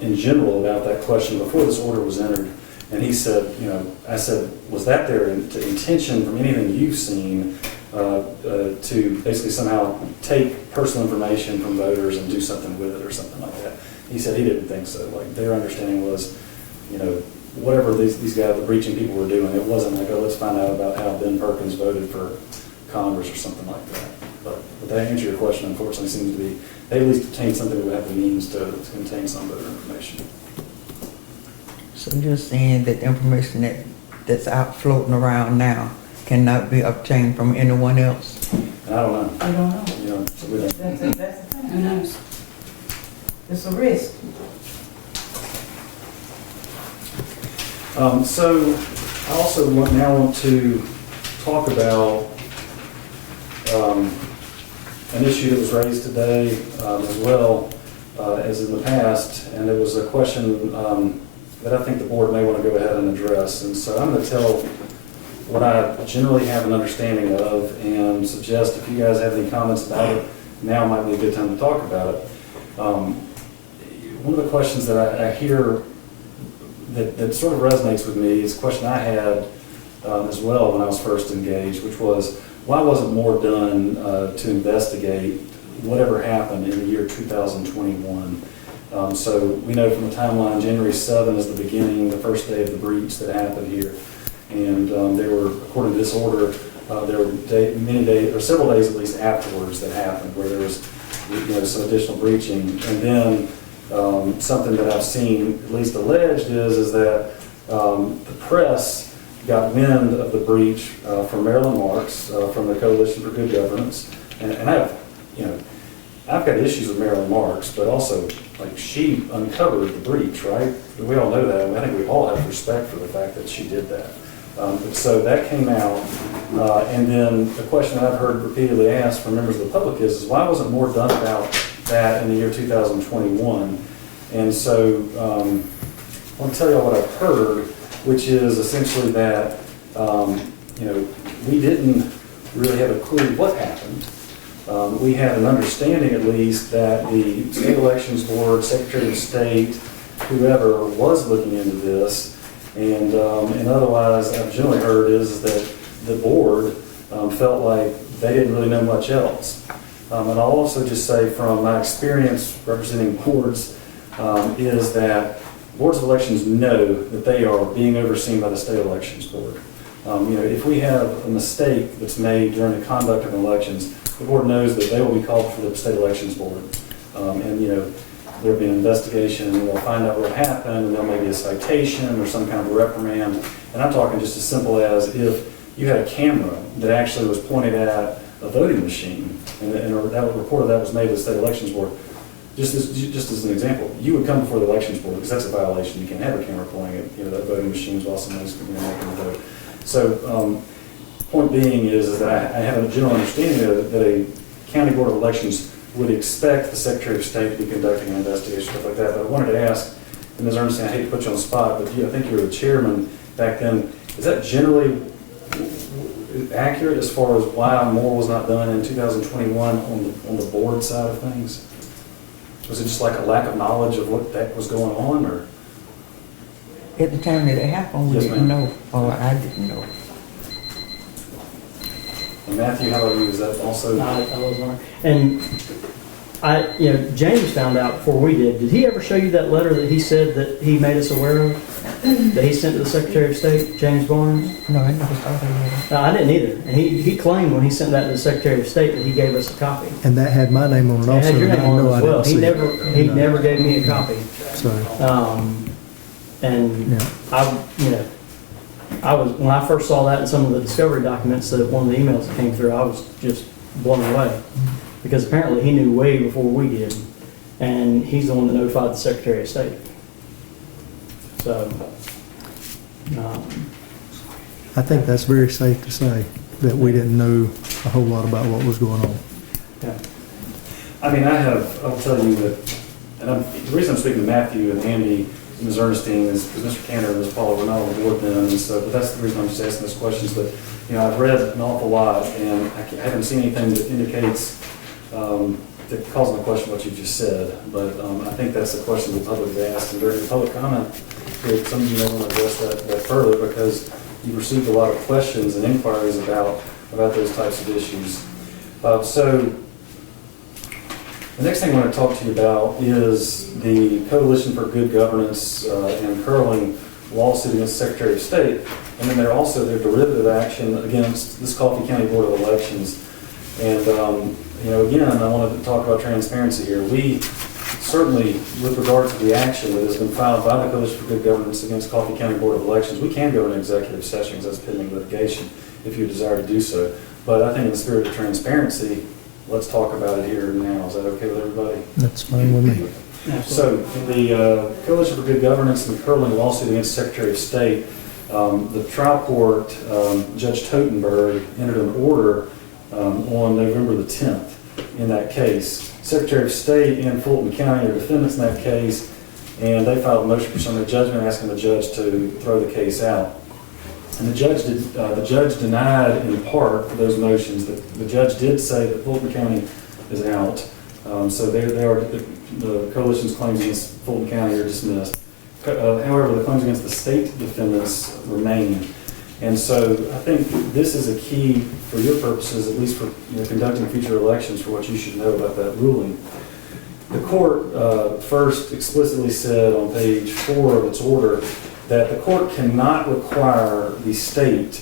in general about that question before this order was entered. And he said, you know, I said, was that their intention from anything you've seen to basically somehow take personal information from voters and do something with it or something like that? He said he didn't think so. Like their understanding was, you know, whatever these guys, the breaching people were doing, it wasn't like, oh, let's find out about how Ben Perkins voted for Congress or something like that. But that answer your question, unfortunately, seems to be, they at least obtained something that would have the means to contain some voter information. So you're saying that the information that's out floating around now cannot be obtained from anyone else? And I don't know. I don't know. You know, so we don't. That's the thing. Who knows? It's a risk. So I also now want to talk about an issue that was raised today as well as in the past, and it was a question that I think the board may want to go ahead and address. And so I'm going to tell what I generally have an understanding of and suggest if you guys have any comments about it, now might be a good time to talk about it. One of the questions that I hear that sort of resonates with me is a question I had as well when I was first engaged, which was, why wasn't more done to investigate whatever happened in the year 2021? So we know from the timeline, January 7 is the beginning, the first day of the breach that happened here. And there were, according to this order, there were many days, or several days at least afterwards that happened where there was, you know, some additional breaching. And then something that I've seen at least alleged is that the press got wind of the breach from Marilyn Marks from the Coalition for Good Governance. And I've got issues with Marilyn Marks, but also, like, she uncovered the breach, right? We all know that. I think we all have respect for the fact that she did that. So that came out, and then the question that I've heard repeatedly asked from members of the public is why wasn't more done about that in the year 2021? And so I want to tell you all what I've heard, which is essentially that we didn't really have a clue what happened. We had an understanding, at least, that the State Elections Board, Secretary of State, whoever was looking into this, and otherwise, I've generally heard is that the board felt like they didn't really know much else. And I'll also just say from my experience representing boards is that boards of elections know that they are being overseen by the State Elections Board. If we have a mistake that's made during the conduct of elections, the board knows that they will be called for the State Elections Board. There'll be an investigation, and they'll find out what happened, and there may be a citation or some kind of a reprimand. And I'm talking just as simple as if you had a camera that actually was pointed at a voting machine, and that report of that was made to the State Elections Board. Just as an example, you would come before the Elections Board because that's a violation. You can't have a camera pointing at that voting machine while somebody's making a vote. So, point being is that I have a general understanding that a county board of elections would expect the Secretary of State to be conducting an investigation, stuff like that. But I wanted to ask, and Ms. Ernestine, I hate to put you on the spot, but I think you were the chairman back then. Is that generally accurate as far as why more was not done in 2021 on the board side of things? Was it just like a lack of knowledge of what that was going on, or? At the time that it happened, we Yes, didn't ma'am. know, or I didn't know. And Matthew, how about you? Is that also? I was on. And James found out before we did. Did he ever show you that letter that he said that he made us aware of? That he sent to the Secretary of State, James Barnes? No, I never saw that. No, I didn't either. And he claimed when he sent that to the Secretary of State that he gave us a copy. And that had my name on it It also. had your and name I know on it I as well. didn't see it. He No. never gave me a copy. So, And yeah. I was, when I first saw that in some of the discovery documents, that one of the emails that came through, I was just blown away. Because apparently he knew way before we did. And he's the one that notified the Secretary of State. So, I think that's very safe to say that we didn't know a whole lot about what was going on. yeah. I mean, I'll tell you that, and the reason I'm speaking to Matthew and Andy and Ms. Ernestine is because Mr. Cantor and Ms. Paula were not on board then, and so, but that's the reason I'm just asking those questions. But, I've read an awful lot, and I haven't seen anything that indicates, that calls into question what you just said. But I think that's the question the public has asked, and during the public comment, some of you may want to address that further, because you've received a lot of questions and inquiries about those types of issues. So the next thing I want to talk to you about is the Coalition for Good Governance and Curling lawsuit against the Secretary of State, and then their derivative action against this Coffee County Board of Elections. And again, I wanted to talk about transparency here. We certainly, with regard to the action that has been filed by the Coalition for Good Governance against Coffee County Board of Elections, we can go into executive sessions as pending litigation if you desire to do so. But I think in the spirit of transparency, let's talk about it here and now. Is that okay with everybody? That's fine with me. So, the Coalition for Good Governance and the curling lawsuit against the Secretary of State, the trial court, Judge Totenberg, entered an order on November the 10th in that case. Secretary of State and Fulton County are defendants in that case, and they filed a motion for summary judgment asking the judge to throw the case out. And the judge denied in part for those motions. The judge did say that Fulton County is out, so the coalition's claims against Fulton County are dismissed. However, the claims against the state defendants remain. And so I think this is a key for your purposes, at least for conducting future elections, for what you should know about that ruling. The court first explicitly said on page 4 of its order that the court cannot require the state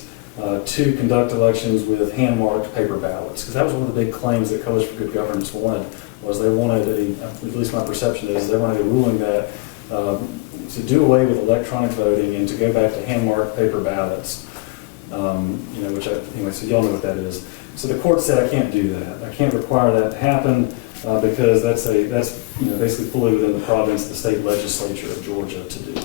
to conduct elections with hand-marked paper ballots, because that was one of the big claims that Coalition for Good Governance wanted. They wanted at least my perception is, they wanted a ruling that to do away with electronic voting and to go back to hand-marked paper ballots. So y'all know what that is. So the court said I can't do that. I can't require that to happen because that's basically fully within the province of the state legislature of Georgia to do.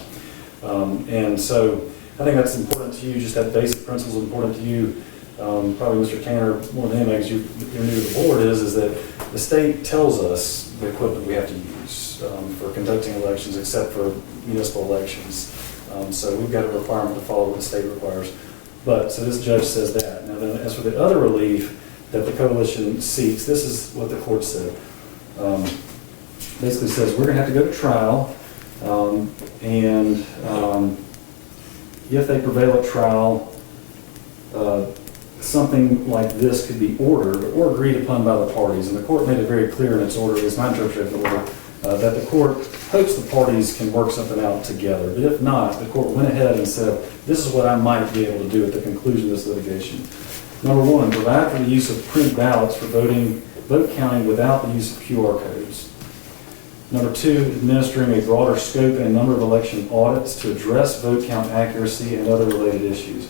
And so I think that's important to you. Just that basic principle is important to you. Probably Mr. Tanner more than him, as you're new to the board, is that the state tells us the equipment we have to use for conducting elections, except for municipal elections. So we've got a requirement to follow what the state requires. So this judge says that. Now then, as for the other relief that the coalition seeks, this is what the court said. Basically says we're going to have to go to trial, and if they prevail at trial, something like this could be ordered or agreed upon by the parties. And the court made it very clear in its order, it's my interpretation of the order, that the court hopes the parties can work something out together. But if not, the court went ahead and said, this is what I might be able to do at the conclusion of this litigation. Number 1, provide for the use of print ballots for vote counting without the use of QR codes. Number 2, administering a broader scope and number of election audits to address vote count accuracy and other related issues.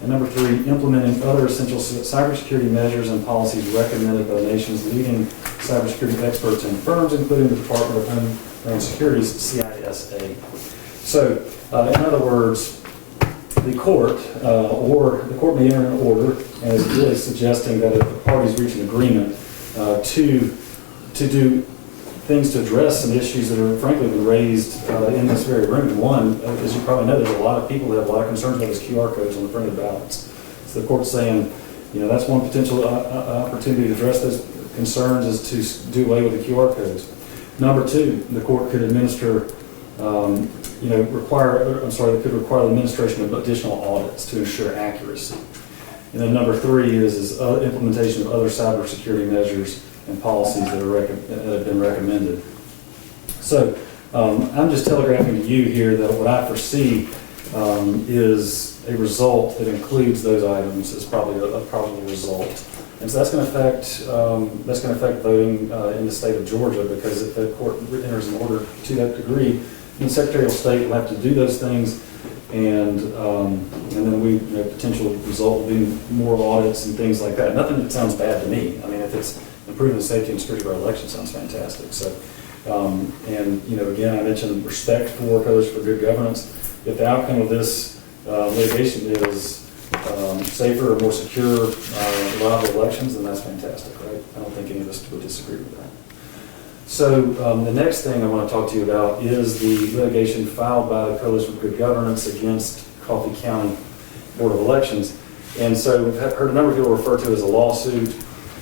And number 3, implementing other essential cybersecurity measures and policies recommended by the nation's leading cybersecurity experts and firms, including the Department of Homeland Security's CISA. So, in other words, the court may enter an order and is really suggesting that if the parties reach an agreement to do things to address some issues that are frankly been raised in this very room. One, as you probably know, there's a lot of people that have a lot of concerns about those QR codes on the printed ballots. So the court's saying, that's one potential opportunity to address those concerns is to do away with the QR codes. Number two, the court could administer, they could require the administration of additional audits to ensure accuracy. And then number three is implementation of other cybersecurity measures and policies that have been recommended. So I'm just telegraphing to you here that what I foresee is a result that includes those items as probably a probable result. And so that's going to affect voting in the state of Georgia, because if the court enters an order to that degree, then the Secretary of State will have to do those things, and then potential result will be more audits and things like that. Nothing that sounds bad to me. I mean, if it's improving the safety and security of our election, sounds fantastic. So, again, I mentioned respect for Coalition for Good Governance. If the outcome of this litigation is safer or more secure, reliable elections, then that's fantastic, right? I don't think any of us would disagree with that. So the next thing I want to talk to you about is the litigation filed by the Coalition for Good Governance against Coffee County Board of Elections. And so I've heard a number of people refer to it as a lawsuit.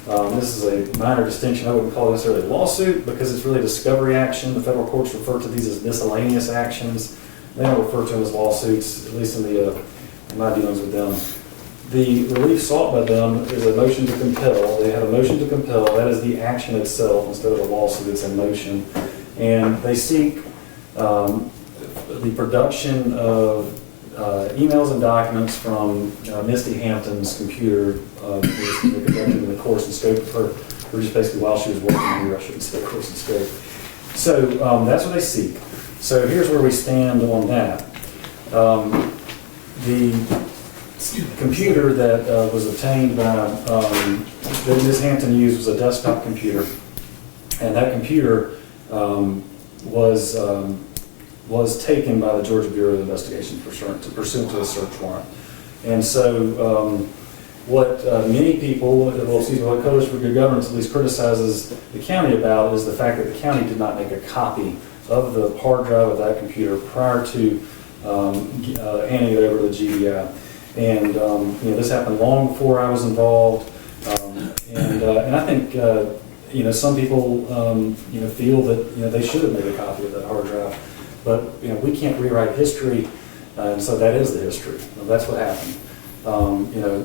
This is a minor distinction. I wouldn't call it necessarily a lawsuit because it's really a discovery action. The federal courts refer to these as miscellaneous actions. They don't refer to them as lawsuits, at least in my dealings with them. The relief sought by them is a motion to compel. They have a motion to compel. That is the action itself instead of a lawsuit. It's a motion. And they seek the production of emails and documents from Misty Hampton's computer conducted in the course and scope of her, or just basically while she was working here, I shouldn't say course and scope. So that's what they seek. So here's where we stand on that. The computer that was obtained by, that Ms. Hampton used was a desktop computer, and that computer was taken by the Georgia Bureau of Investigation pursuant to a search warrant. And so what many people, what Coalition for Good Governance at least criticizes the county about is the fact that the county did not make a copy of the hard drive of that computer prior to handing it over to the GBI. And this happened long before I was involved. And I think some people feel that they should have made a copy of that hard drive. But we can't rewrite history, and so that is the history. That's what happened.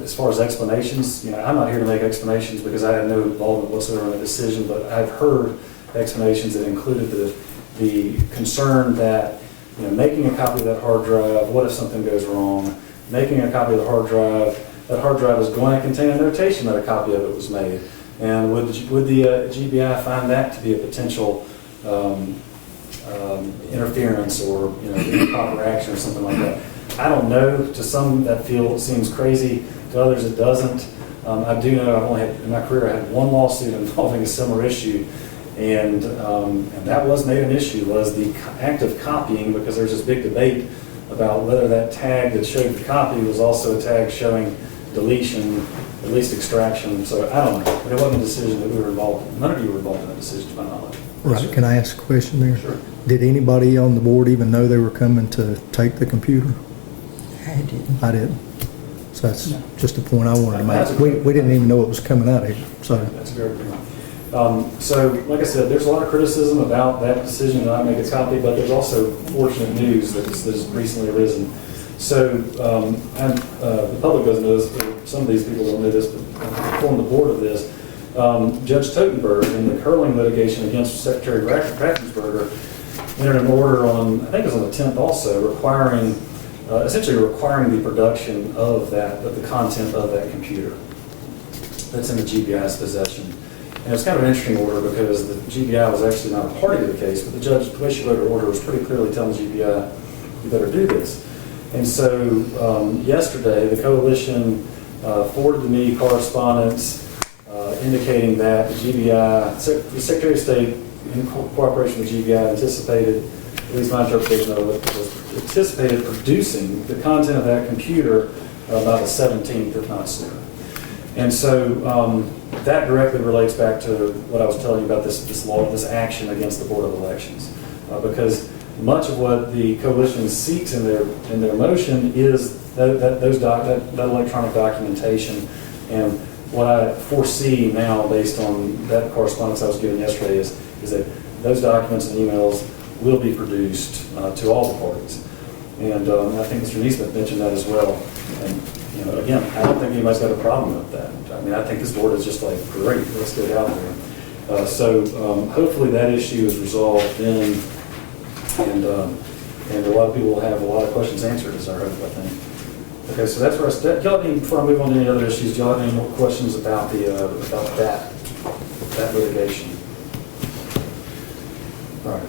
As far as explanations, I'm not here to make explanations because I had no involvement whatsoever in the decision. But I've heard explanations that included the concern that making a copy of that hard drive, what if something goes wrong? Making a copy of the hard drive, that hard drive is going to contain a notation that a copy of it was made. And would the GBI find that to be a potential interference or improper action or something like that? I don't know. To some that seems crazy. To others it doesn't. I do know I've only had, in my career, I had one lawsuit involving a similar issue. And that was made an issue, was the act of copying, because there's this big debate about whether that tag that showed the copy was also a tag showing deletion, at least extraction. So I don't know. But it wasn't a decision that we were involved in. None of you were involved in that decision, to my knowledge. Right. Can I ask a question there? Sure. Did anybody on the board even know they were coming to take the computer? I didn't. I didn't. So that's just a point I wanted to make. We didn't even know it was coming out of here. So that's a very good point. So, like I said, there's a lot of criticism about that decision to not make a copy, but there's also fortunate news that has recently arisen. So, the public doesn't know this, but some of these people don't know this, but I formed the board of this. Judge Totenberg, in the curling litigation against Secretary Raffensperger, entered an order on, I think it was on the 10th also, essentially requiring the production of the content of that computer that's in the GBI's possession. And it's kind of an interesting order because the GBI was actually not a party to the case, but the judge, the way she wrote her order, was pretty clearly telling the GBI, you better do this. And so yesterday, the coalition forwarded to me correspondence indicating that the GBI, the Secretary of State, in cooperation with GBI, anticipated, at least my interpretation of it, was anticipated producing the content of that computer by the 17th, if not sooner. And so that directly relates back to what I was telling you about this law, this action against the Board of Elections. because much of what the coalition seeks in their motion is that electronic documentation. And what I foresee now, based on that correspondence I was given yesterday, is that those documents and emails will be produced to all the parties. And I think Mr. Neesmith mentioned that as well. And again, I don't think anybody's got a problem with that. I mean, I think this board is just like, great, let's get it out there. So hopefully that issue is resolved then, and a lot of people will have a lot of questions answered, as I hope, I think. Okay, so that's where I stand. Y'all, before I move on to any other issues, do y'all have any more questions about that litigation? All right.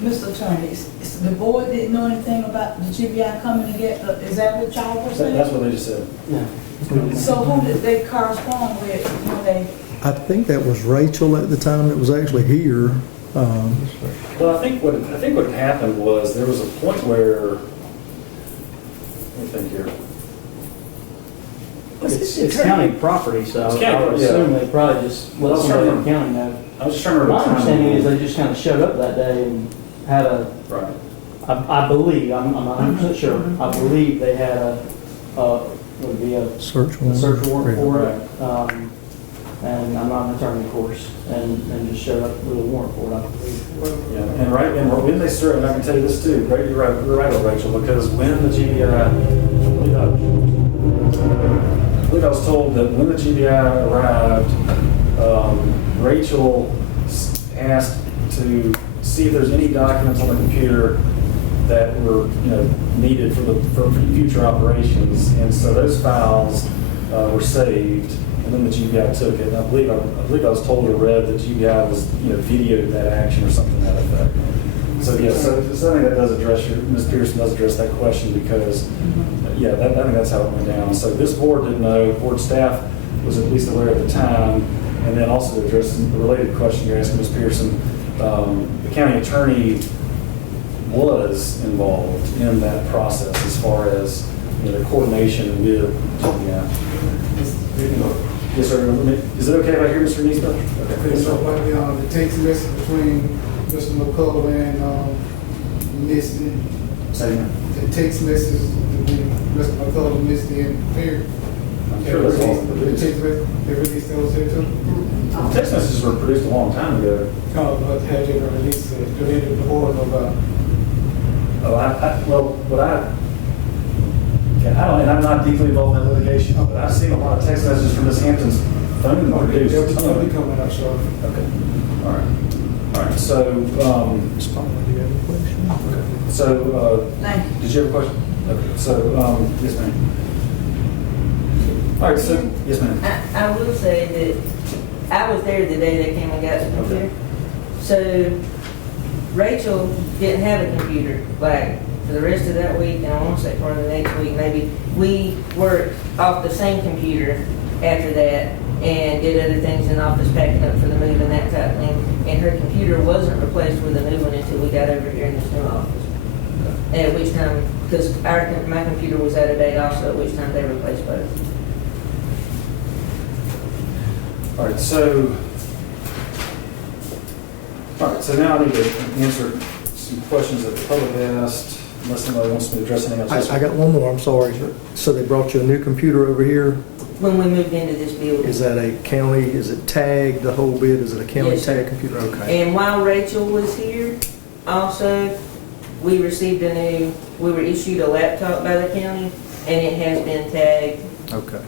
Mr. Attorney, is the board didn't know anything about the GBI coming to get, is that what y'all were saying? That's what they just said. Yeah. So who did they correspond with when they? I think that was Rachel at the time that was actually here. Well, I think what happened was there was a point where, let me think here. It's county property, so It's I county, would yeah. assume they probably just let somebody in the county know. I was just trying to remember. My understanding is they just kind of showed up that day and had a, Right. I believe, I'm not 100% sure, I believe they had would be a Search search warrant for Right. it. And I'm not an attorney, of course, and just showed up with a warrant for it, I believe. Yeah, and when they started, and I can tell you this too, right, you're right with Rachel, because when the GBI, I believe I was told that when the GBI arrived, Rachel asked to see if there's any documents on the computer that were, needed for future operations, and so those files were saved. And then the GBI took it. And I believe I was told or read that GBI was, videoed that action or something to that effect. So yeah, so I think that does address Ms. Pearson does address that question because, I think that's how it went down. So this board didn't know. Board staff was at least aware at the time, and then also to address the related question you're asking, Ms. Pearson, the county attorney was involved in that process as far as the coordination with GBI. Yes, sir. Is it okay if I hear Mr. Neesmith? Okay. Okay, so like the text message between Mr. McCullough and Misty, Same. the text message between Mr. McCullough, Misty, and Perry. I'm sure that's all The text message, they released those here too? Text messages were produced a long time ago. Oh, but had you released it, do they do the board know about? Oh, I don't, and I'm not deeply involved in that litigation, but I've seen a lot of text messages from Ms. Hampton's phone produced. They'll be coming up shortly. Okay. All right. So, Thank you. did you have a question? Okay. So, yes, ma'am. All right. So, yes, ma'am. I will say that I was there the day they came and got the computer. So Rachel didn't have a computer, like, for the rest of that week, and I want to say part of the next week, maybe. We worked off the same computer after that and did other things in the office, packing up for the move and that type of thing. And her computer wasn't replaced with a new one until we got over here in this new office. At which time, because my computer was out of date also, at which time they replaced both. All right. So now I need to answer some questions that the public asked. Unless somebody wants me to address anything else. I got one more, I'm sorry. So they brought you a new computer over here? When we moved into this building. Is that a county, is it tagged, the whole bit? Is it a county Yes, sir. tag computer? Okay. And while Rachel was here, also, we were issued a laptop by the county, and it has been tagged, Okay.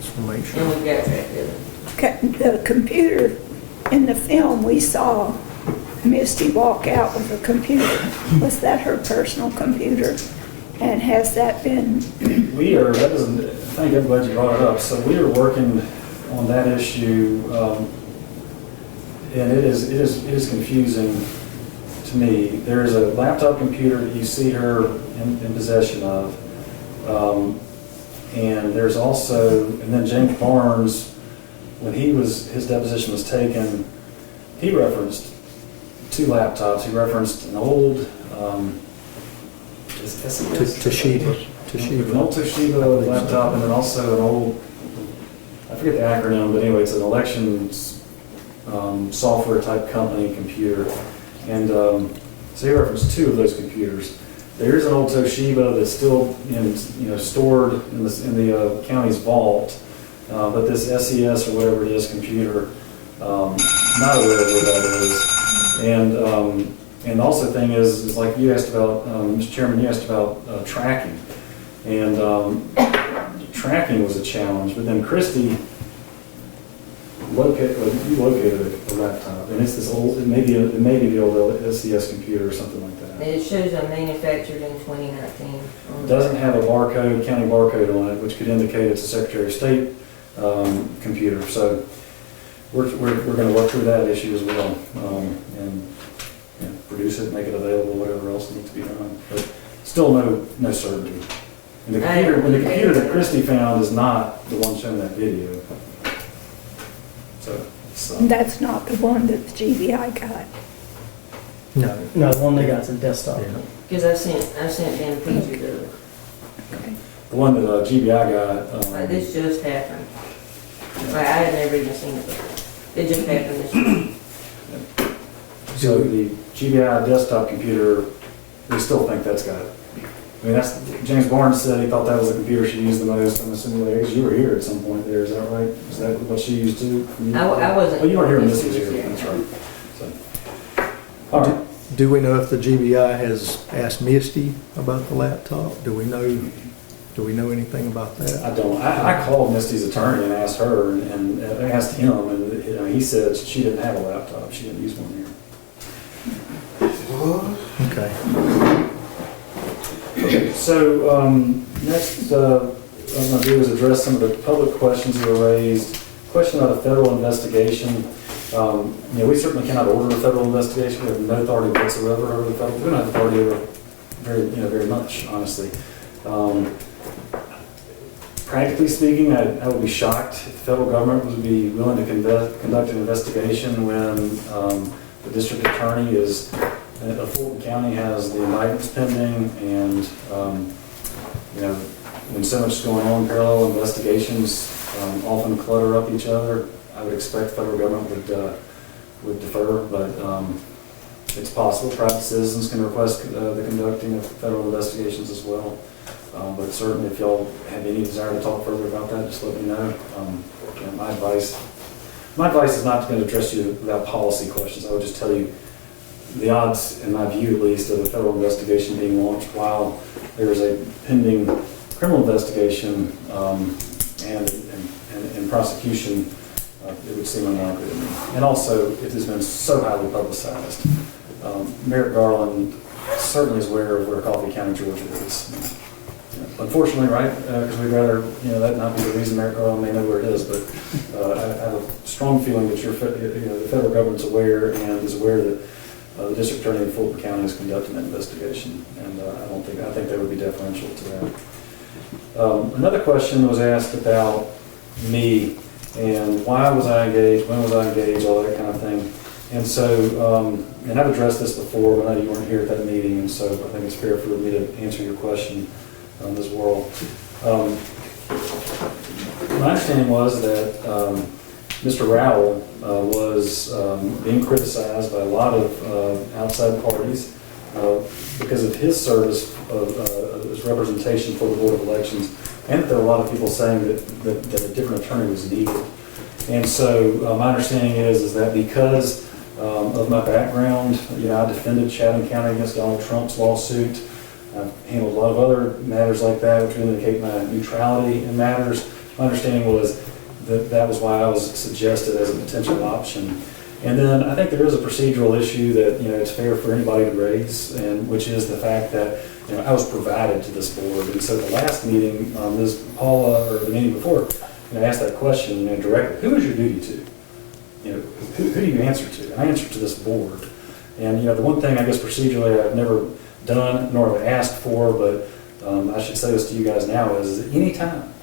Just want to make and sure. we've got track of it. The computer in the film, we saw Misty walk out with a computer. Was that her personal computer? And has that been? Thank you, I'm glad you brought it up. So we are working on that issue, and it is confusing to me. There is a laptop computer that you see her in possession of, and there's also, and then James Barnes, when his deposition was taken, he referenced two laptops. He referenced an old Toshiba. An old Toshiba laptop, and then also an old, I forget the acronym, but anyway, it's an elections software type company computer. And so he referenced 2 of those computers. There is an old Toshiba that's still stored in the county's vault, but this SES or whatever it is computer, not aware of where that is. And also the thing is like you asked about, Mr. Chairman, you asked about tracking. And tracking was a challenge, but then Christie located a laptop, and it's this old, it may be the old SCS computer or something like that. And it shows them manufactured in 2019. It doesn't have a barcode, county barcode on it, which could indicate it's a Secretary of State computer. So we're going to work through that issue as well, and produce it, make it available, whatever else needs to be done. But still no certainty. And the computer that Christie found is not the one showing that video. So That's not the one that the GBI got. No. No, the one they got's a desktop. Yeah. Because I sent them pictures of it. Okay. the one that GBI got. Like, this just happened. Like, I had never even seen it before. It just happened this week. So the GBI desktop computer, we still think that's got it. I mean, that's, James Barnes said he thought that was the computer she used the most. I'm assuming, because you were here at some point there, is that right? Is that what she used too? I wasn't. Oh, you weren't here when this was here, that's right. So, all right. Do we know if the GBI has asked Misty about the laptop? Do we know anything about that? I don't. I called Misty's attorney and asked her, and I asked him, and he said she didn't have a laptop. She didn't use one here. Okay. Okay, so next, what I'm going to do is address some of the public questions that were raised. Question about a federal investigation. We certainly cannot order a federal investigation. We have no authority whatsoever over the federal. We don't have authority over very much, honestly. Practically speaking, I would be shocked if the federal government would be willing to conduct an investigation when the district attorney is. Fulton County has the indictments pending, and when so much is going on, parallel investigations often clutter up each other. I would expect the federal government would defer, but it's possible. Private citizens can request the conducting of federal investigations as well. But certainly, if y'all have any desire to talk further about that, just let me know. My advice is not going to address you without policy questions. I would just tell you, the odds, in my view at least, of a federal investigation being launched while there is a pending criminal investigation and prosecution, it would seem unlikely to me. And also, it has been so highly publicized. Merrick Garland certainly is aware of where Coffee County, Georgia is. Unfortunately, right, because we'd rather, that not be the reason Merrick Garland may know where it is, but I have a strong feeling that the federal government's aware and is aware that the district attorney in Fulton County is conducting an investigation, and I think they would be deferential to that. Another question was asked about me and why was I engaged, when was I engaged, all that kind of thing. And so, and I've addressed this before, but I know you weren't here at that meeting, and so I think it's fair for me to answer your question as well. My understanding was that Mr. Rowell was being criticized by a lot of outside parties because of his service of his representation for the Board of Elections, and that there were a lot of people saying that a different attorney was needed. And so my understanding is that because of my background, I defended Chatham County against Donald Trump's lawsuit. I've handled a lot of other matters like that, which would indicate my neutrality in matters. My understanding was that was why I was suggested as a potential option. And then I think there is a procedural issue that it's fair for anybody to raise, and which is the fact that I was provided to this board. And so the last meeting, Ms. Paula, or the meeting before, asked that question directly: who is your duty to? Who do you answer to? And I answer to this board. And the one thing I guess procedurally I've never done nor have I asked for, but I should say this to you guys now, is that any time.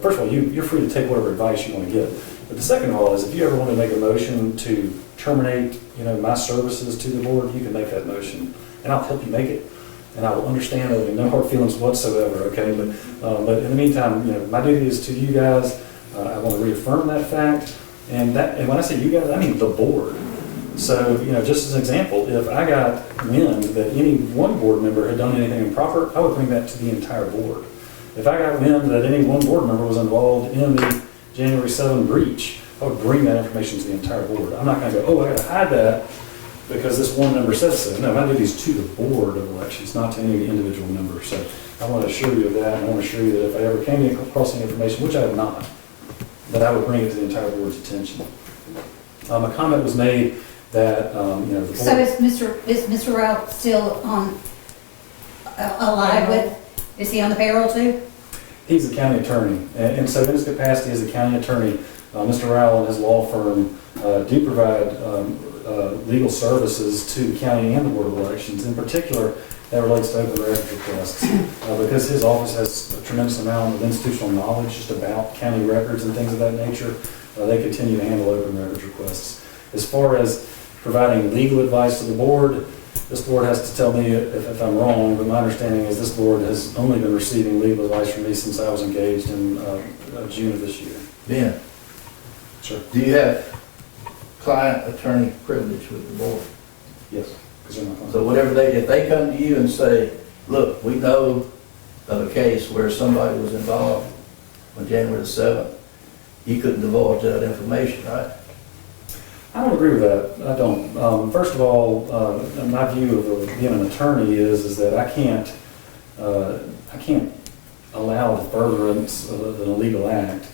First of all, you're free to take whatever advice you want to give. But the second of all is, if you ever want to make a motion to terminate, my services to the board, you can make that motion, and I'll help you make it. And I will understand that, no hard feelings whatsoever. Okay, but in the meantime, my duty is to you guys. I want to reaffirm that fact, And when I say you guys, I mean the board. So, just as an example, if I got wind that any one board member had done anything improper, I would bring that to the entire board. If I got wind that any one board member was involved in the January 7 breach, I would bring that information to the entire board. I'm not going to go, I got to hide that because this one member says so. No, I do these to the board of elections, not to any individual member. So I want to assure you of that. And I want to assure you that if I ever came across any information, which I have not, that I would bring it to the entire board's attention. A comment was made that, the board... So is Mr. Ralph still on, alive with, is he on the payroll too? He's the county attorney, and so in his capacity as a county attorney, Mr. Rowell and his law firm do provide legal services to the county and the Board of Elections. In particular, that relates to open records requests, because his office has a tremendous amount of institutional knowledge just about county records and things of that nature. They continue to handle open records requests. As far as providing legal advice to the board, this board has to tell me if I'm wrong, but my understanding is this board has only been receiving legal advice from me since I was engaged in June of this year. Ben, Sure. do you have client attorney privilege with the board? Yes. Because they're my client. So whatever if they come to you and say, look, we know of a case where somebody was involved on January the 7th, you couldn't divulge that information, right? I don't agree with that. I don't. First of all, my view of being an attorney is that I can't allow the furtherance of an illegal act.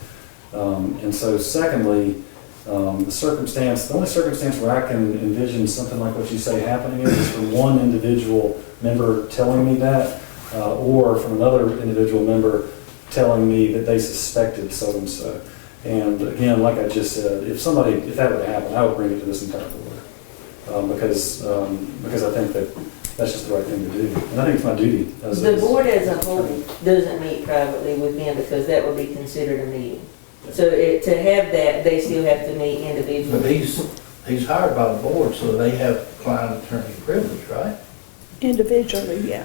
And so, secondly, the only circumstance where I can envision something like what you say happening is from one individual member telling me that, or from another individual member telling me that they suspected so and so. And again, like I just said, if that would happen, I would bring it to this entire board, because I think that that's just the right thing to do, and I think it's my duty. The board as a whole doesn't meet privately with them because that would be considered a meeting. So to have that, they still have to meet individually. But he's hired by the board, so they have client attorney privilege, right? Individually, yeah.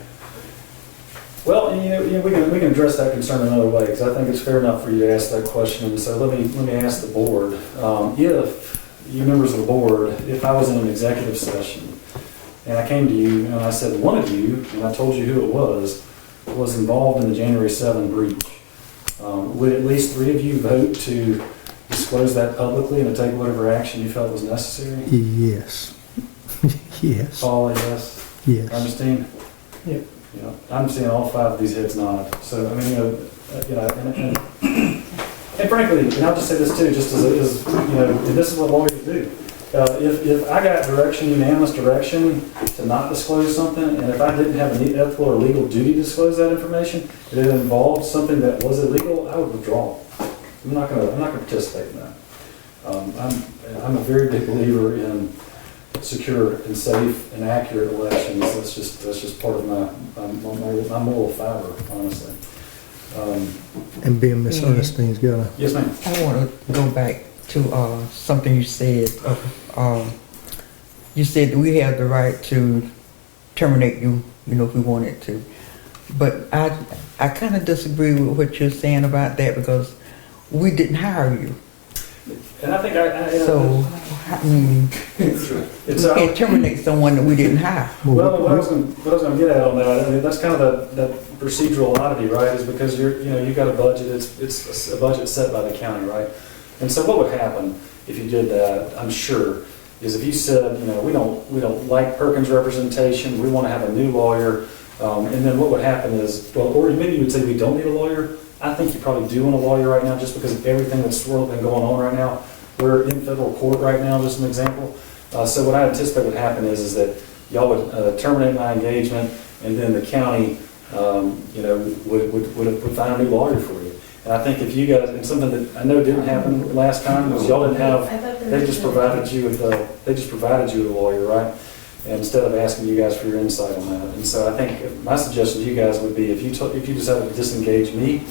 Well, we can address that concern another way, because I think it's fair enough for you to ask that question. And so let me ask the board. If you members of the board, if I was in an executive session and I came to you and I said one of you, and I told you who it was involved in the January 7 breach, would at least 3 of you vote to disclose that publicly and to take whatever action you felt was necessary? Yes. Yes. Paul, yes. Yes. Ernestine? Yeah. I'm seeing all 5 of these heads nod. So, I mean, and frankly, and I'll just say this too, just as and this is what lawyers do. If I got unanimous direction to not disclose something, and if I didn't have an ethical or legal duty to disclose that information, and it involved something that was illegal, I would withdraw. I'm not going to participate in that. I'm a very big believer in secure and safe and accurate elections. That's just part of my moral fiber, honestly. And being Miss Ernestine's got a... Yes, ma'am. I want to go back to something you said. You said that we have the right to terminate you, if we wanted to. But I kind of disagree with what you're saying about that, because we didn't hire you. And I think we can't terminate someone that we didn't hire. Well, what I was going to get at on that, I mean, that's kind of that procedural oddity, right? Is because you've got a budget. It's a budget set by the county, right? And so what would happen if you did that? I'm sure is if you said, we don't like Perkins' representation. We want to have a new lawyer. And then what would happen is, or maybe you would say we don't need a lawyer. I think you probably do want a lawyer right now, just because of everything that's been going on right now. We're in federal court right now, just an example. So what I anticipate would happen is that y'all would terminate my engagement, and then the county, would find a new lawyer for you. And I think if you guys, and something that I know didn't happen last time was y'all didn't have, they just provided you with a lawyer, right? And instead of asking you guys for your insight on that. And so I think my suggestion to you guys would be, if you decided to disengage me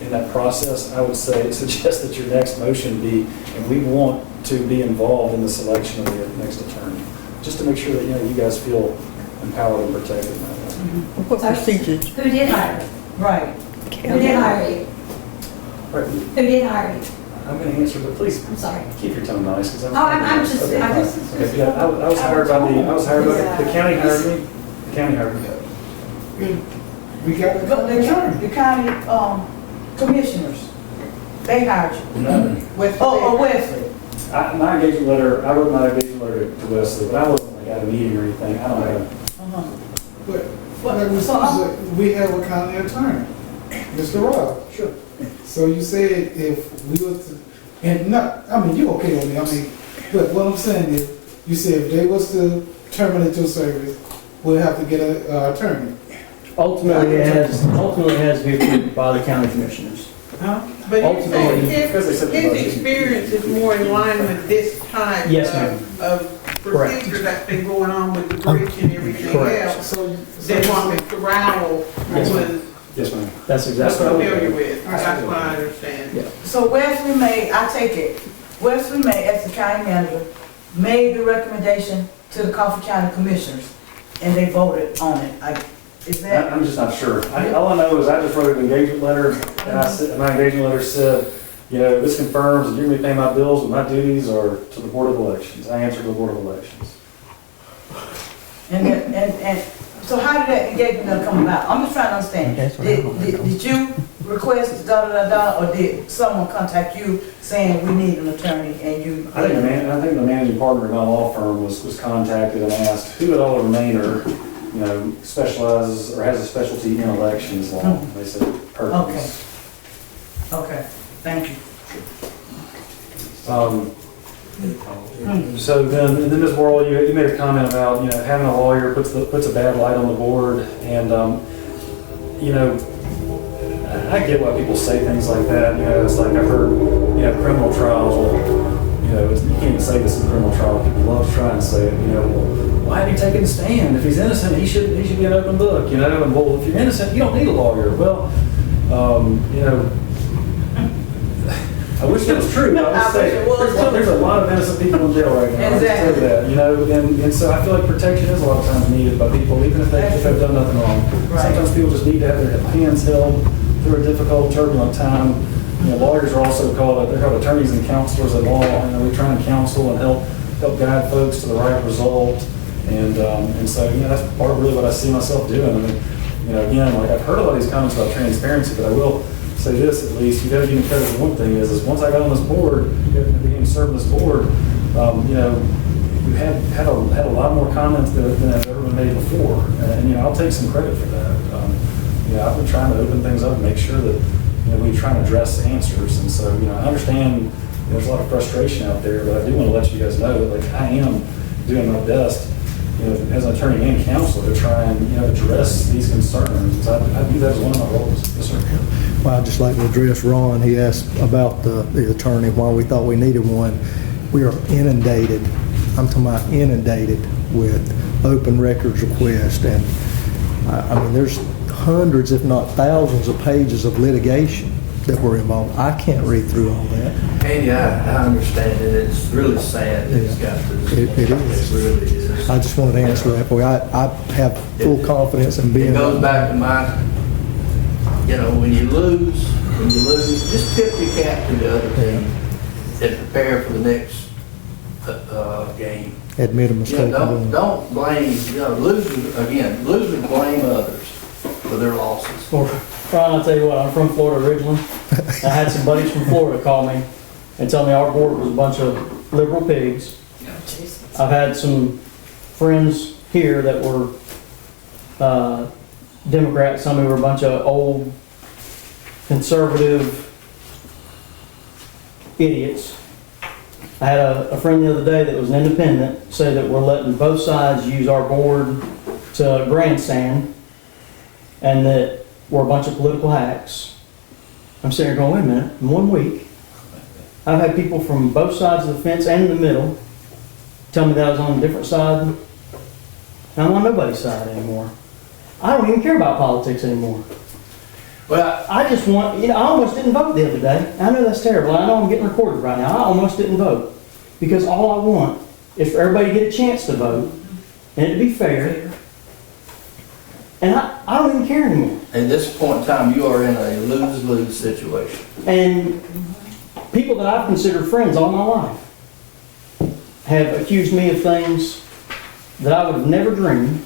in that process, I would suggest that your next motion be, and we want to be involved in the selection of your next attorney, just to make sure that you guys feel empowered and protected in that way. What procedures? Who did hire you? Right. Who did hire you? Right. Who did hire you? I'm gonna answer, but please I'm sorry. keep your tone nice, because Oh, I'm just, Okay, I fine. just. Okay, yeah, I was hired by the county hired me, the county hired me. We got the county, commissioners, they hired you. No, Oh, Wesley. my engagement letter, I wrote my engagement letter to Wesley, but I wasn't like at a meeting or anything, I don't know. But, like we said, we have a county attorney, Mr. Rob. Sure. So you said if we was to, and not, I mean, you okay with me, I mean, but what I'm saying is, you said if they was to terminate your service, we'll have to get an attorney. Ultimately, it has to be approved by the county commissioners. Huh? But you Ultimately, said because they said the his budget. experience is more in line with this type Yes, ma'am. of Correct. procedure that's been going on with the bridge and everything Correct. else So, than what Mr. Rowell Yes, ma'am. was Yes, ma'am. That's exactly familiar right. with. That's what I understand. Yeah. So Wesley made, I take it, Wesley made, as the county manager, made the recommendation to the Coffee County Commissioners, and they voted on it. Is that? I'm just not sure. All I know is I just wrote an engagement letter, and my engagement letter said, you know, this confirms that you're gonna be paying my bills, and my duties are to the Board of Elections. I answer to the Board of Elections. And so how did that engagement letter come about? I'm just trying to understand. That's what I want to know. Did you request or did someone contact you saying we need an attorney and you? I think the managing partner of my law firm was contacted and asked who at all remainer, you know, specializes or has a specialty in elections law. They said Perkins. Okay, thank you. So then Ms. Worrell, you made a comment about, you know, having a lawyer puts a bad light on the board, and, you know, I get why people say things like that. You know, it's like I've heard, you know, criminal trials, well, you know, you can't even say this in criminal trial. People love to try and say it, you know, well, why are you taking a stand? If he's innocent, he should be an open book, you know, and well, if you're innocent, you don't need a lawyer. Well, you know, I wish that was true, but I would say there's a lot of innocent people in jail right now. I'll just tell you that, you know, and so I feel like protection is a lot of times needed by people, even if they've done nothing wrong. Sometimes people just need to have their hands held through a difficult, turbulent time. You know, lawyers are also they're called attorneys and counselors at law, and we try and counsel and help guide folks to the right result. And so, you know, that's part of really what I see myself doing. I mean, you know, again, like I've heard a lot of these comments about transparency, but I will say this at least, you got to give me credit for one thing is once I got on this board, beginning to serve on this board, you know, you had a lot more comments than have ever been made before, and you know, I'll take some credit for that. You know, I've been trying to open things up and make sure that, you know, we try and address answers, and so, you know, I understand there's a lot of frustration out there, but I do want to let you guys know that, like, I am doing my best, you know, as an attorney and counselor to try and, you know, address these concerns. I view that as one of my roles. Yes, sir. Well, I'd just like to address Ron. He asked about the attorney, why we thought we needed one. We are inundated, I'm talking about inundated with open records requests. And I mean, there's hundreds, if not thousands of pages of litigation that were involved. I can't read through all that. Andy, I understand it. It's really sad that it's got to this point. It is. It really is. I just wanted to answer that for you. I have full confidence in being. It goes back to my, you know, when you lose, just tip your cap to the other team and prepare for the next game. Admit a Yeah, mistake. don't blame, you know, losers blame others for their losses. Well, Ron, I'll tell you what, I'm from Florida originally. I had some buddies from Florida call me and tell me our board was a bunch of liberal pigs. I've had some friends here that were Democrats, some who were a bunch of old conservative idiots. I had a friend the other day that was an independent say that we're letting both sides use our board to grandstand and that we're a bunch of political hacks. I'm sitting here going, wait a minute, in 1 week, I've had people from both sides of the fence and in the middle tell me that I was on a different side. And I'm on nobody's side anymore. I don't even care about politics anymore. Well, I just want, you know, I almost didn't vote the other day. I know that's terrible. I know I'm getting recorded right now. I almost didn't vote because all I want is for everybody to get a chance to vote and it to be fair. And I don't even care anymore. at this point in time, you are in a lose-lose situation. And people that I've considered friends all my life have accused me of things that I would have never dreamed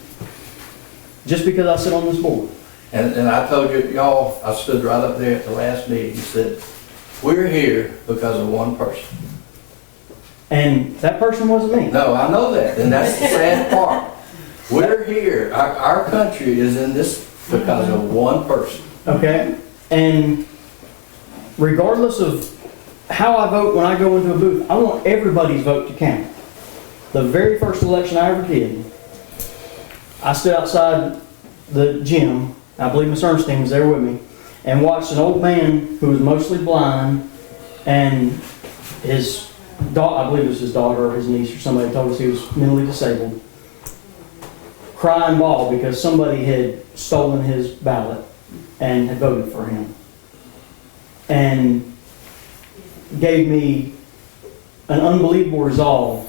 just because I sit on this board. And I told you, y'all, I stood right up there at the last meeting, and said, we're here because of one person. And that person wasn't me. No, I know that, and that's the sad part. We're here, our country is in this because of one person. Okay? And regardless of how I vote when I go into a booth, I want everybody's vote to count. The very first election I ever did, I stood outside the gym, I believe Miss Ernstine was there with me, and watched an old man who was mostly blind, and his daughter, I believe it was his daughter or his niece or somebody told us he was mentally disabled, cry and bawl because somebody had stolen his ballot and had voted for him. And gave me an unbelievable resolve.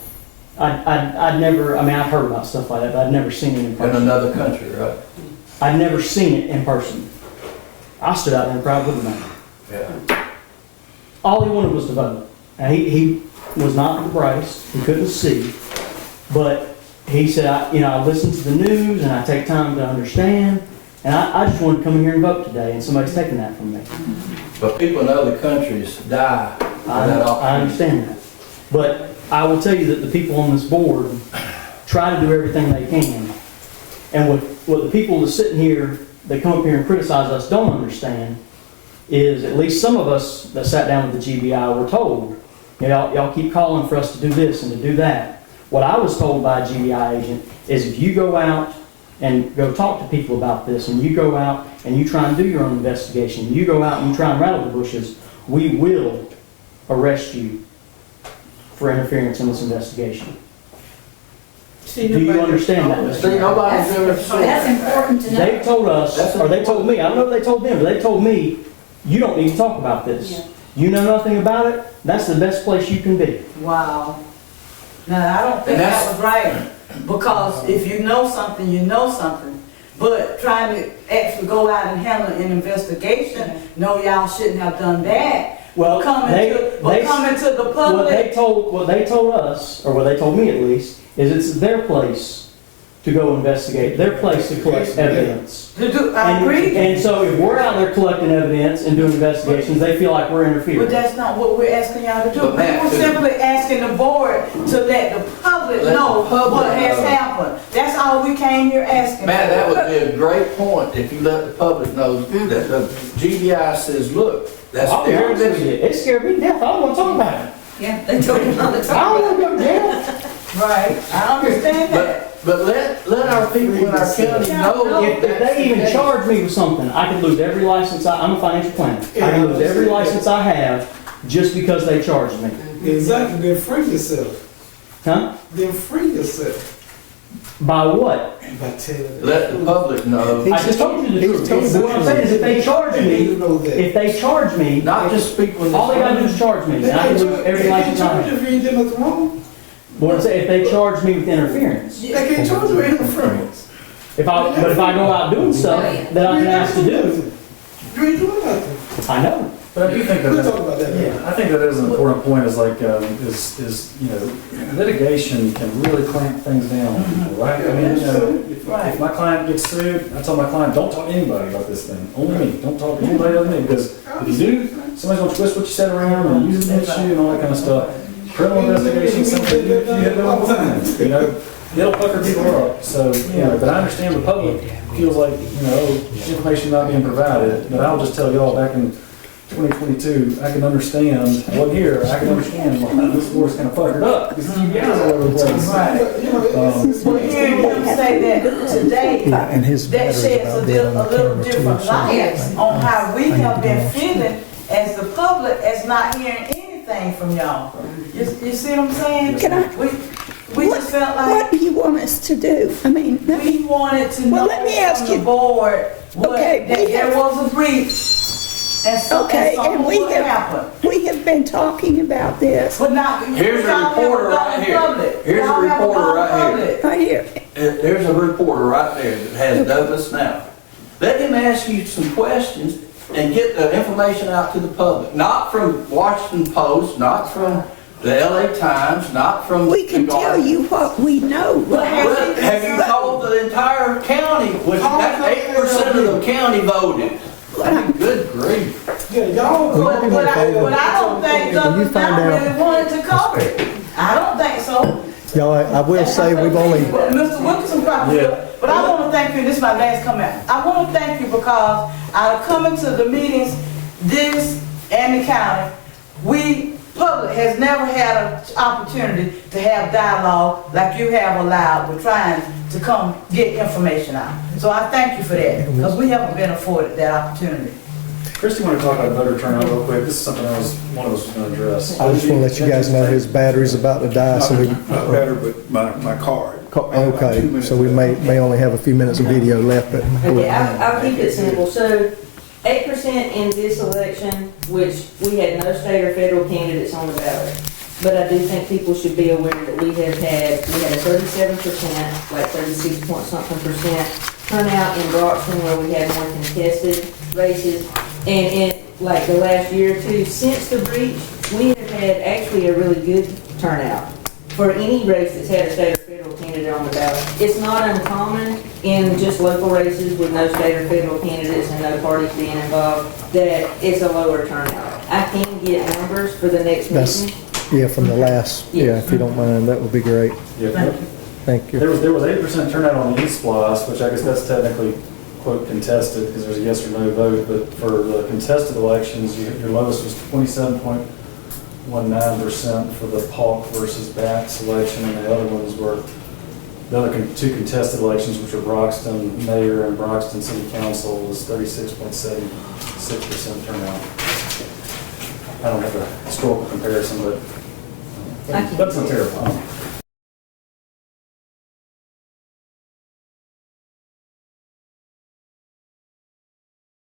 I'd never, I mean, I've heard about stuff like that, but I'd never seen it in In person. another country, right? I'd never seen it in person. I stood out there and cried with the man. Yeah. All he wanted was to vote. Now, he was not the brightest, he couldn't see, but he said, I listen to the news and I take time to understand, and I just wanted to come in here and vote today, and somebody's taking that from me. But people in other countries die for that I opportunity. understand that. But I will tell you that the people on this board try to do everything they can. And what the people that's sitting here, that come up here and criticize us, don't understand is at least some of us that sat down with the GBI were told, y'all keep calling for us to do this and to do that. What I was told by a GBI agent is if you go out and go talk to people about this, and you go out and you try and do your own investigation, you go out and you try and rattle the bushes, we will arrest you for interference in this investigation. Do you understand that, Mr. See, nobody's ever said. That's important to know. They told us, or they told me, I don't know if they told them, but they told me, you don't need to talk about this. Yeah. You know nothing about it, that's the best place you can be. Wow. Now, I don't think And that that's- was right, because if you know something, you know something. But trying to actually go out and handle an investigation, no, y'all shouldn't have done that. Well, Coming to the what public. they told us, or what they told me at least, is it's their place to go investigate, their place to collect evidence. I agree. And so if we're out there collecting evidence and doing investigations, they feel like we're But interfering. that's not what we're asking y'all to do. But Matt, We were simply asking the board to let the public Let know the public what has know. happened. That's all we came here asking. Man, for. that would be a great point if you let the public know that the GBI says, look, that's I'll be their honest with you, business. it scared me to death, I don't want to talk about it. Yeah, they told me all the I time. don't want to go to jail. Right, I understand that. But let our people in our county know. If they even charge me with something, I could lose every license, I'm a financial planner. I can lose every license I have just because they charged me. Exactly, then free yourself. Huh? Then free yourself. By what? By telling them. Let the public know, I just told you the truth. But what I'm saying is if they charge me, not just people in this. all they gotta do is charge me, and I can lose every license I have. If you ain't did nothing wrong, What I'm saying, if they charge me with interference, they can't charge you with interference. but if I go out doing stuff that I've been asked to do, You ain't doing nothing. I know. But I do think We'll that, talk about that later. I think that is an important point, is like, is, litigation can really clamp things down, right? I mean, if my client gets sued, I tell my client, don't talk to anybody about this thing, only me, don't talk to anybody other than me, because if you do, somebody's gonna twist what you said around and use it against you and all that kind of stuff. Criminal investigation, something you have to overcome, it'll pucker people up, so, but I understand the public feels like, information not being provided, but I'll just tell y'all, back in 2022, I can understand, I wasn't here, I can understand why this board's kind of fuckered up, because the GBI's all over the place. But hearing him say that today, And his that battery's sheds about a dead on little, the camera too. different so light on how we I need have to been go. feeling as the public, as not hearing anything from y'all. You see what I'm saying? Can I- We just felt What like do you want us to do? I mean, let me, we wanted to Well, know let me ask from the you- board Okay, that we there have- was a breach. And okay, something and we would happen. have been talking about this But not. Here's a y'all have reporter gone right here. public. Here's a Y'all have reporter gone right here. public. right here. There's a reporter right there that has Douglas now. Let him ask you some questions, and get the information out to the public. Not from Washington Post, not from the LA Times, not from. We can the tell Guardian. you what we know. But have you told the entire county, which that 8% of the county voted? I mean, good grief. Yeah, y'all. Well, you But I don't think Will you government find out? really wanted to cover it. I don't think so. Y'all, I will say, we've only, Mr. Wilkerson probably will, but I want to thank you, this is my last comment. I want to thank you because out of coming to the meetings, this and the county, we, public, has never had an opportunity to have dialogue like you have allowed with trying to come get information out. So I thank you for that, because we haven't been afforded that opportunity. Christie, want to talk about voter turnout real quick? This is something one of us was going to address. I just want to let you guys know his battery's about to die, so we. Not better, but my card. Okay, so we may only have a few minutes of video left, but. Okay, I'll keep it simple. So 8% in this election, which we had no state or federal candidates on the ballot. But I do think people should be aware that we had a 37%, like 36 point something percent turnout in Broxton where we had more contested races. And in like the last year or two, since the breach, we have had actually a really good turnout for any race that's had a state or federal candidate on the ballot. It's not uncommon in just local races with no state or federal candidates and no parties being involved that it's a lower turnout. I can get numbers for the next That's, meeting. yeah, from the last, yeah, if you don't mind, that would be great. Yeah. Thank you. There was 8% turnout on the E-Splice, which I guess that's technically, quote, contested, because there's a yes or no vote, but for the contested elections, your lowest was 27.19% for the Polk versus Bax election, and the other ones were, the other two contested elections, which were Broxton Mayor and Broxton City Council, was 36.76% turnout. I don't have a historical comparison, but that's not terrible.